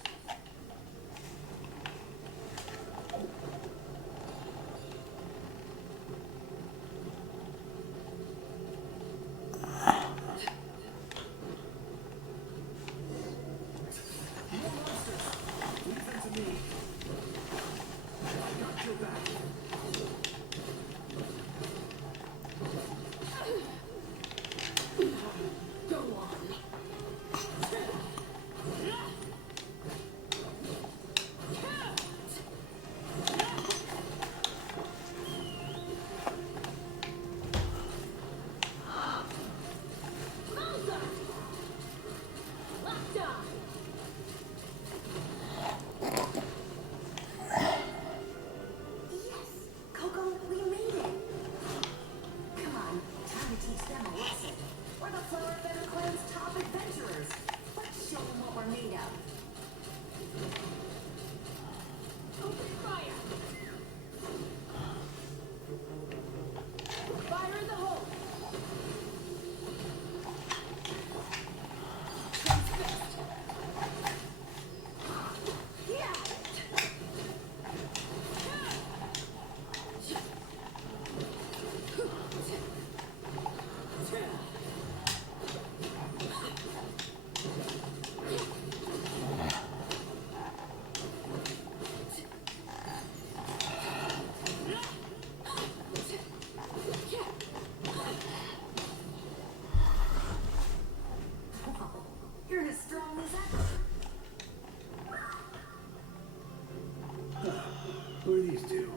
Who are these two?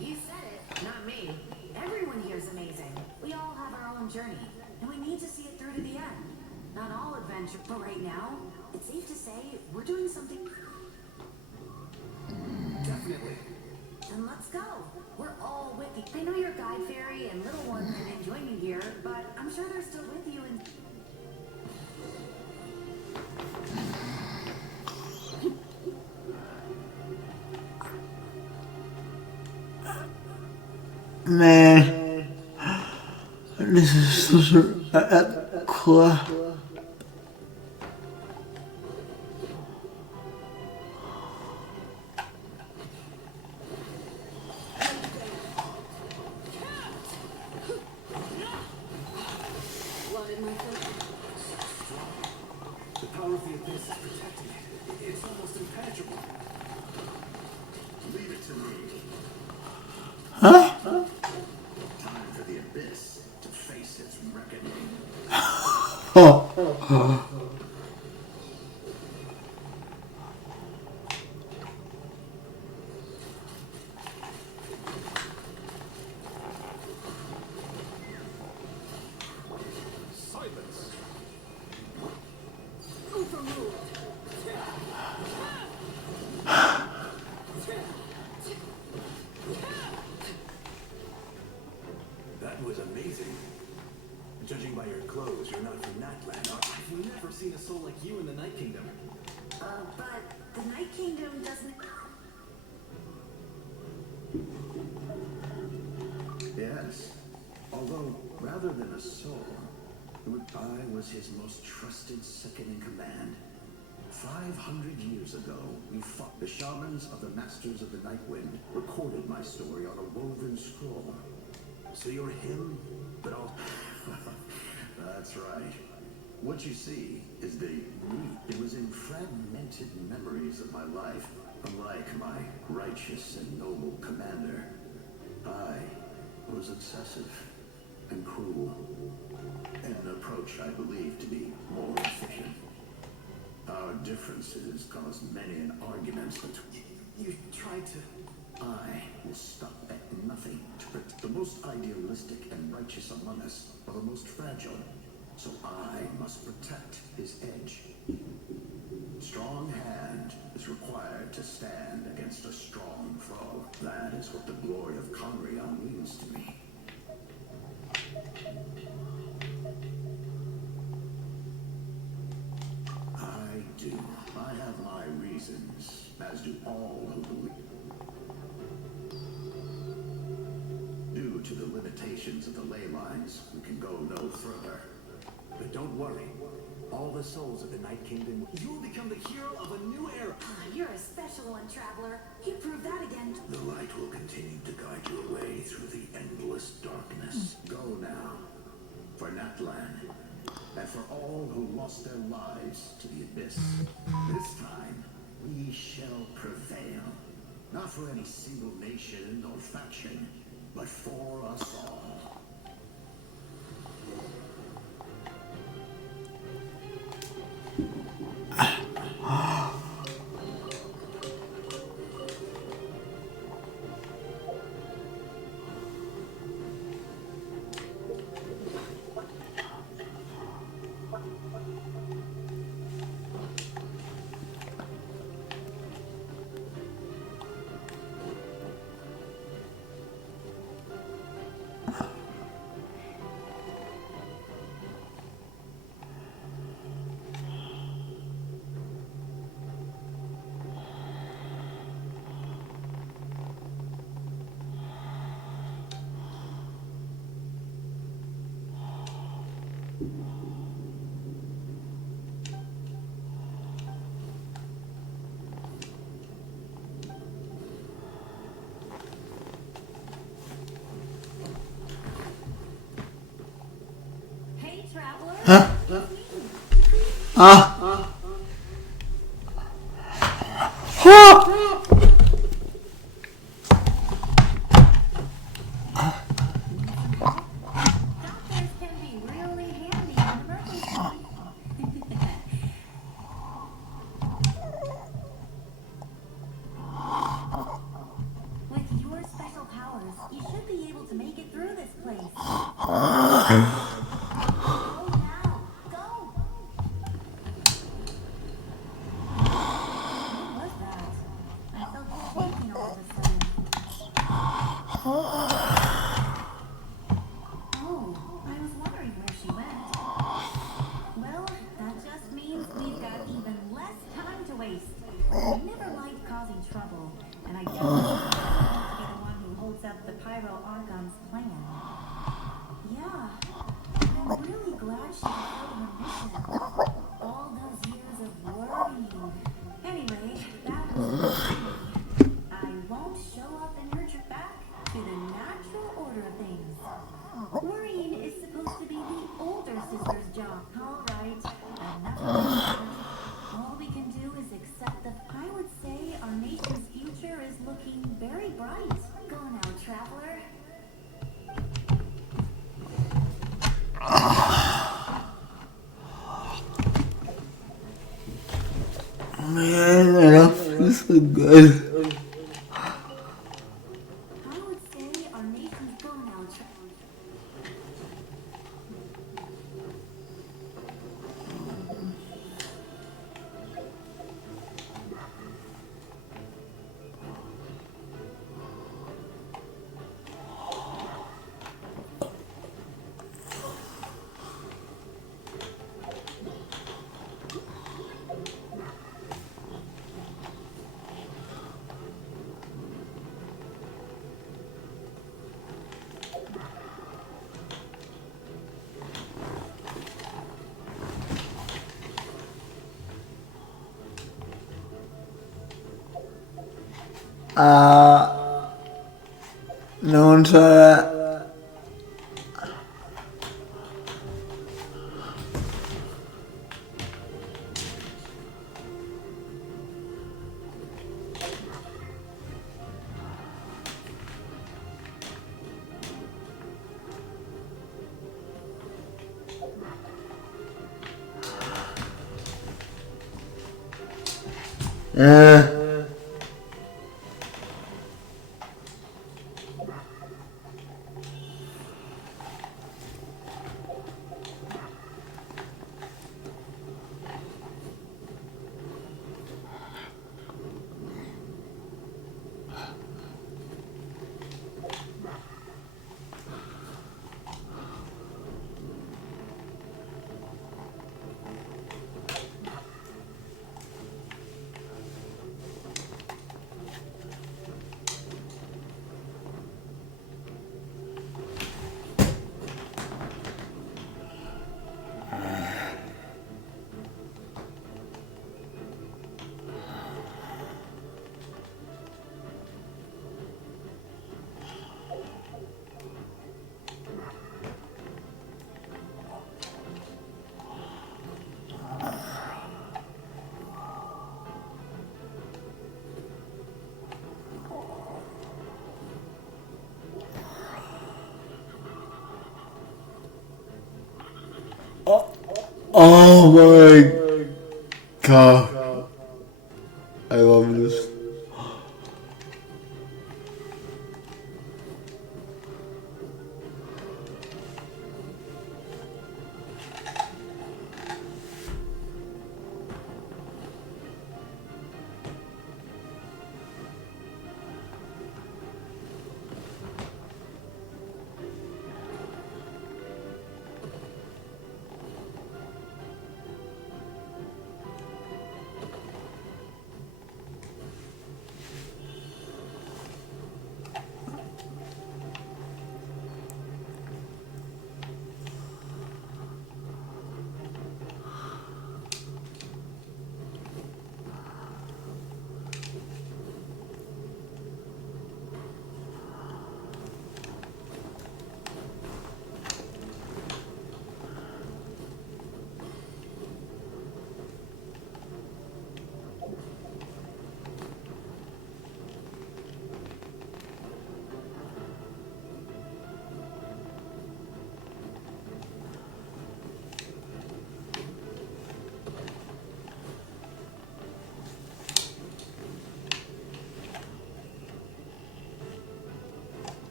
You said it, not me. Everyone here is amazing. We all have our own journey, and we need to see it through to the end. Not all adventure, but right now, it's safe to say we're doing something. Definitely. Then let's go. We're all with you. I know your guide fairy and little one didn't enjoy me here, but I'm sure they're still with you and. Man, this is such a cool. The power of the abyss is protecting it. It's almost impenetrable. Leave it to me. Huh? Time for the abyss to face its reckoning. Oh. Silence. That was amazing. Judging by your clothes, you're not from Natland. I've never seen a soul like you in the Night Kingdom. But the Night Kingdom doesn't... Yes. Although, rather than a soul, I was his most trusted second in command. 500 years ago, we fought. The shamans of the Masters of the Night Wind recorded my story on a woven scroll. So you're him, but all... That's right. What you see is the me. It was in fragmented memories of my life. Unlike my righteous and noble commander, I was excessive and cruel. An approach I believe to be more efficient. Our differences caused many an argument between... You tried to... I will stop at nothing to protect. The most idealistic and righteous among us are the most fragile. So I must protect his edge. Strong hand is required to stand against a strong foe. That is what the glory of Conrion means to me. I do. I have my reasons, as do all who believe. Due to the limitations of the ley lines, we can go no further. But don't worry. All the souls of the Night Kingdom, you will become the hero of a new era. You're a special one, Traveler. You proved that again. The light will continue to guide your way through the endless darkness. Go now, for Natland, and for all who lost their lives to the abyss. This time, we shall prevail. Not for any single nation or faction, but for us all. Hey, Traveler. Huh? Doctors can be really handy in an emergency. With your special powers, you should be able to make it through this place. Go now. Go. What was that? I felt shaking all of a sudden. Oh, I was wondering where she went. Well, that just means we've got even less time to waste. I never liked causing trouble, and I definitely don't want to be the one who holds up the Pyro Archon's plan. Yeah, I'm really glad she fulfilled her mission. All those years of worrying. Anyway, that was I won't show up in her trip back to the natural order of things. Worrying is supposed to be the older sister's job. All right, enough of that. All we can do is accept that I would say our nation's future is looking very bright. Go now, traveler. Man, that feels so good. I would say our nation's go now, traveler. No one saw that. Yeah. Oh my god. I love this.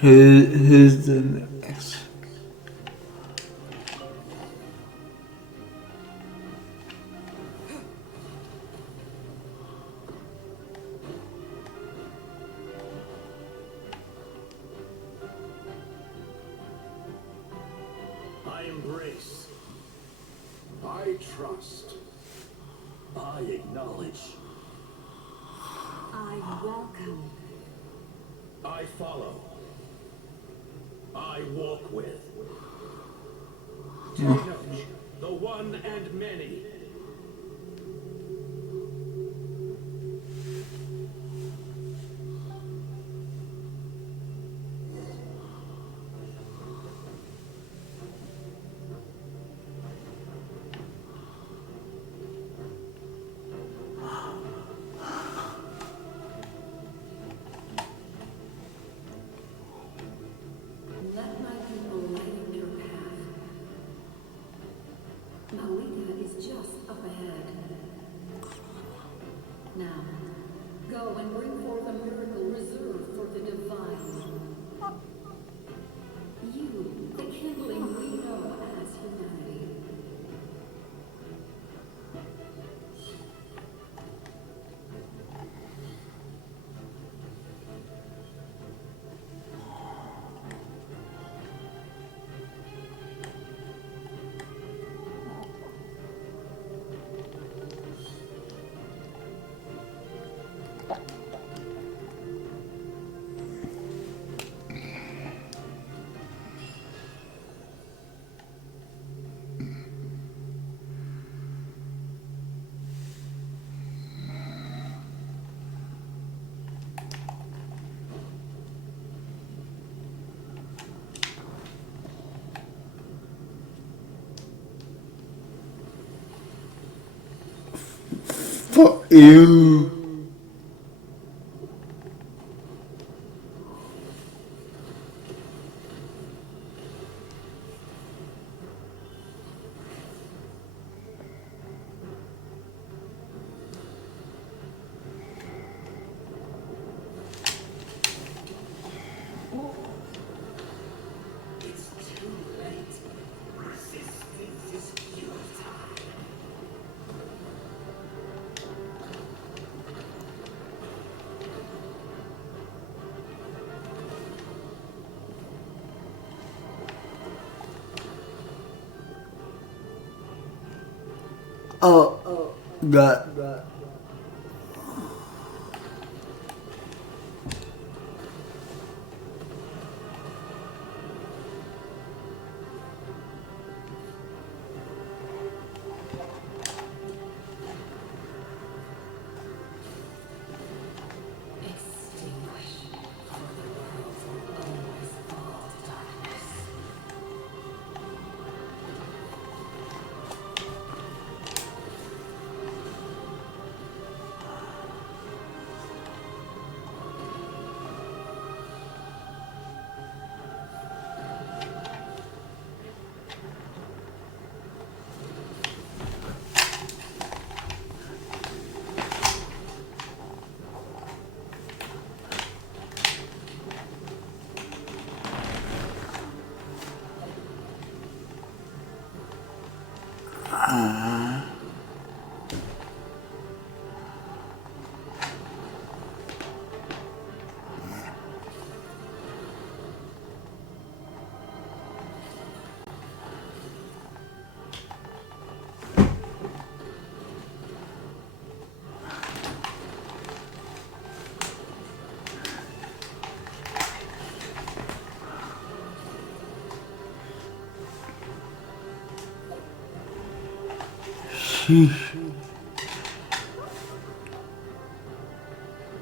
Here's the next. I embrace. I trust. I acknowledge. I welcome. I follow. I walk with. Tenoch, the one and many. Let my people lighten your path. Mauvika is just up ahead. Now, go and bring forth a miracle reserved for the divine. You, the kindling we know as humanity. Fuck you. It's too late. Resistance is futile. Oh, God. Extinguish, for the world will always fall to darkness.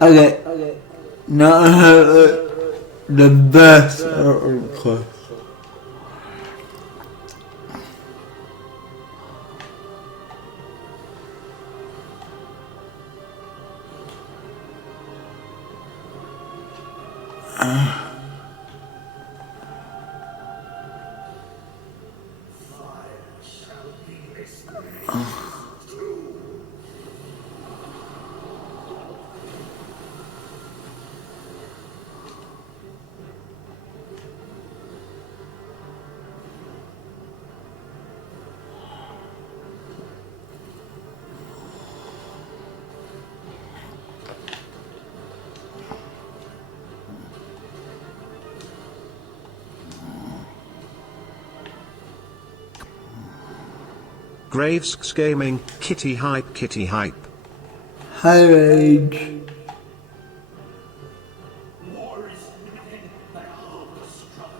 Okay. Now I have the best class. Graves Gaming, kitty hype, kitty hype. Hi, Rage. War is nothing but a hopeless struggle.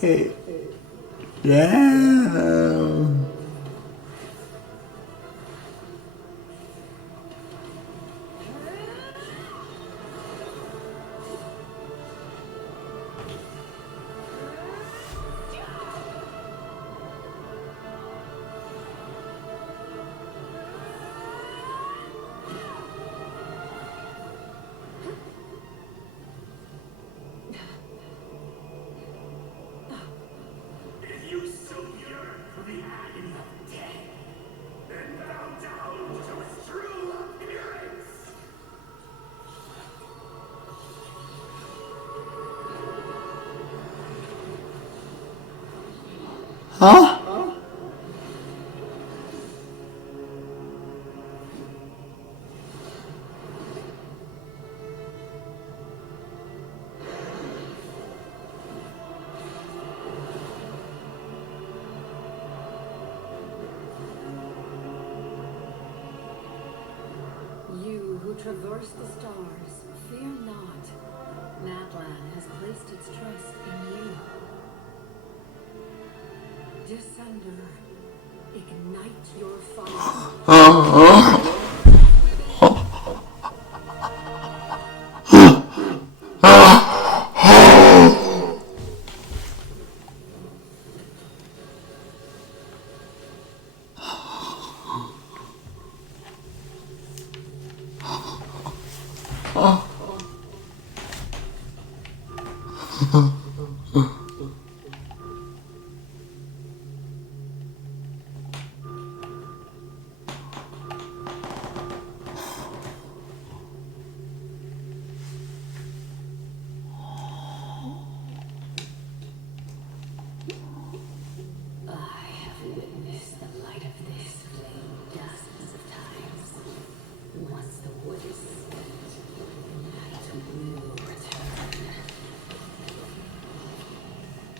Shit. Damn. If you so yearn for the agony of death, then bow down to its true appearance. Huh? You who traverse the stars, fear not. Natlan has placed its trust in you. Descender, ignite your fire. I have witnessed the light of this flame dozens of times. Once the wood is spent, night will return.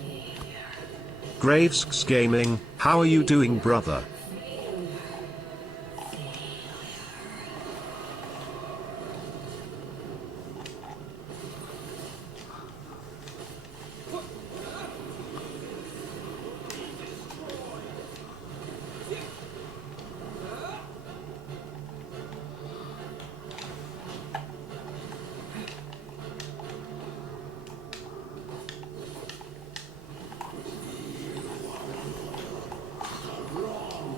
Here. Graves Gaming, how are you doing, brother? Wrong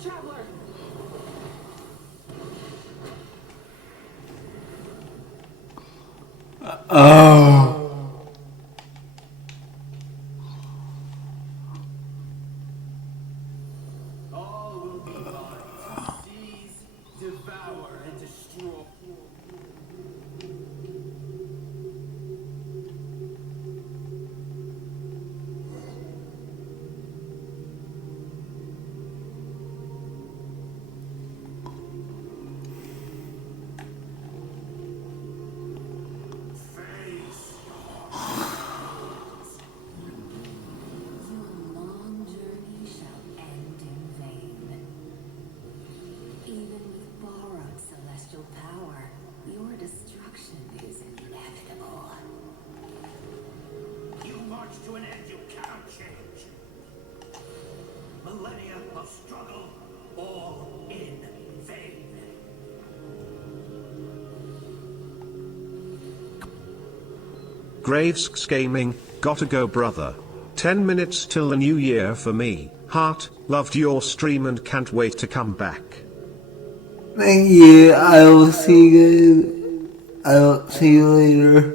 traveler! Oh. All will be mine to seize, devour, and destroy. Your long journey shall end in vain. Even with borrowed celestial power, your destruction is inevitable. You march to an end you cannot change. Millennia of struggle, all in vain. Graves Gaming, gotta go brother. 10 minutes till the new year for me. Heart, loved your stream and can't wait to come back. Thank you. I will see you guys. I will see you later. The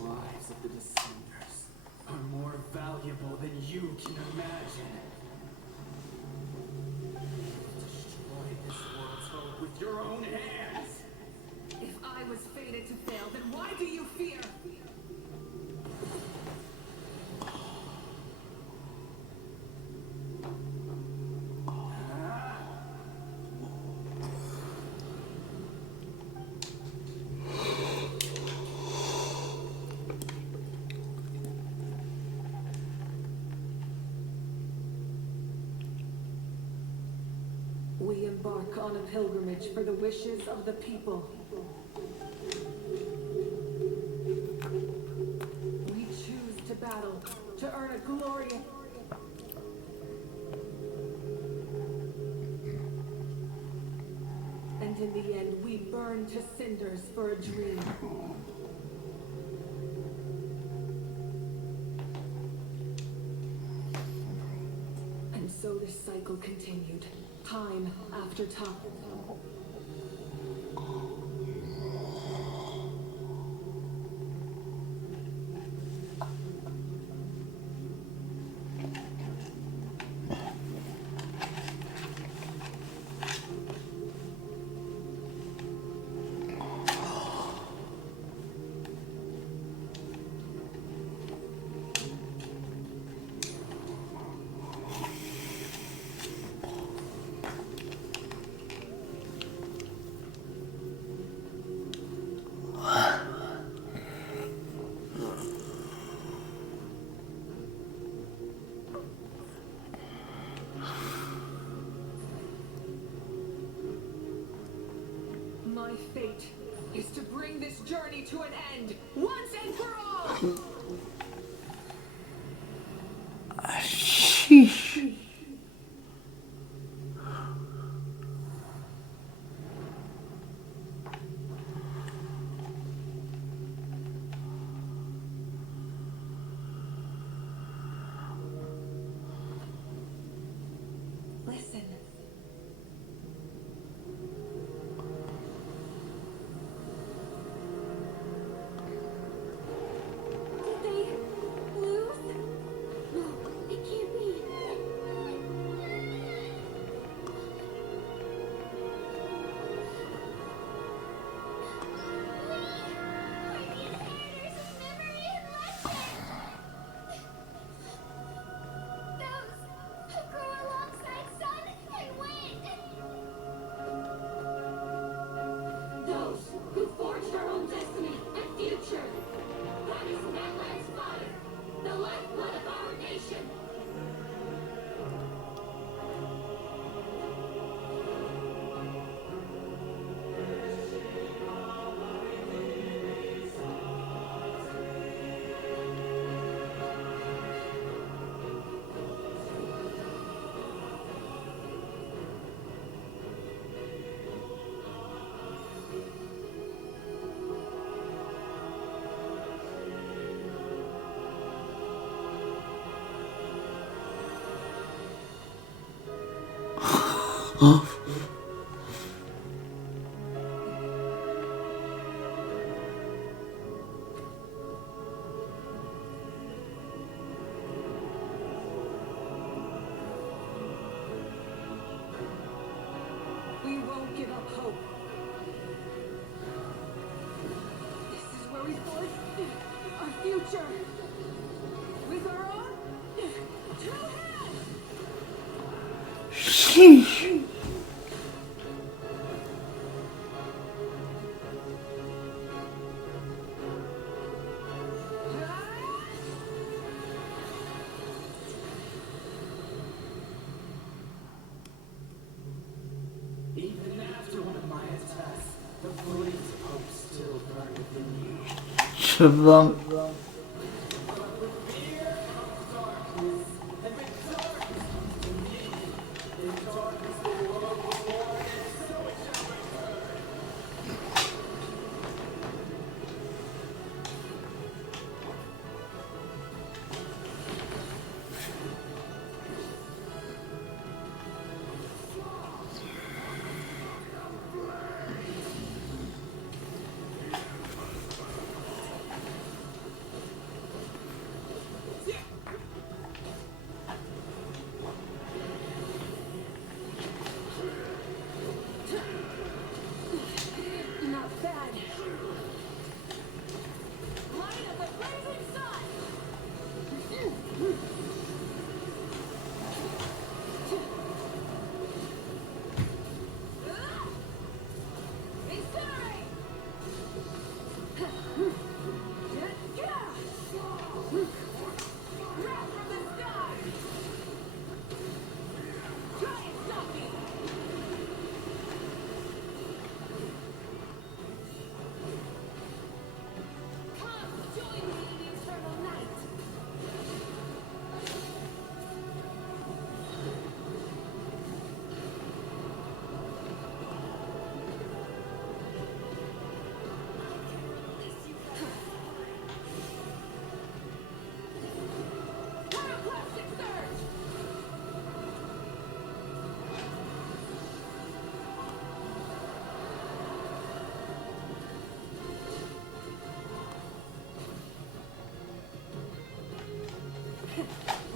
lives of the descenders are more valuable than you can imagine. Destroy this world's hope with your own hands. If I was fated to fail, then why do you fear? We embark on a pilgrimage for the wishes of the people. We choose to battle, to earn a glorious... And in the end, we burn to cinders for a dream. And so this cycle continued, time after time. My fate is to bring this journey to an end, once and for all! Sheesh. Listen. Did they We won't give up hope. This is where we forge our future. With our own two hands. Sheesh. Even after one of my attacks, the blaze of hope still burned within you. Sebab Fear of darkness, and with darkness comes to me. In darkness the world was born, and so it shall return. Not bad. Light of the blazing sun. Incinerate. Wrath from the sky. Try and stop me. Come, join me in the eternal night. Pyroclastic surge.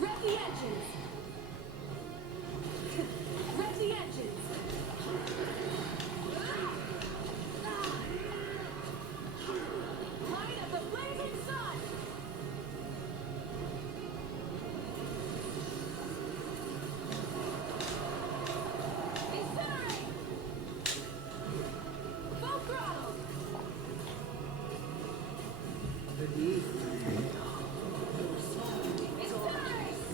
Red the engines! Red the engines! Light of the blazing sun! Incinerate! Full throttle! Incinerate!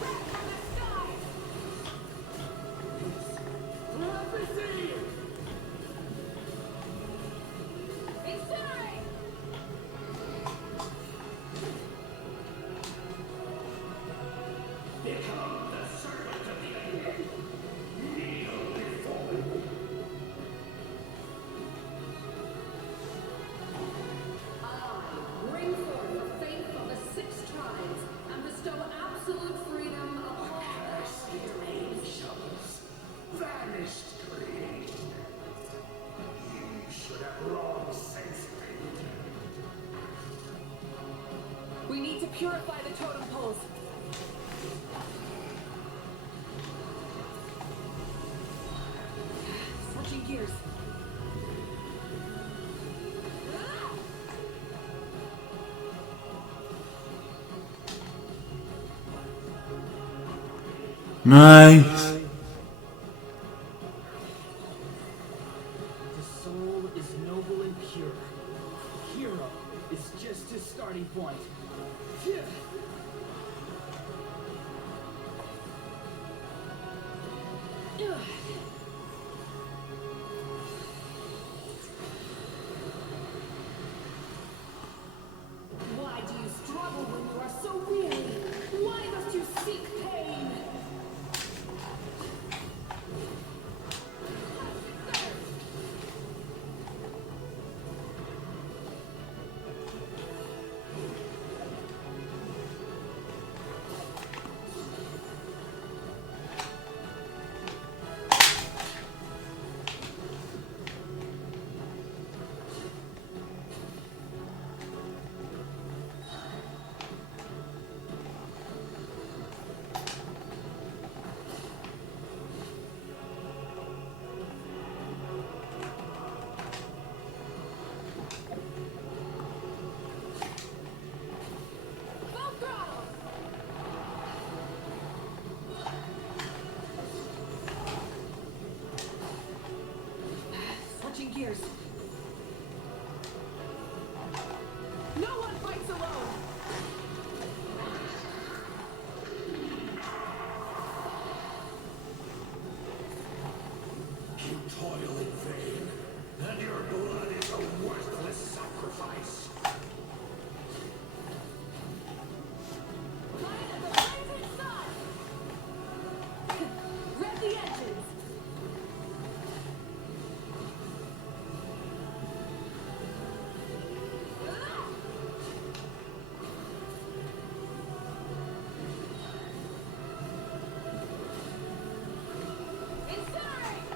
Wrath from the sky! Prophecy! Incinerate! Become the servant of the earth. Kneel before me. Bring forth the faith of the six tribes and bestow absolute freedom upon Curse the angels. Vanished greed. You should have long since been. We need to purify the totem poles. Switching gears. nice. The soul is noble and pure. Hero is just his starting point. Why do you struggle when you are so weary? Why must you seek pain? gears. No one fights alone. You toil in vain, and your blood is a worthless sacrifice. Light at the blazing sun. Rev the engines. Incinerate!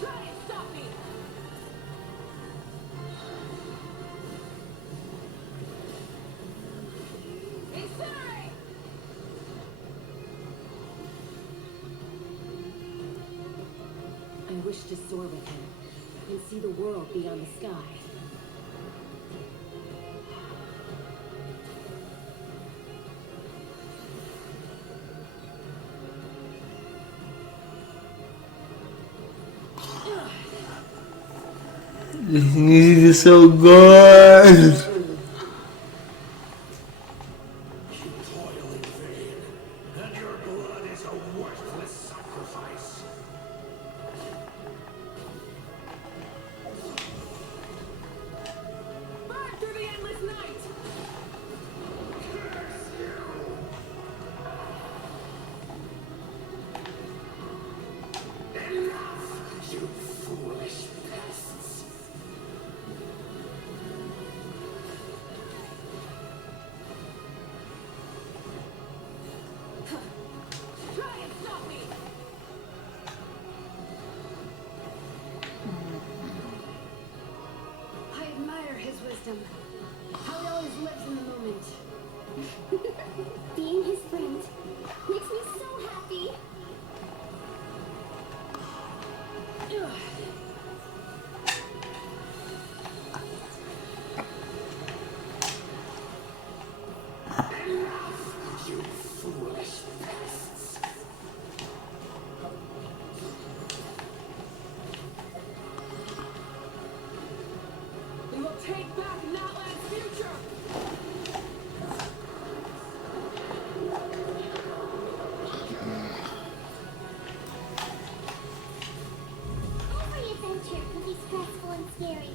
Try and stop me! Incinerate! I wish to soar with him and see the world beyond the sky. This music is so good. You toil in vain, and your blood is a worthless sacrifice. Burn through the endless night! Enough, you foolish pests. Try and stop me! I admire his wisdom. How he always lives in the moment. Being his friend makes me so happy. You foolish pests. We will take back Natland's future! Every adventure can be stressful and scary.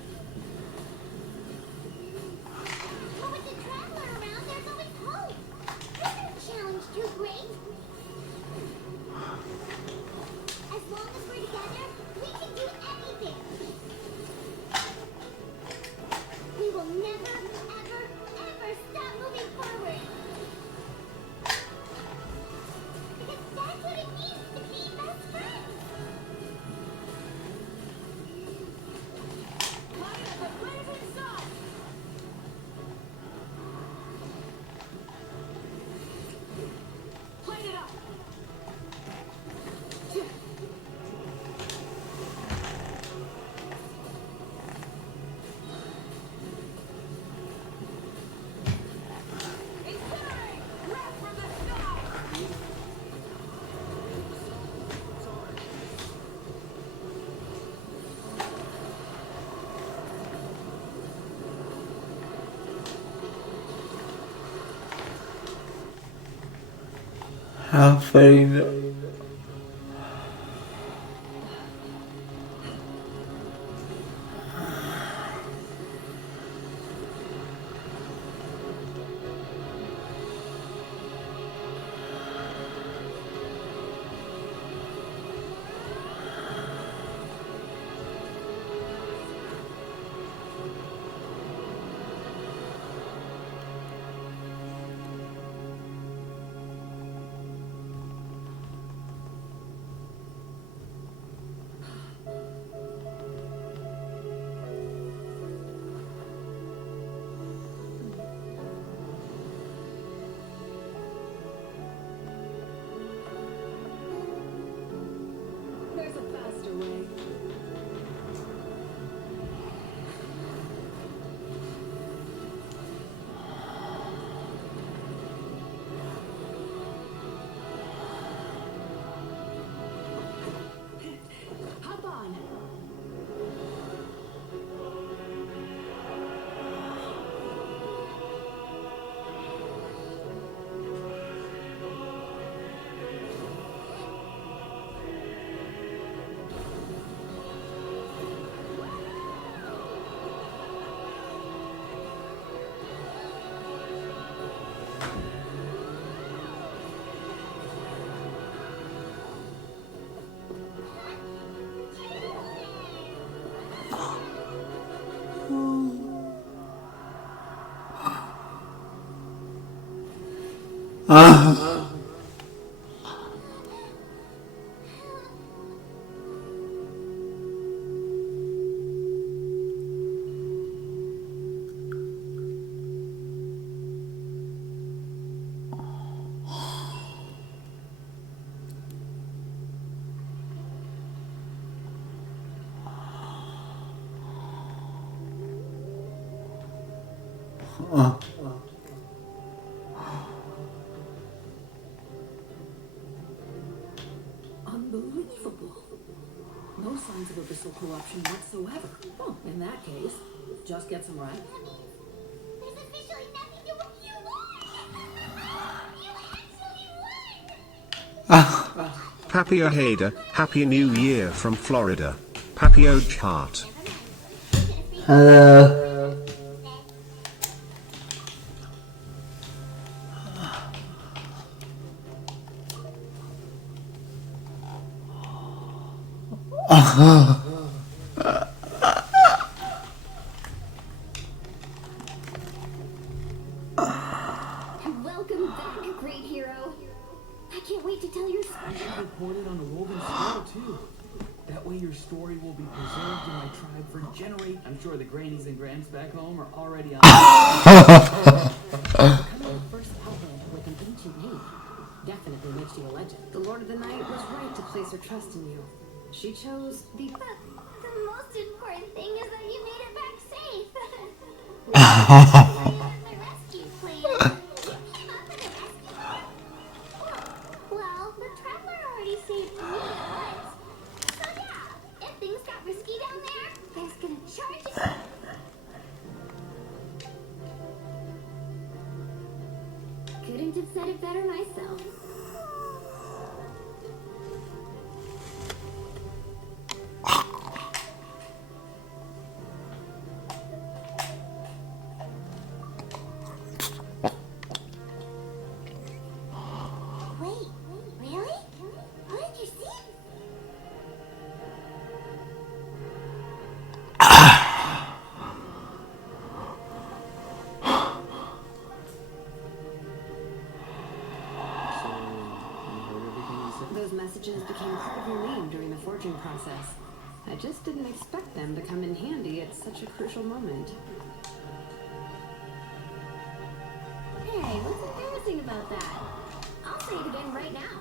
But with the traveler around, there's always hope. There's no challenge too great. As long as we're together, we can do anything. We will never, ever, ever stop moving forward. Because that's what it means to be best friends. Light at the blazing sun! Light it up! Incinerate! Wrath from the sky! How funny. There's a faster way. Unbelievable. No signs of abyssal corruption whatsoever. Well, in that case, just get some rest. There's officially nothing to what you want! You actually won! Papio Hader, Happy New Year from Florida. Papio Heart. Hello. Welcome back, great hero. I can't wait to tell your story. I should report it on the Woven Scroll too. That way your story will be preserved in my tribe for generations. I'm sure the grannies and gramps back home are already on. Becoming the first outlander with an ancient name definitely makes you a legend. The Lord of the Night was right to place her trust in you. She chose the The most important thing is that you made it back safe. My rescue plan. Well, the traveler already saved me once. So yeah, if things got risky down there, there's gonna charge it. Couldn't have said it better myself. Wait, really? What did you see? So, you heard everything he said? Those messages became part of your name during the forging process. I just didn't expect them to come in handy at such a crucial moment. Hey, what's embarrassing about that? I'll say it again right now.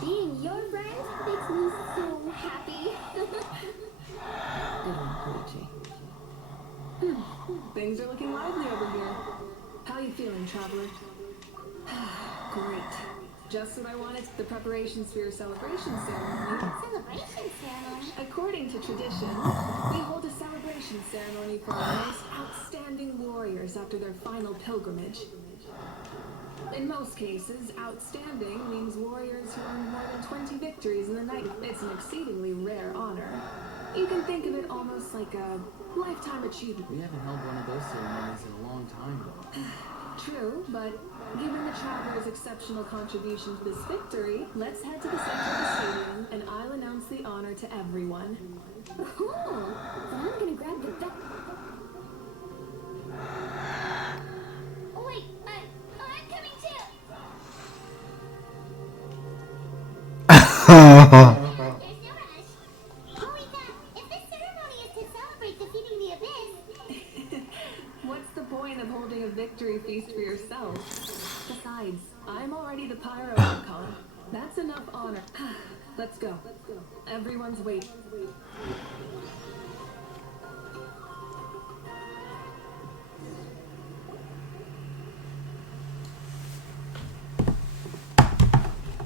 Being your friend makes me so happy. Good one, Koichi. Things are looking lively over here. How you feeling, traveler? Great. Just what I wanted. The preparations for your celebration ceremony. Celebration ceremony. According to tradition, we hold a celebration ceremony for our most outstanding warriors after their final pilgrimage. In most cases, outstanding means warriors who earn more than 20 victories in the night. It's an exceedingly rare honor. You can think of it almost like a lifetime achievement. We haven't held one of those ceremonies in a long time though. True, but given the traveler's exceptional contribution to this victory, let's head to the center of the stadium and I'll announce the honor to everyone. Cool. Then I'm gonna grab the Oh wait, I'm coming too. There's no rush. Mauvika, if this ceremony is to celebrate defeating the abyss, What's the point of holding a victory feast for yourself? Besides, I'm already the pyro archon. That's enough honor. Let's go. Everyone's waiting.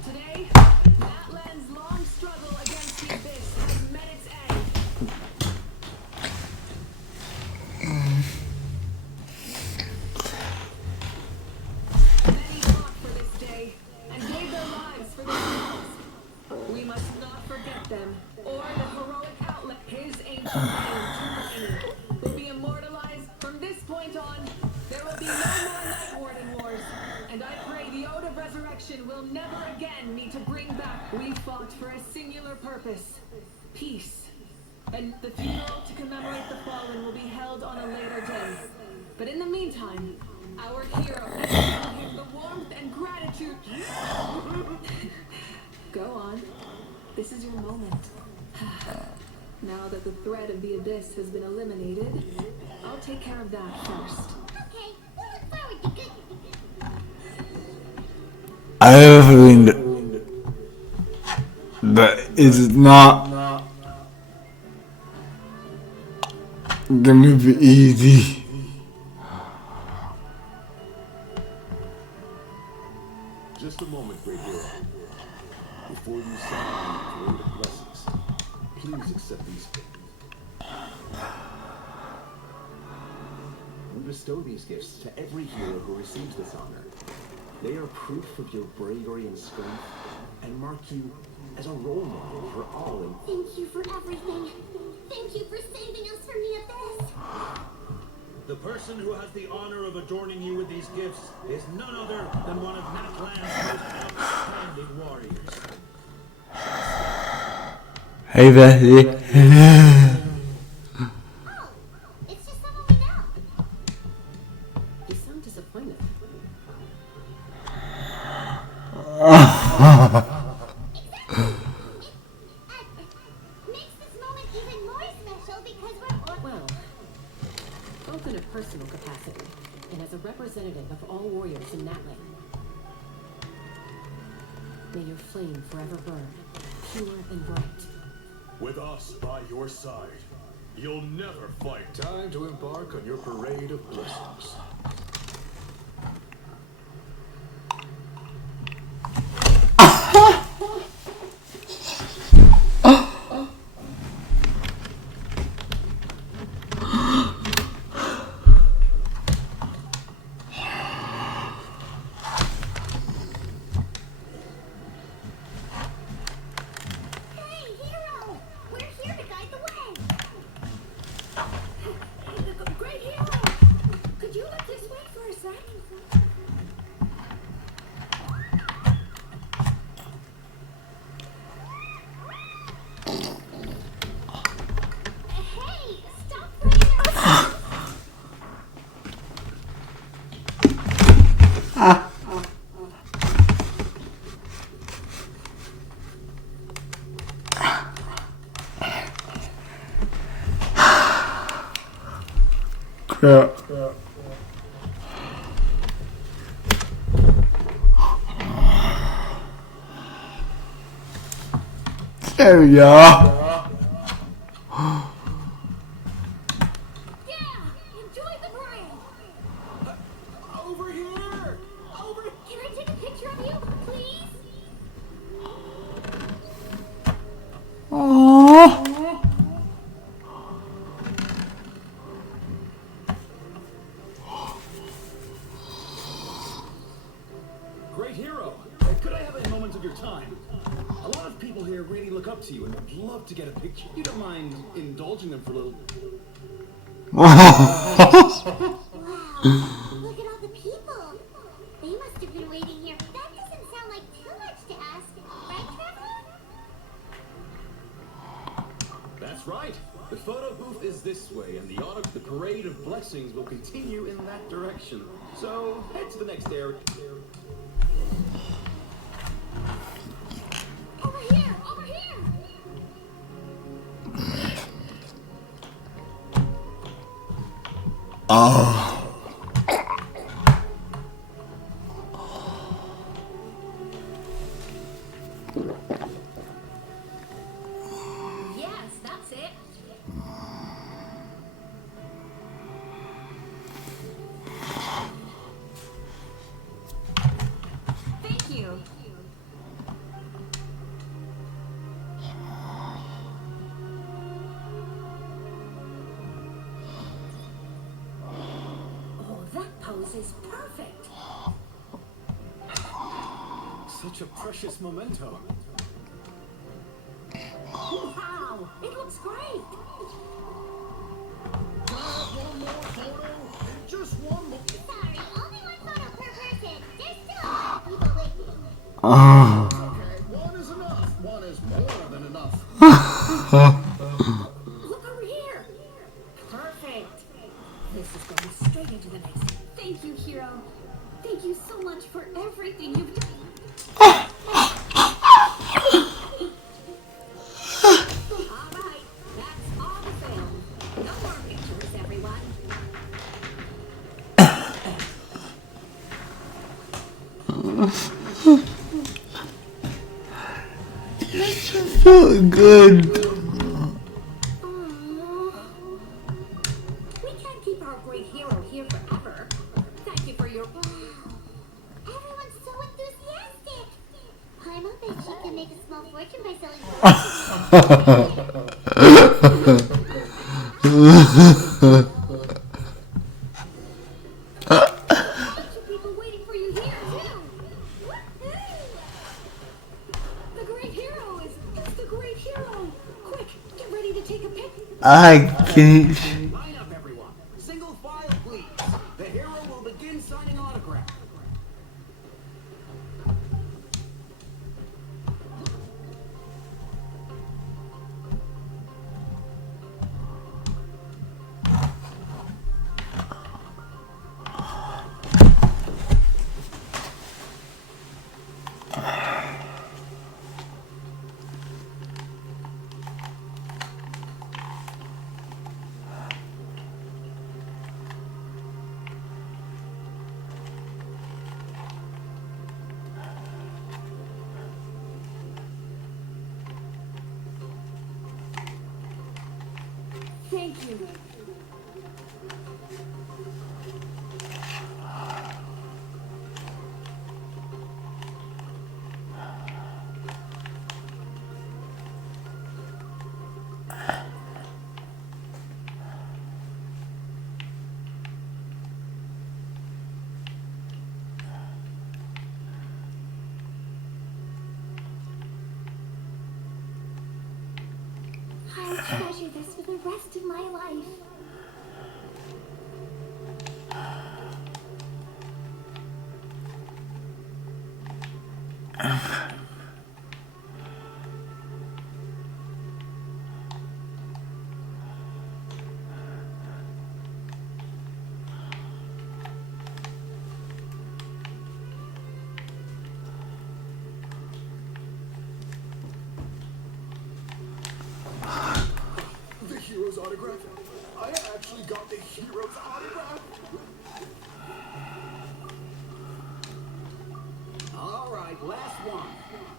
Today, Natlan's long struggle against the abyss has met its end. Many fought for this day and gave their lives for this cause. We must not forget them, or the heroic outlet his ancient name will be immortalized. From this point on, there will be no more Night Warden wars, and I pray the Ode of Resurrection will never again need to bring back. We fought for a singular purpose, peace, and the funeral to commemorate the fallen will be held on a later day. But in the meantime, our hero is giving him the warmth and gratitude. Go on. This is your moment. Now that the threat of the abyss has been eliminated, I'll take care of that first. Okay, we'll look forward to good. I have a feeling that it's not gonna be easy. Just a moment, great hero. Before you sign the parade of blessings, please accept these. We bestow these gifts to every hero who receives this honor. They are proof of your bravery and strength, and mark you as a role model for all. Thank you for everything. Thank you for saving us from the abyss. The person who has the honor of adorning you with these gifts is none other than one of Natlan's most outstanding warriors. Hey, Bessie. Oh, it's just someone we know. You sound disappointed. Makes this moment even more special because we're all... Well, both in a personal capacity and as a representative of all warriors in Natlan. May your flame forever burn, pure and bright. With us by your side, you'll never fight. Time to embark on your parade of blessings. Hey, hero! We're here to guide the way. Great hero! Could you look this way for a sec? Hey, stop playing around. Crap. There we go. Yeah, enjoy the parade. Over here! Over Can I take a picture of you, please? Aww. Great hero! Could I have a moment of your time? A lot of people here really look up to you and would love to get a picture. You don't mind indulging them for a little... Wow, look at all the people. They must have been waiting here. That doesn't sound like too much to ask, right, Trevor? That's right. The photo booth is this way, and the parade of blessings will continue in that direction. So head to the next area. Over here, over here. Oh. Yes, that's it. Thank you. Oh, that pose is perfect. Such a precious memento. Wow, it looks great. One more photo? Just one more. Sorry, only one photo per person. There's still a lot of people waiting. Oh. Okay, one is enough. One is more than enough. Look over here. Perfect. This is going straight into the hero. Thank you so much for everything you've done. Alright, that's all the film. No more pictures, everyone. So good. We can't keep our great hero here forever. Thank you for your... Wow. Everyone's so enthusiastic. Paimon thinks she can make a small fortune by selling Bunch of people waiting for you here too. The great hero is the great hero. Quick, get ready to take a pic. I can't. Line up, everyone. Single file, please. The hero will begin signing autographs. Thank you. I'll treasure this for the rest of my life. The hero's autograph? I actually got the hero's autograph? All right, last one.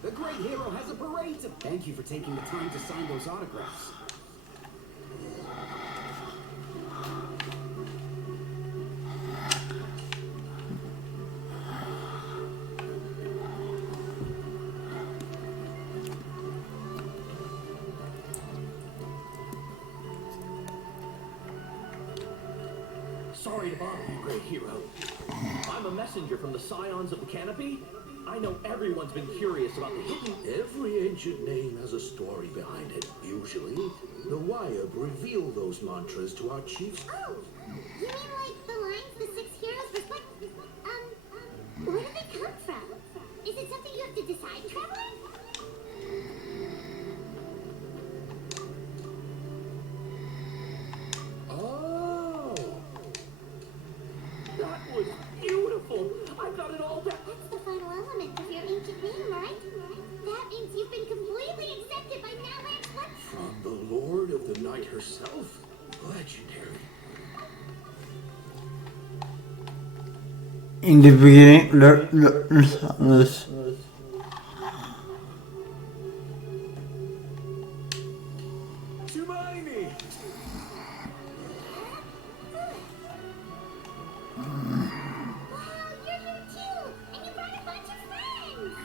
The great hero has a parade to... Thank you for taking the time to sign those autographs. Sorry to bother you, great hero. I'm a messenger from the Scions of the Canopy. I know everyone's been curious about the hidden... Every ancient name has a story behind it. Usually, the Wyab reveal those mantras to our chiefs. Oh, you mean like the lines the six heroes reflect? Where do they come from? Is it something you have to decide, Traveler? Oh! That was beautiful! I got it all down! That's the final element of your ancient name, right? That means you've been completely accepted by Nowhere's what? From the Lord of the Night herself. Legendary. In the beginning, let's Tumaini! Wow, you're here too! And you brought a bunch of friends!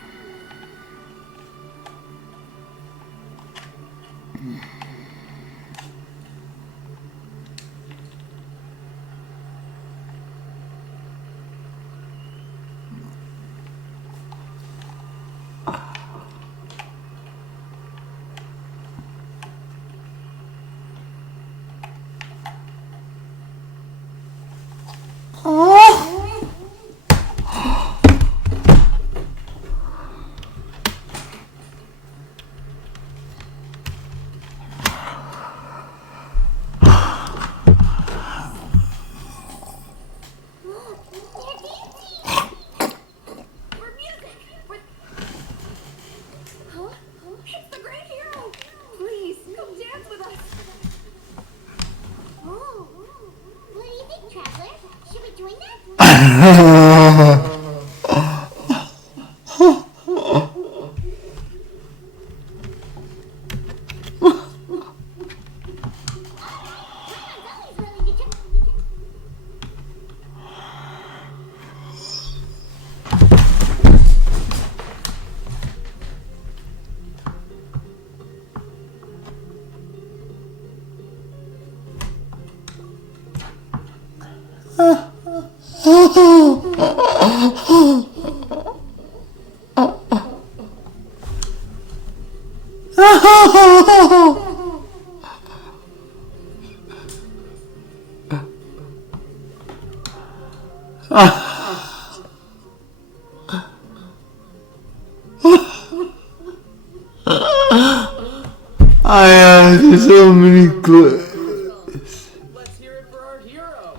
I have so many clues. Let's hear it for our hero.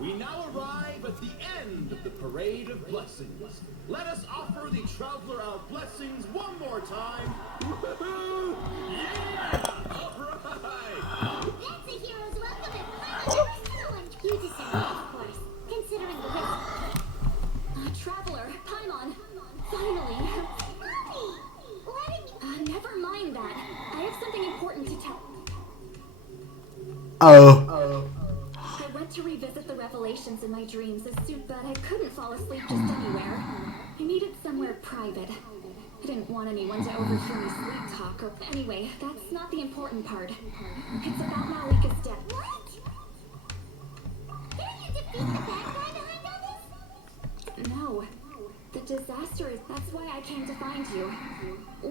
We now arrive at the end of the Parade of Blessings. Let us offer the traveler our blessings one more time. Woo-hoo! Yeah! All right! That's a hero's welcome and final excellent. You deserve it, of course, considering the risk. Traveler, Paimon. Finally. Mommy! What did Never mind that. I have something important to tell. Oh. I went to revisit the revelations in my dreams as soon, but I couldn't fall asleep just anywhere. I needed somewhere private. I didn't want anyone to overhear me sleep talk. Anyway, that's not the important part. It's about Mauvika's death. What? Didn't you defeat the bad guy behind all this? No. The disaster is... That's why I came to find you.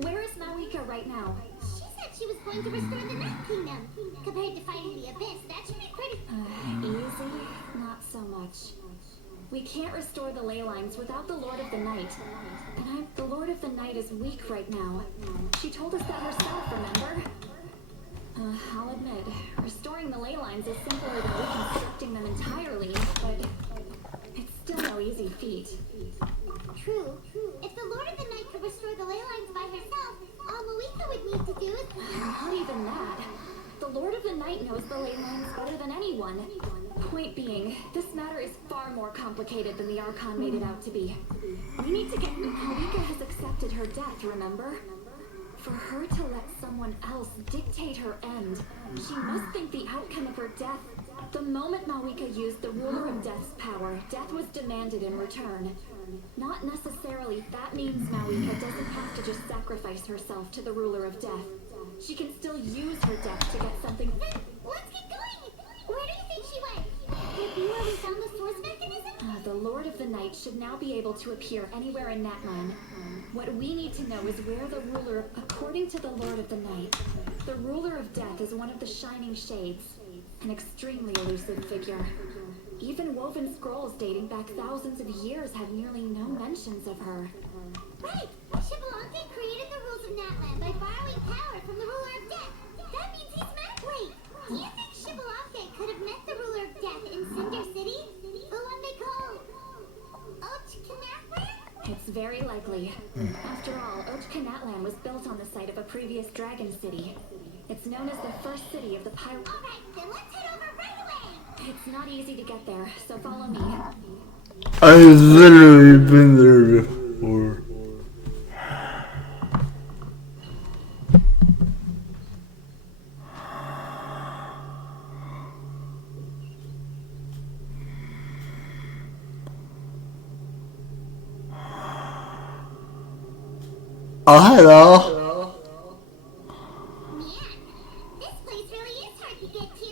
Where is Mauvika right now? She said she was going to restore the Night Kingdom. Compared to fighting the Abyss, that should be pretty... Easy? Not so much. We can't restore the ley lines without the Lord of the Night. And the Lord of the Night is weak right now. She told us that herself, remember? I'll admit, restoring the ley lines is simpler than reconstructing them entirely, but it's still no easy feat. True. If the Lord of the Night could restore the ley lines by herself, all Mauvika would need to do is... Not even that. The Lord of the Night knows the ley lines better than anyone. Point being, this matter is far more complicated than the Archon made it out to be. We need to get... Mauvika has accepted her death, remember? For her to let someone else dictate her end, she must think the outcome of her death. The moment Mauvika used the Ruler of Death's power, death was demanded in return. Not necessarily that means Mauvika doesn't have to just sacrifice herself to the Ruler of Death. She can still use her death to get something... Then, let's get going! Where do you think she went? Could it be where we found the source mechanism? The Lord of the Night should now be able to appear anywhere in Natlan. What we need to know is where the ruler... According to the Lord of the Night, the Ruler of Death is one of the Shining Shades. An extremely elusive figure. Even woven scrolls dating back thousands of years have nearly no mentions of her. Right! Shibbolante created the rules of Natlan by borrowing power from the Ruler of Death. That means he's met... Wait, do you think Shibbolante could have met the Ruler of Death in Cinder City? The one they call... Ochkanatlan? It's very likely. After all, Ochkanatlan was built on the site of a previous dragon city. It's known as the first city of the Pirate... Alright, then let's head over right away! It's not easy to get there, so follow me. I've literally been there before. Oh, hello. Man, this place really is hard to get to.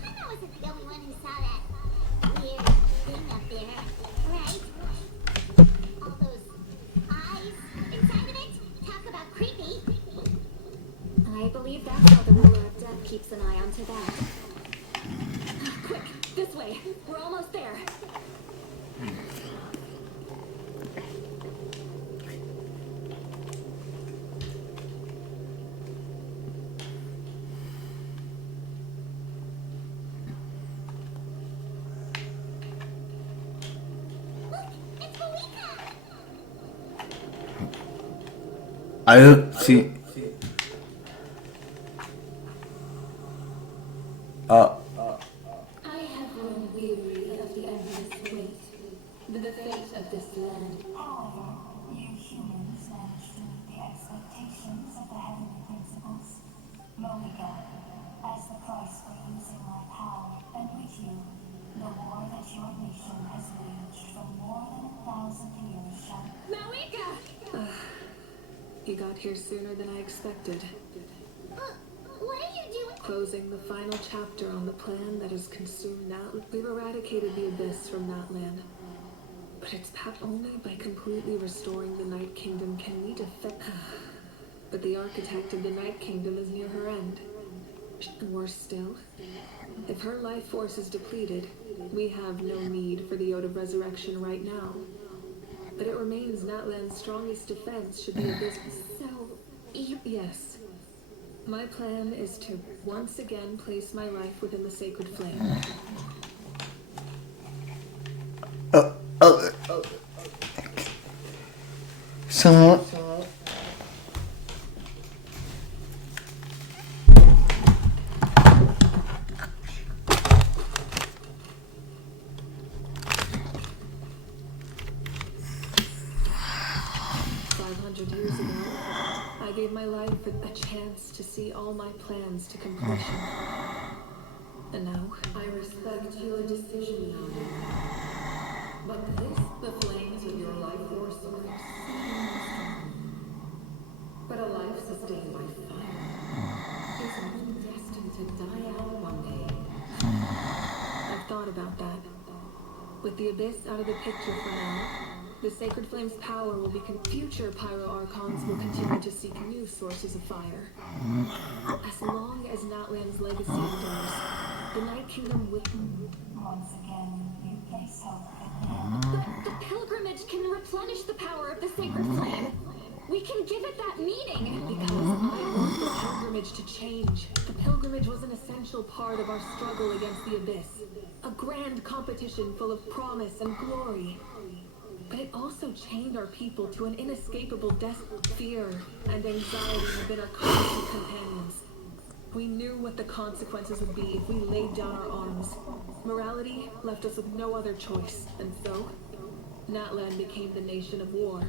Hana wasn't the only one who saw that weird thing up there, right? All those eyes inside of it? Talk about creepy. I believe that's how the Ruler of Death keeps an eye onto that. Quick, this way. We're almost there. Look, it's Mauvika! Ayo si I have grown weary of the endless wait, the fate of this land. However, you humans managed to meet the expectations of the heavenly principles. Mauvika, as the price for using my power, and with you, the war that your nation has waged for more than 1,000 years shall... Mauvika! You got here sooner than I expected. What are you doing? Closing the final chapter on the plan that has consumed Natlan. We've eradicated the Abyss from Natlan. But it's only by completely restoring the Night Kingdom can we defend. But the architect of the Night Kingdom is near her end. And worse still, if her life force is depleted, we have no need for the Ode of Resurrection right now. But it remains Natlan's strongest defense should the Abyss. So, yes. My plan is to once again place my life within the sacred flame. so 500 years ago, I gave my life a chance to see all my plans to completion. And now, I respect your decision, Mauvika. But the flames of your life force are exceedingly strong. But a life sustained by fire is only destined to die out one day. I've thought about that. With the Abyss out of the picture for now, the Sacred Flame's power will be future Pyro-Archons will continue to seek new sources of fire. As long as Natlan's legacy endures, the Night Kingdom will... Once again, you place hope in me. The pilgrimage can replenish the power of the sacred flame. We can give it that meaning. Because I want the pilgrimage to change. The pilgrimage was an essential part of our struggle against the Abyss. A grand competition full of promise and glory. But it also chained our people to an inescapable fear and anxiety have been our constant companions. We knew what the consequences would be if we laid down our arms. Morality left us with no other choice, and so, Natlan became the nation of war.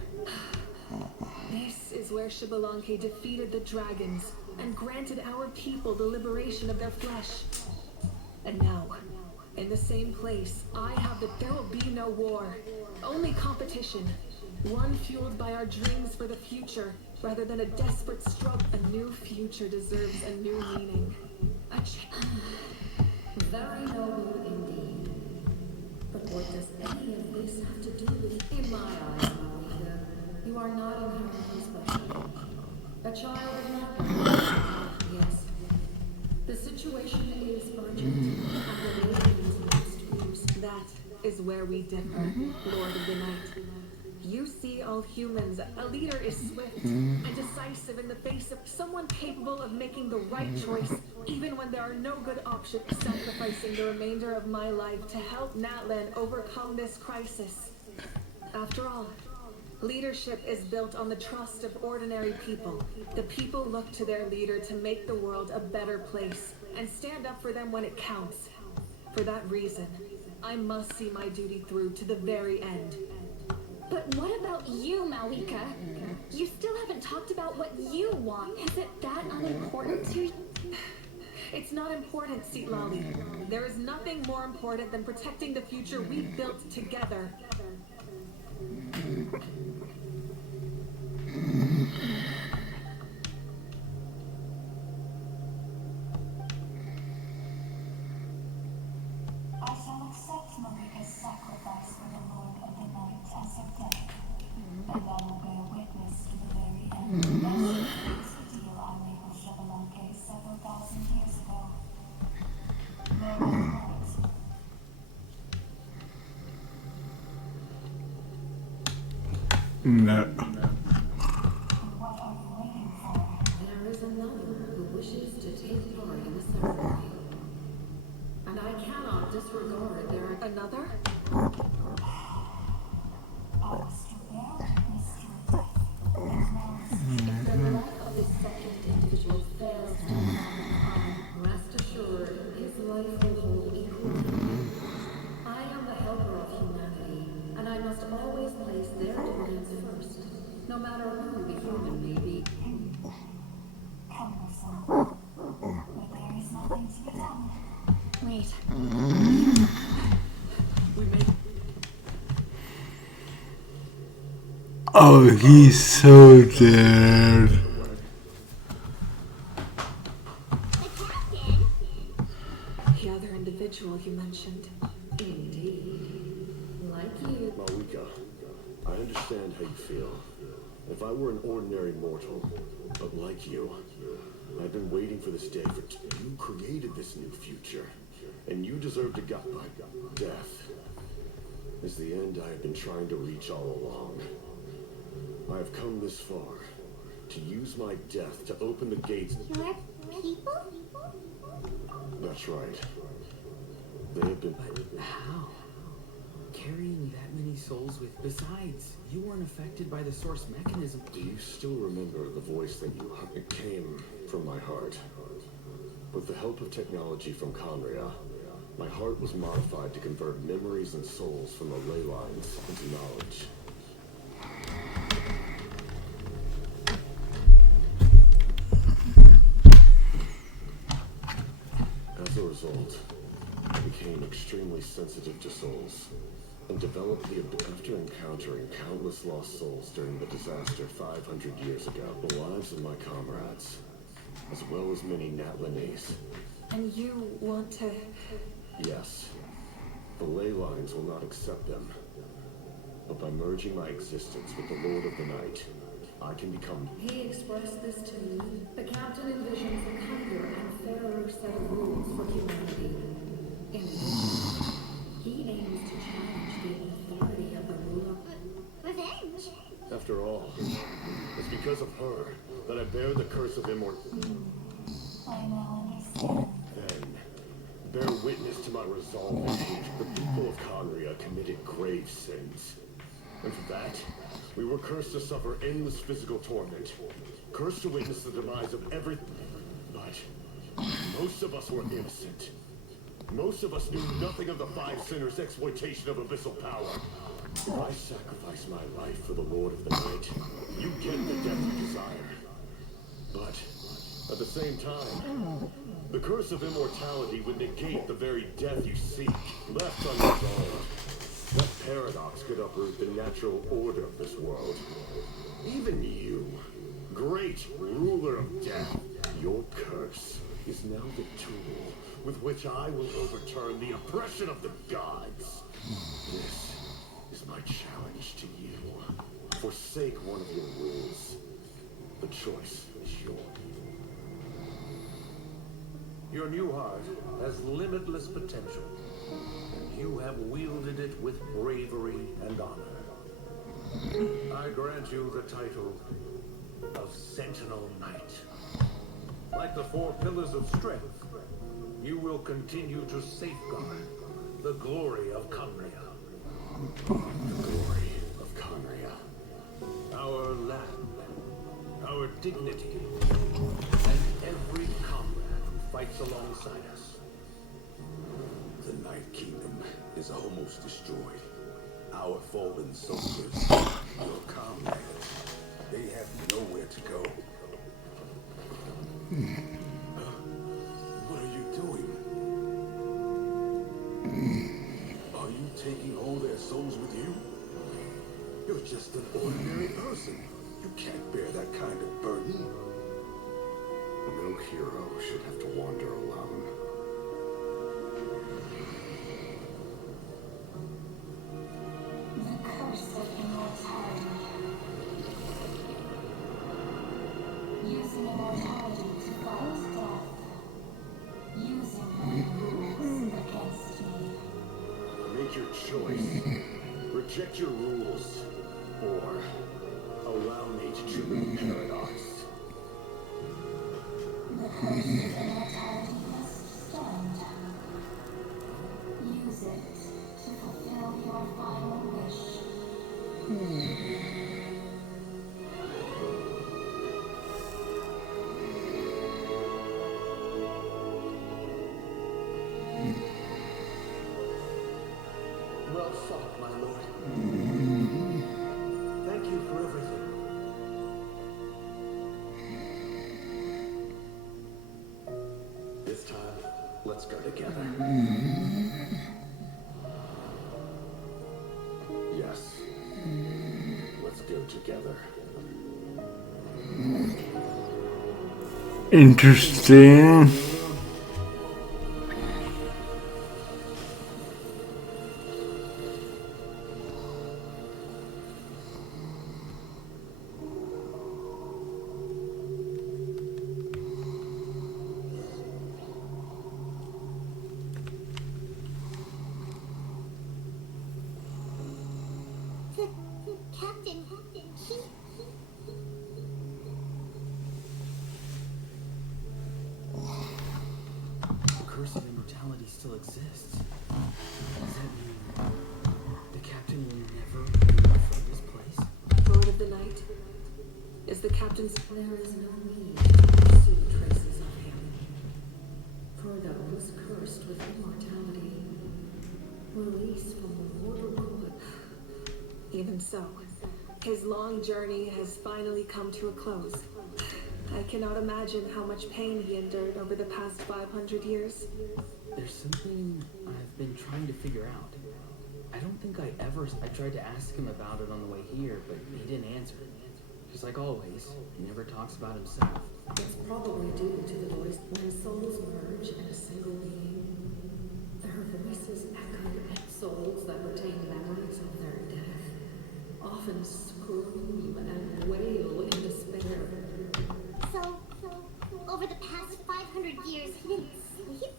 This is where Xbalanque defeated the dragons and granted our people the liberation of their flesh. And now, in the same place, I have that there will be no war. Only competition. One fueled by our dreams for the future, rather than a desperate struggle. A new future deserves a new meaning. Very noble indeed. But what does any of this have to do with... In my eyes, Mauvika, you are not inherently special. A child of Natlan. Yes. The situation is urgent, and the nations must use. That is where we differ, Lord of the Night. You see all humans. A leader is swift and decisive in the face of someone capable of making the right choice, even when there are no good options. Sacrificing the remainder of my life to help Natlan overcome this crisis. After all, leadership is built on the trust of ordinary people. The people look to their leader to make the world a better place and stand up for them when it counts. For that reason, I must see my duty through to the very end. But what about you, Mauvika? You still haven't talked about what you want. Is it that unimportant to you? It's not important, Citlali. There is nothing more important than protecting the future we built together. I shall accept Mauvika's sacrifice for the Lord of the Night as her death, and I will bear witness to the very end. That's the deal I made with Xbalanque several thousand years ago. There is light. no. What are you waiting for? There is another who wishes to take part in the ceremony. And I cannot disregard their... Another? I was to bear witness to your death, and now No matter who the human may be. There is nothing to be done. Wait. We made Oh, he's so dead. The other individual you mentioned. indeed. Like you. Mauvika, I understand how you feel. If I were an ordinary mortal, but like you, I've been waiting for this day for you created this new future, and you deserve to die. Death is the end I have been trying to reach all along. I have come this far to use my death to open the gates. Your people? That's right. They have been. How? Carrying that many souls with. Besides, you weren't affected by the source mechanism. Do you still remember the voice that you heard? It came from my heart. With the help of technology from Conria, my heart was modified to convert memories and souls from the ley lines into knowledge. As a result, I became extremely sensitive to souls, and developed after encountering countless lost souls during the disaster 500 years ago. The lives of my comrades, as well as many Natlanese. And you want to... Yes, the ley lines will not accept them. But by merging my existence with the Lord of the Night, I can become... He expressed this to me. The captain envisions a kinder and fairer set of rules for humanity. In addition, he aims to challenge the authority of the ruler. Revenge? After all, it's because of her that I bear the curse of immortality. I now understand. Then, bear witness to my resolve and hate. The people of Conria committed grave sins. And for that, we were cursed to suffer endless physical torment. Cursed to witness the demise of everything. But most of us were innocent. Most of us knew nothing of the Five Sinners' exploitation of abyssal power. If I sacrifice my life for the Lord of the Night, you get the death you desire. But, at the same time, the curse of immortality would negate the very death you seek. Left unresolved, that paradox could uproot the natural order of this world. Even you, great ruler of death, your curse is now the tool with which I will overturn the oppression of the gods. This is my challenge to you. Forsake one of your rules. The choice is yours. Your new heart has limitless potential, and you have wielded it with bravery and honor. I grant you the title of Sentinel Knight. Like the four pillars of strength, you will continue to safeguard the glory of Conria. The glory of Conria. Our land, our dignity, and every comrade who fights alongside us. The Night Kingdom is almost destroyed. Our fallen soldiers, your comrades, they have nowhere to go. What are you doing? Are you taking all their souls with you? You're just an ordinary person. You can't bear that kind of burden. No hero should have to wander alone. The curse of immortality. Using immortality to fight death. Using her rules against me. Make your choice. Reject your rules. Or allow me to trip the paradox. The curse of immortality must stand. Use it to fulfill your final wish. Well fought, my lord. Thank you for everything. Let's go together. Yes. Let's go together. Interesting. Captain, The curse of immortality still exists. Does that mean the captain will never leave from this place? Lord of the Night, is the captain's... There is no need to pursue traces of him. For those cursed with immortality, released from the mortal coil. Even so, his long journey has finally come to a close. I cannot imagine how much pain he endured over the past 500 years. There's something I've been trying to figure out. I don't think I tried to ask him about it on the way here, but he didn't answer. Just like always, he never talks about himself. It's probably due to the voice. When souls merge in a single being, their voices echo, and souls that retain memories of their death often scream and wail in despair. So, over the past 500 years, he didn't sleep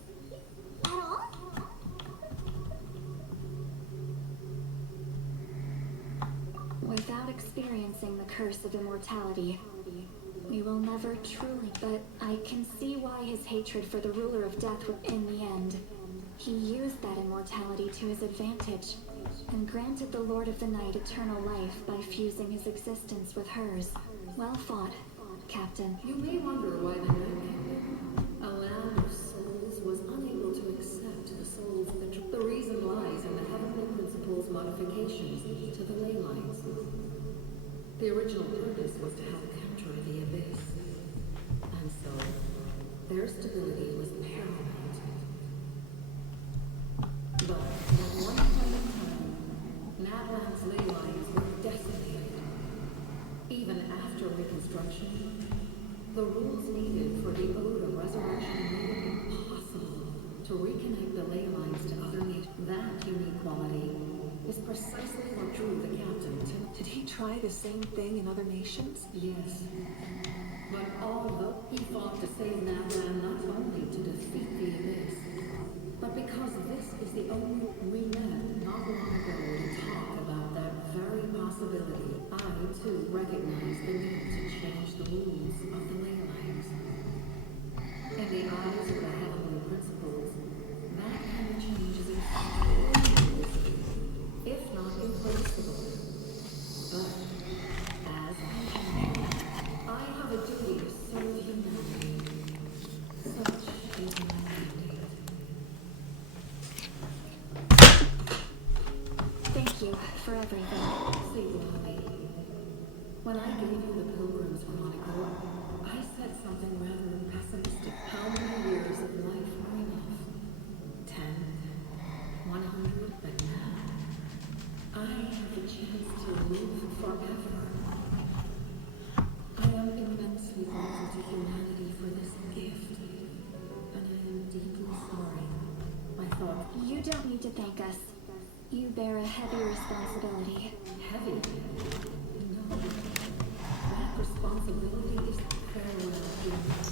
at all? Without experiencing the curse of immortality, we will never truly. But I can see why his hatred for the ruler of death would, in the end, he used that immortality to his advantage and granted the Lord of the Night eternal life by fusing his existence with hers. Well fought, Captain. You may wonder why the Night Kingdom, a land of souls, was unable to accept the souls. The reason lies in the heavenly principle's modifications to the ley lines. The original purpose was to help capture the abyss, and so their stability was paramount. But at one point in time, Nadland's ley lines were decimated. Even after reconstruction, the rules needed for the Ode of Resurrection made it impossible to reconnect the ley lines to other nations. That unique quality is precisely what drew the captain to... Did he try the same thing in other nations? Yes. But although he fought to save Nadland not only to defeat the abyss, but because this is the only... We met not long ago to talk about that very possibility. I, too, recognize the need to change the rules of the ley lines. In the eyes of the heavenly principles, that kind of change is extremely risky, if not impossible. But, as I have a duty to serve humanity. Such is my mandate. Thank you for everything. Say, Bobby, when I gave you the Pilgrim's Chronicle, I said something rather pessimistic. How many years of life were enough? 10? 100? But now, I have the chance to live forever. I am immensely grateful to humanity for this gift, and I am deeply sorry. I thought... You don't need to thank us. You bear a heavy responsibility. Heavy? No. That responsibility is parallel humans.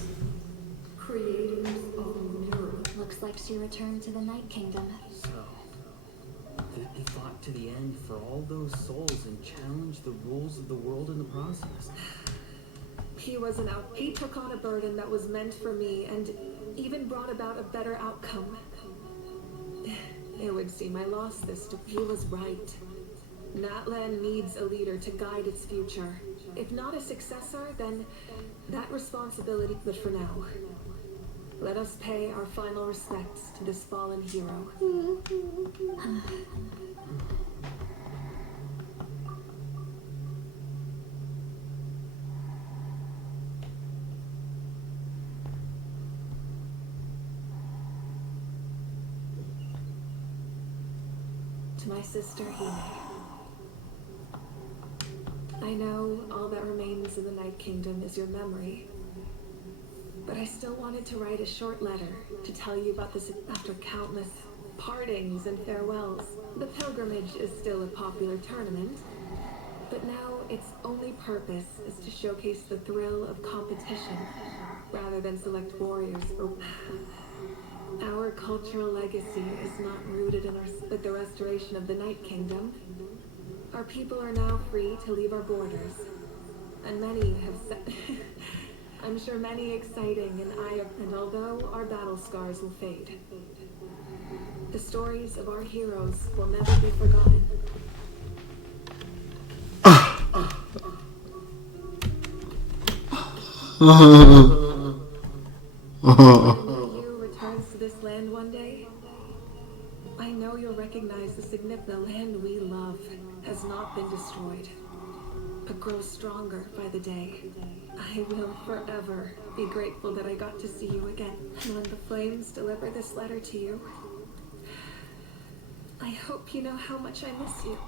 Creators of miracles. Looks like she returned to the Night Kingdom. So, he fought to the end for all those souls and challenged the rules of the world in the process. He took on a burden that was meant for me and even brought about a better outcome. It would seem I lost this. He was right. Natlan needs a leader to guide its future. If not a successor, then that responsibility. But for now, let us pay our final respects to this fallen hero. to my sister Hime. I know all that remains in the Night Kingdom is your memory, but I still wanted to write a short letter to tell you about this after countless partings and farewells. The pilgrimage is still a popular tournament, but now its only purpose is to showcase the thrill of competition rather than select warriors for... Our cultural legacy is not rooted in the restoration of the Night Kingdom. Our people are now free to leave our borders, and many have said... I'm sure many exciting, and although our battle scars will fade, the stories of our heroes will never be forgotten. When you returns to this land one day, I know you'll recognize the significant land we love has not been destroyed, but grows stronger by the day. I will forever be grateful that I got to see you again. And when the flames deliver this letter to you, I hope you know how much I miss you.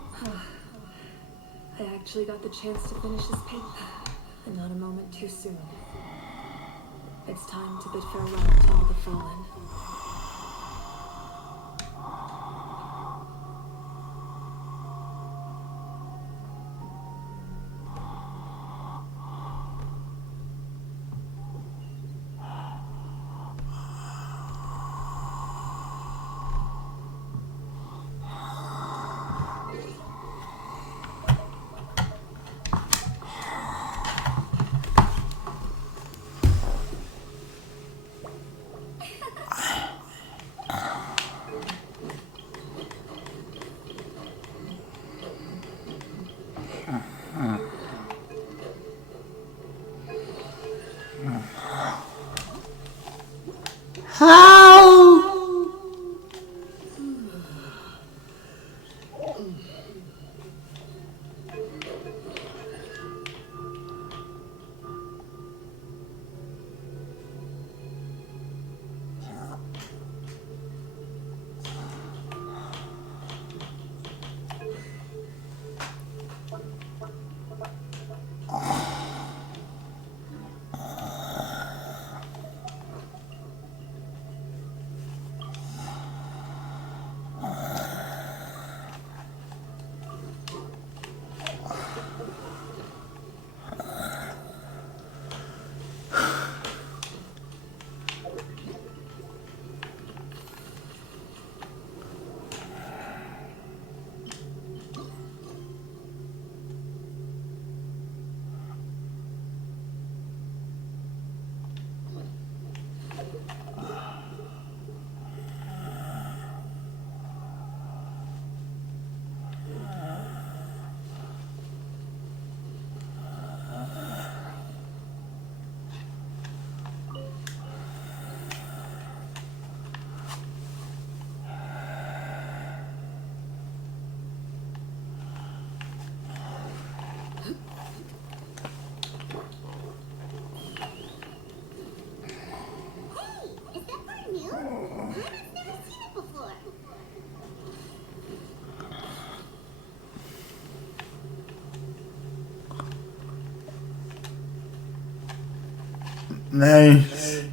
I actually got the chance to finish this paper, and not a moment too soon. It's time to bid farewell to all the fallen. Nice.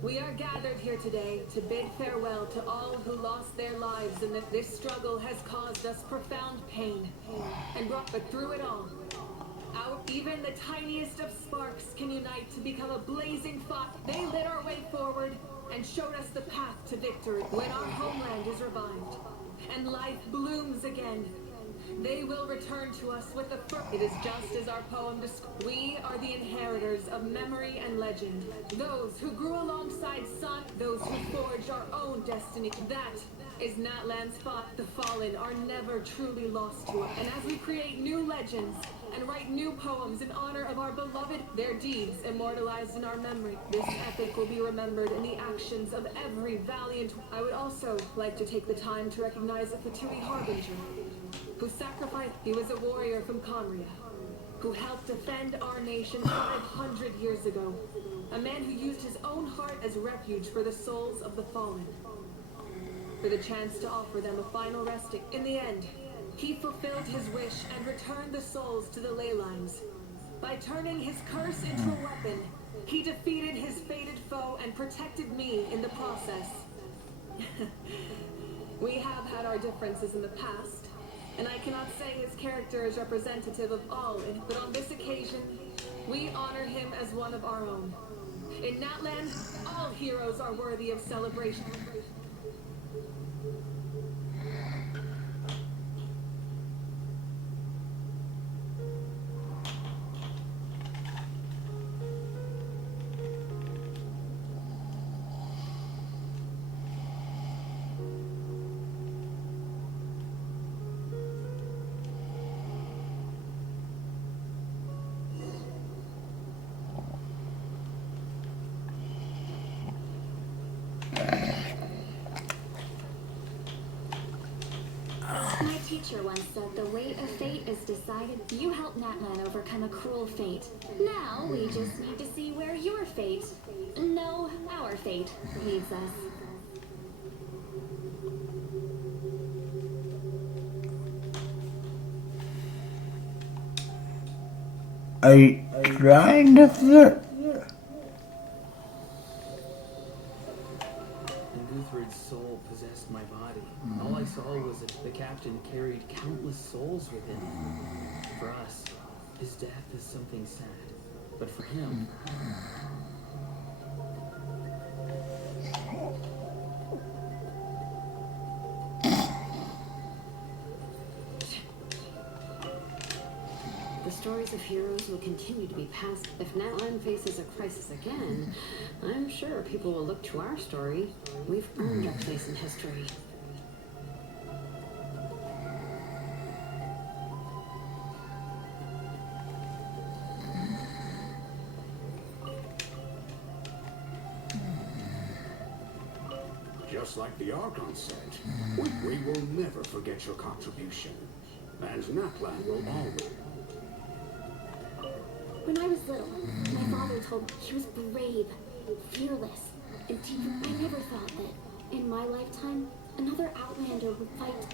We are gathered here today to bid farewell to all who lost their lives and that this struggle has caused us profound pain. But through it all, even the tiniest of sparks can unite to become a blazing fire. They lit our way forward and showed us the path to victory. When our homeland is revived and life blooms again, they will return to us with the first. It is just as our poem describes. We are the inheritors of memory and legend. Those who grew alongside sun, those who forged our own destiny. That is Natlan's fight. The fallen are never truly lost to us. And as we create new legends, and write new poems in honor of our beloved, their deeds immortalized in our memory. This epic will be remembered in the actions of every valiant. I would also like to take the time to recognize a Fatui Harbinger, who sacrificed. He was a warrior from Conria, who helped defend our nation 500 years ago. A man who used his own heart as refuge for the souls of the fallen. For the chance to offer them a final resting. In the end, he fulfilled his wish and returned the souls to the ley lines. By turning his curse into a weapon, he defeated his fated foe and protected me in the process. We have had our differences in the past, and I cannot say his character is representative of all, but on this occasion, we honor him as one of our own. In Natlan, all heroes are worthy of celebration. My teacher once said the weight of fate is decided. You helped Natlan overcome a cruel fate. Now we just need to see where your fate, no, our fate, leads us. Are you trying to flirt? Guthred's soul possessed my body. All I saw was that the captain carried countless souls within him. For us, his death is something sad. But for him... The stories of heroes will continue to be passed. If Natlan faces a crisis again, I'm sure people will look to our story. We've earned our place in history. Just like the Archon said, we will never forget your contribution. And Natlan will always... When I was little, my father told me he was brave, fearless, and deep. I never thought that, in my lifetime, another Outlander would fight.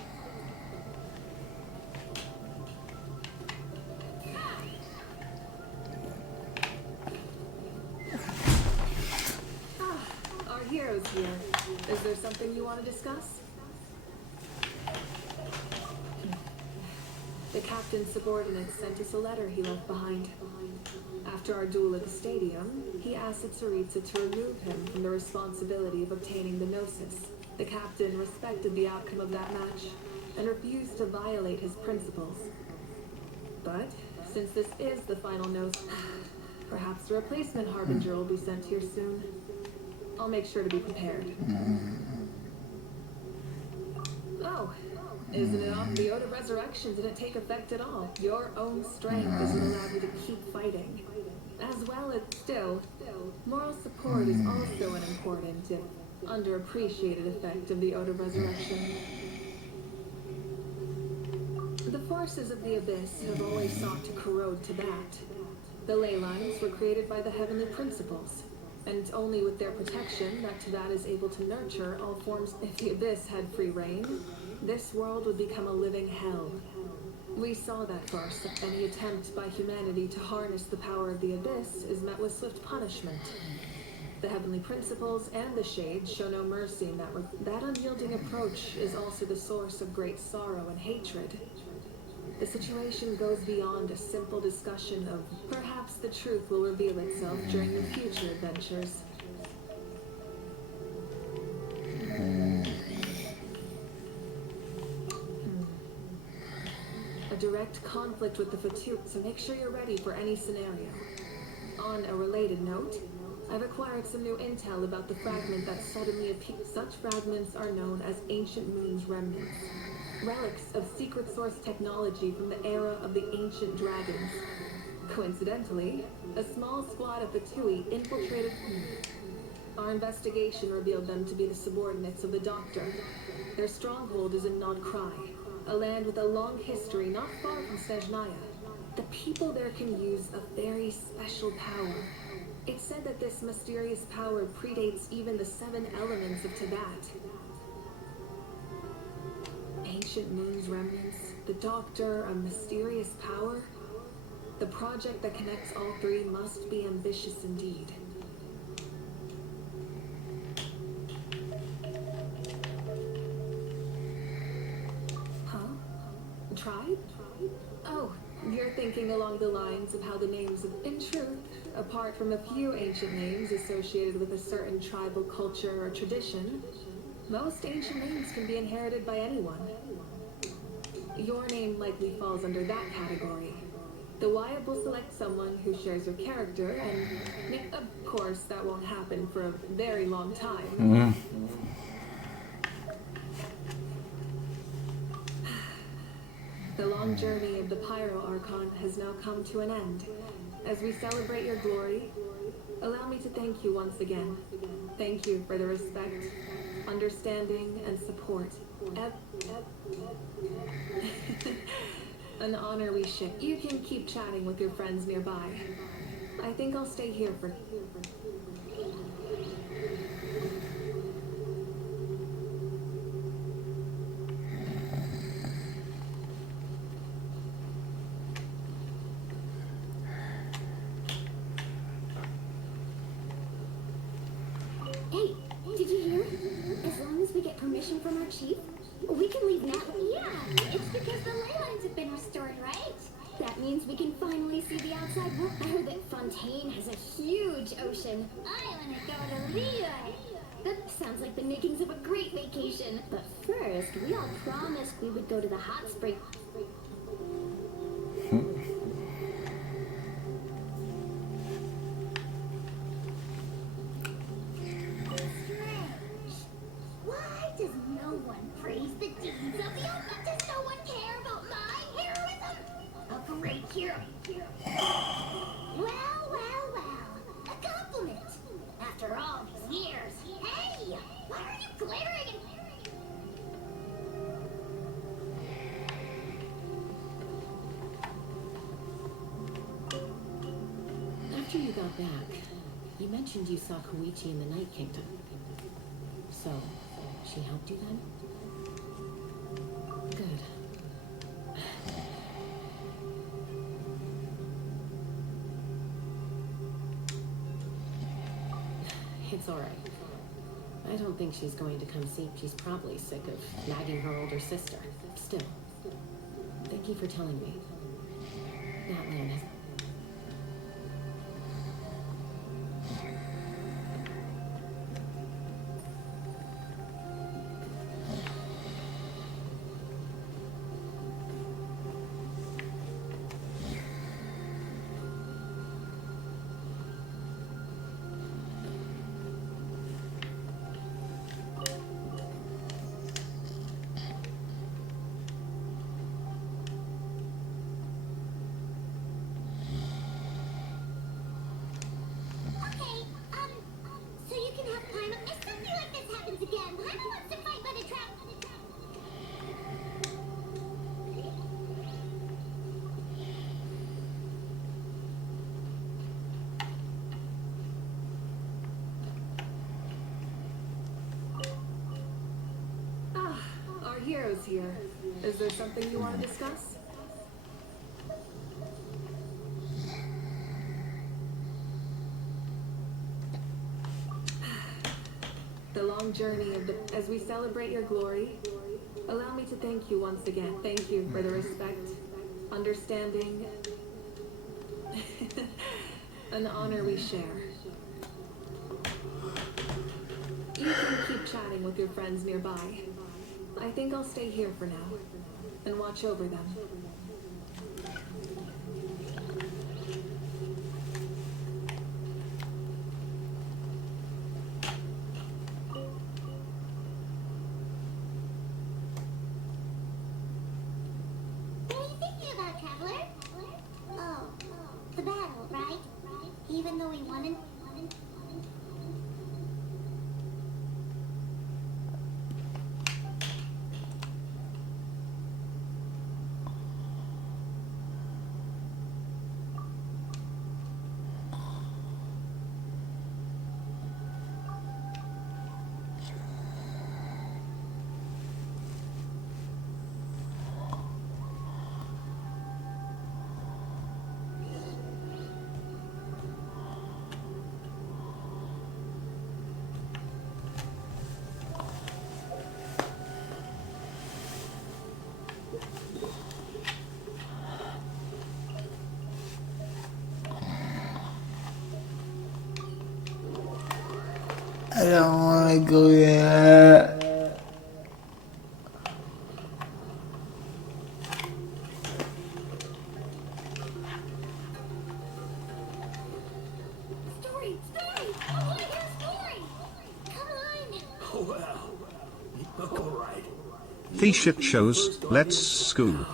Our heroes here. Is there something you want to discuss? The captain's subordinates sent us a letter he left behind. After our duel at the stadium, he asked Tsaritsa to remove him from the responsibility of obtaining the Gnosis. The captain respected the outcome of that match and refused to violate his principles. But, since this is the final Gnosis, perhaps a replacement Harbinger will be sent here soon. I'll make sure to be prepared. Oh, isn't it off? The Ode of Resurrection didn't take effect at all. Your own strength doesn't allow you to keep fighting. As well as still, moral support is also an important, if underappreciated effect of the Ode of Resurrection. The forces of the Abyss have always sought to corrode Tibet. The ley lines were created by the heavenly principles, and only with their protection that Tibet is able to nurture all forms. If the Abyss had free reign, this world would become a living hell. We saw that first. Any attempt by humanity to harness the power of the Abyss is met with swift punishment. The heavenly principles and the shades show no mercy in that that unyielding approach is also the source of great sorrow and hatred. The situation goes beyond a simple discussion of perhaps the truth will reveal itself during the future adventures. A direct conflict with the Fatui, so make sure you're ready for any scenario. On a related note, I've acquired some new intel about the fragment that suddenly appeared. Such fragments are known as Ancient Moon's remnants. relics of secret source technology from the era of the ancient dragons. Coincidentally, a small squad of the Tui infiltrated. Our investigation revealed them to be the subordinates of the Doctor. Their stronghold is in Nod Krai, a land with a long history not far from Snezhnaya. The people there can use a very special power. It's said that this mysterious power predates even the 7 elements of Tibet. Ancient moon's remnants, the Doctor, a mysterious power. The project that connects all 3 must be ambitious indeed. Tribe? Oh, you're thinking along the lines of how the names of... In truth, apart from a few ancient names associated with a certain tribal culture or tradition, most ancient names can be inherited by anyone. Your name likely falls under that category. The Wyatt will select someone who shares your character, and of course that won't happen for a very long time. The long journey of the Pyro Archon has now come to an end. As we celebrate your glory, allow me to thank you once again. Thank you for the respect, understanding, and support. An honor we share. You can keep chatting with your friends nearby. I think I'll stay here for... Hey, did you hear? As long as we get permission from our chief, we can leave now. Yeah, it's because the ley lines have been restored, right? That means we can finally see the outside world. I heard that Fontaine has a huge ocean. I want to go to Liyue. That sounds like the makings of a great vacation. But first, we all promised we would go to the hot spring. Why does no one praise the deeds of the open? Does no one care about my heroism? A great hero. Well. A compliment. After all these years. Hey, why are you glaring? After you got back, you mentioned you saw Koichi in the Night Kingdom. So, she helped you then? Good. It's alright. I don't think she's going to come see. She's probably sick of nagging her older sister. Still, thank you for telling me. That man has... Okay, so you can have time. If something like this happens again, Paimon wants to fight by the trap. Ah, our hero's here. Is there something you want to discuss? The long journey of the... As we celebrate your glory, allow me to thank you once again. Thank you for the respect, understanding, an honor we share. You can keep chatting with your friends nearby. I think I'll stay here for now and watch over them. even though he wanted. I don't wanna go yet. Story! I want to hear a story! Come on! Well, all right. The shit shows, let's school.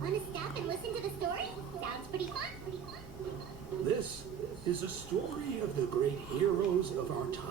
Want to stop and listen to the story? Sounds pretty fun. This is a story of the great heroes of our time.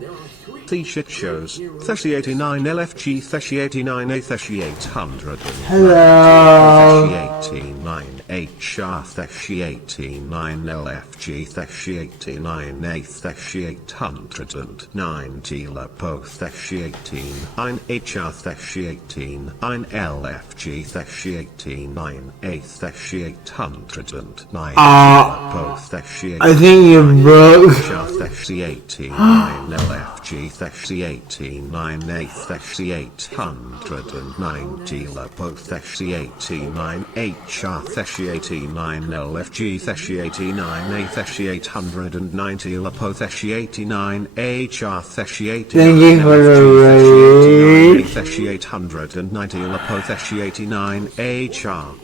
There are three. The shit shows, 3089 LFG 3089 A 3800 Hello. 3089 HR 3089 LFG 3089 A 3890 Lapo 3089 HR 3089 LFG 3089 A 3809 Lapo 3089 I think you broke. HR 3089 LFG 3089 A 3890 Lapo 3089 HR 3089 LFG 3089 A 3890 Lapo 3089 HR 3089 Thank you for the raid. 3890 Lapo 3089 HR.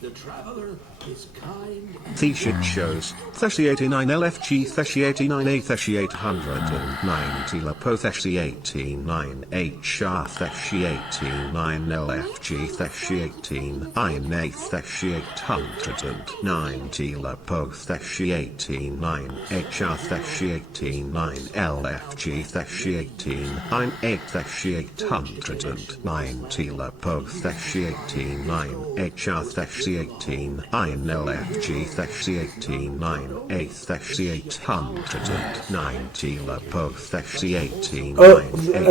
The traveler is kind. The shit shows, 3089 LFG 3089 A 3890 Lapo 3089 HR 3089 LFG 3089 A 3890 Lapo 3089 HR 3089 LFG 3089 A 3890 Lapo 3089 HR 3089 LFG 3089 A 3890 Lapo 3089 Oh, I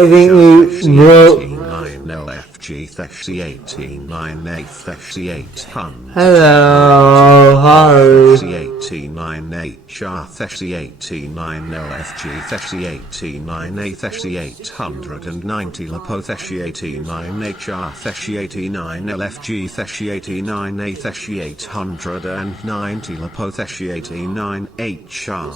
think you broke. 39 LFG 3089 A 3800 Hello, hi. 3089 HR 3089 LFG 3089 A 3890 Lapo 3089 HR 3089 LFG 3089 A 3890 Lapo 3089 HR.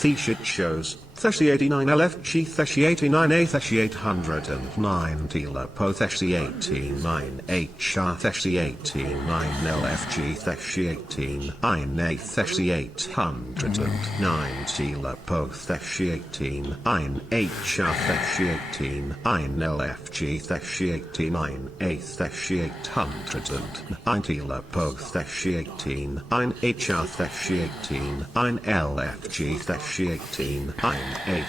The shit shows, 3089 LFG 3089 A 3890 Lapo 3089 HR 3089 LFG 3089 A 3890 Lapo 3089 HR 3089 LFG 3089 A 3890 Lapo 3089 HR 3089 LFG 3089 A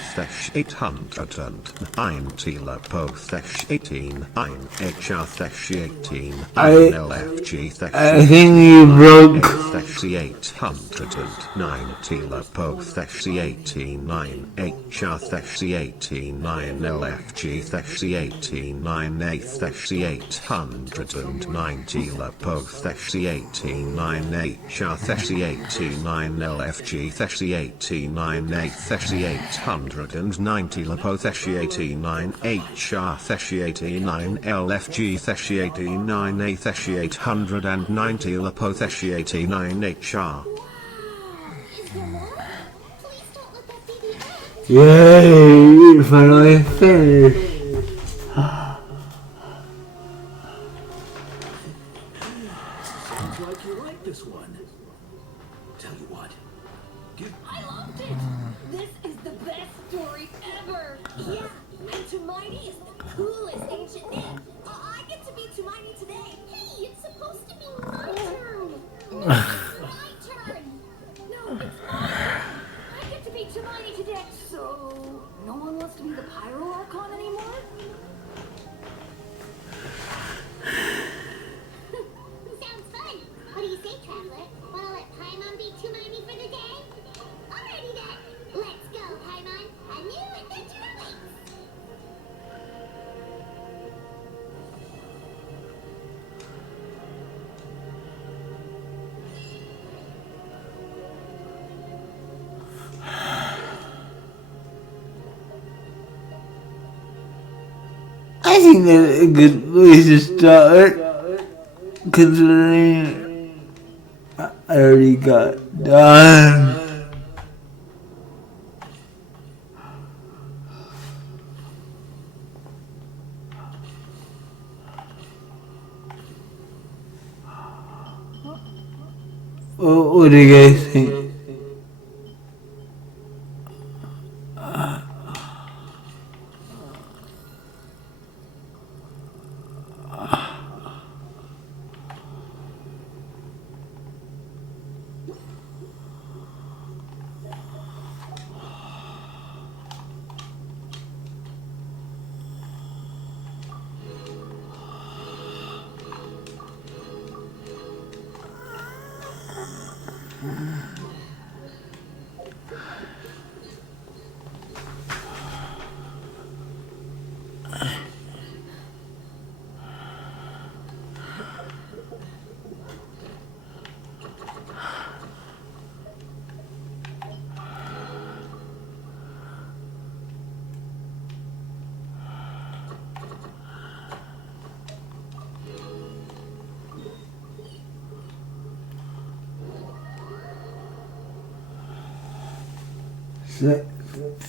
890 Lapo 3089 HR 3089 LFG I think you broke. 3890 Lapo 3089 HR 3089 LFG 3089 A 3890 Lapo 3089 HR 3089 LFG 3089 A 3890 Lapo 3089 HR 3089 LFG 3089 A 3890 Lapo 3089 HR. Yay, finally finished. Sounds like you like this one. Tell you what. I loved it! This is the best story ever! Yeah, and Hermione is the coolest ancient name. I get to think that's a good place to start, considering I already got done. What do you guys think?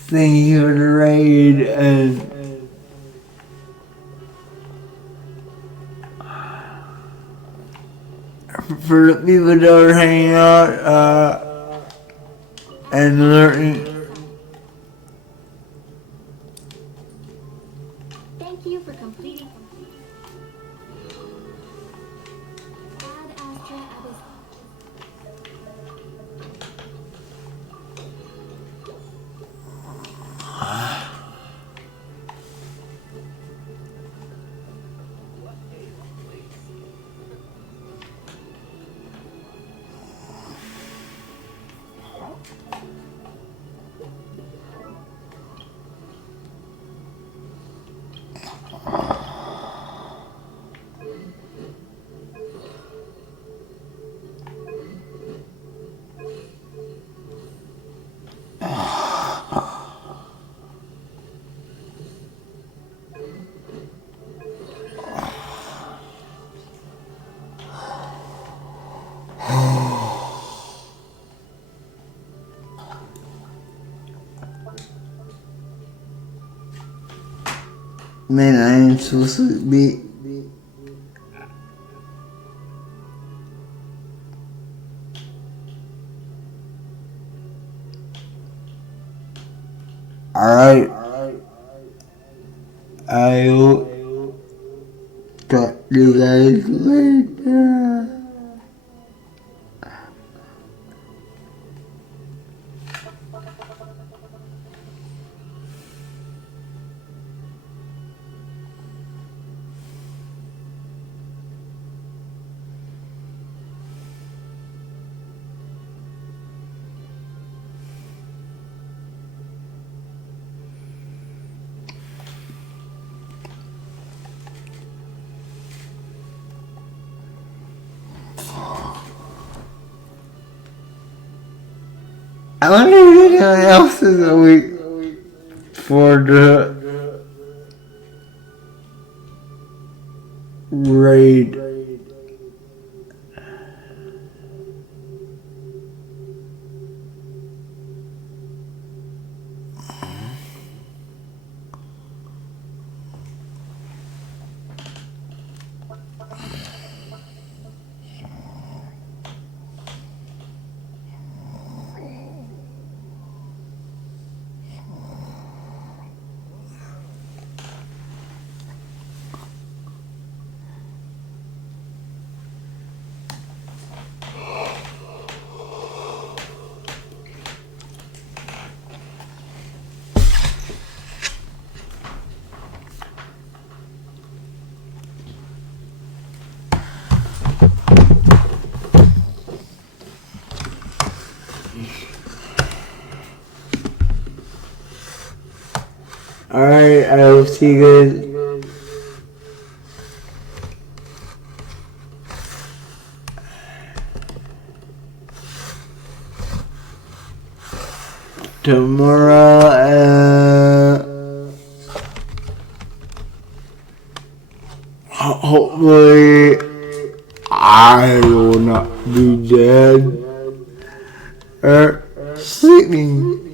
Thank you for the raid, and for the people that are hanging out and learning. Thank you for completing. Ad Astra Abyss. Man, I ain't supposed to be. Alright. I'll talk to you guys later. I wonder if anyone else is awake for the raid. Alright, I will see you guys tomorrow. Basically, I will not be dead or sleeping.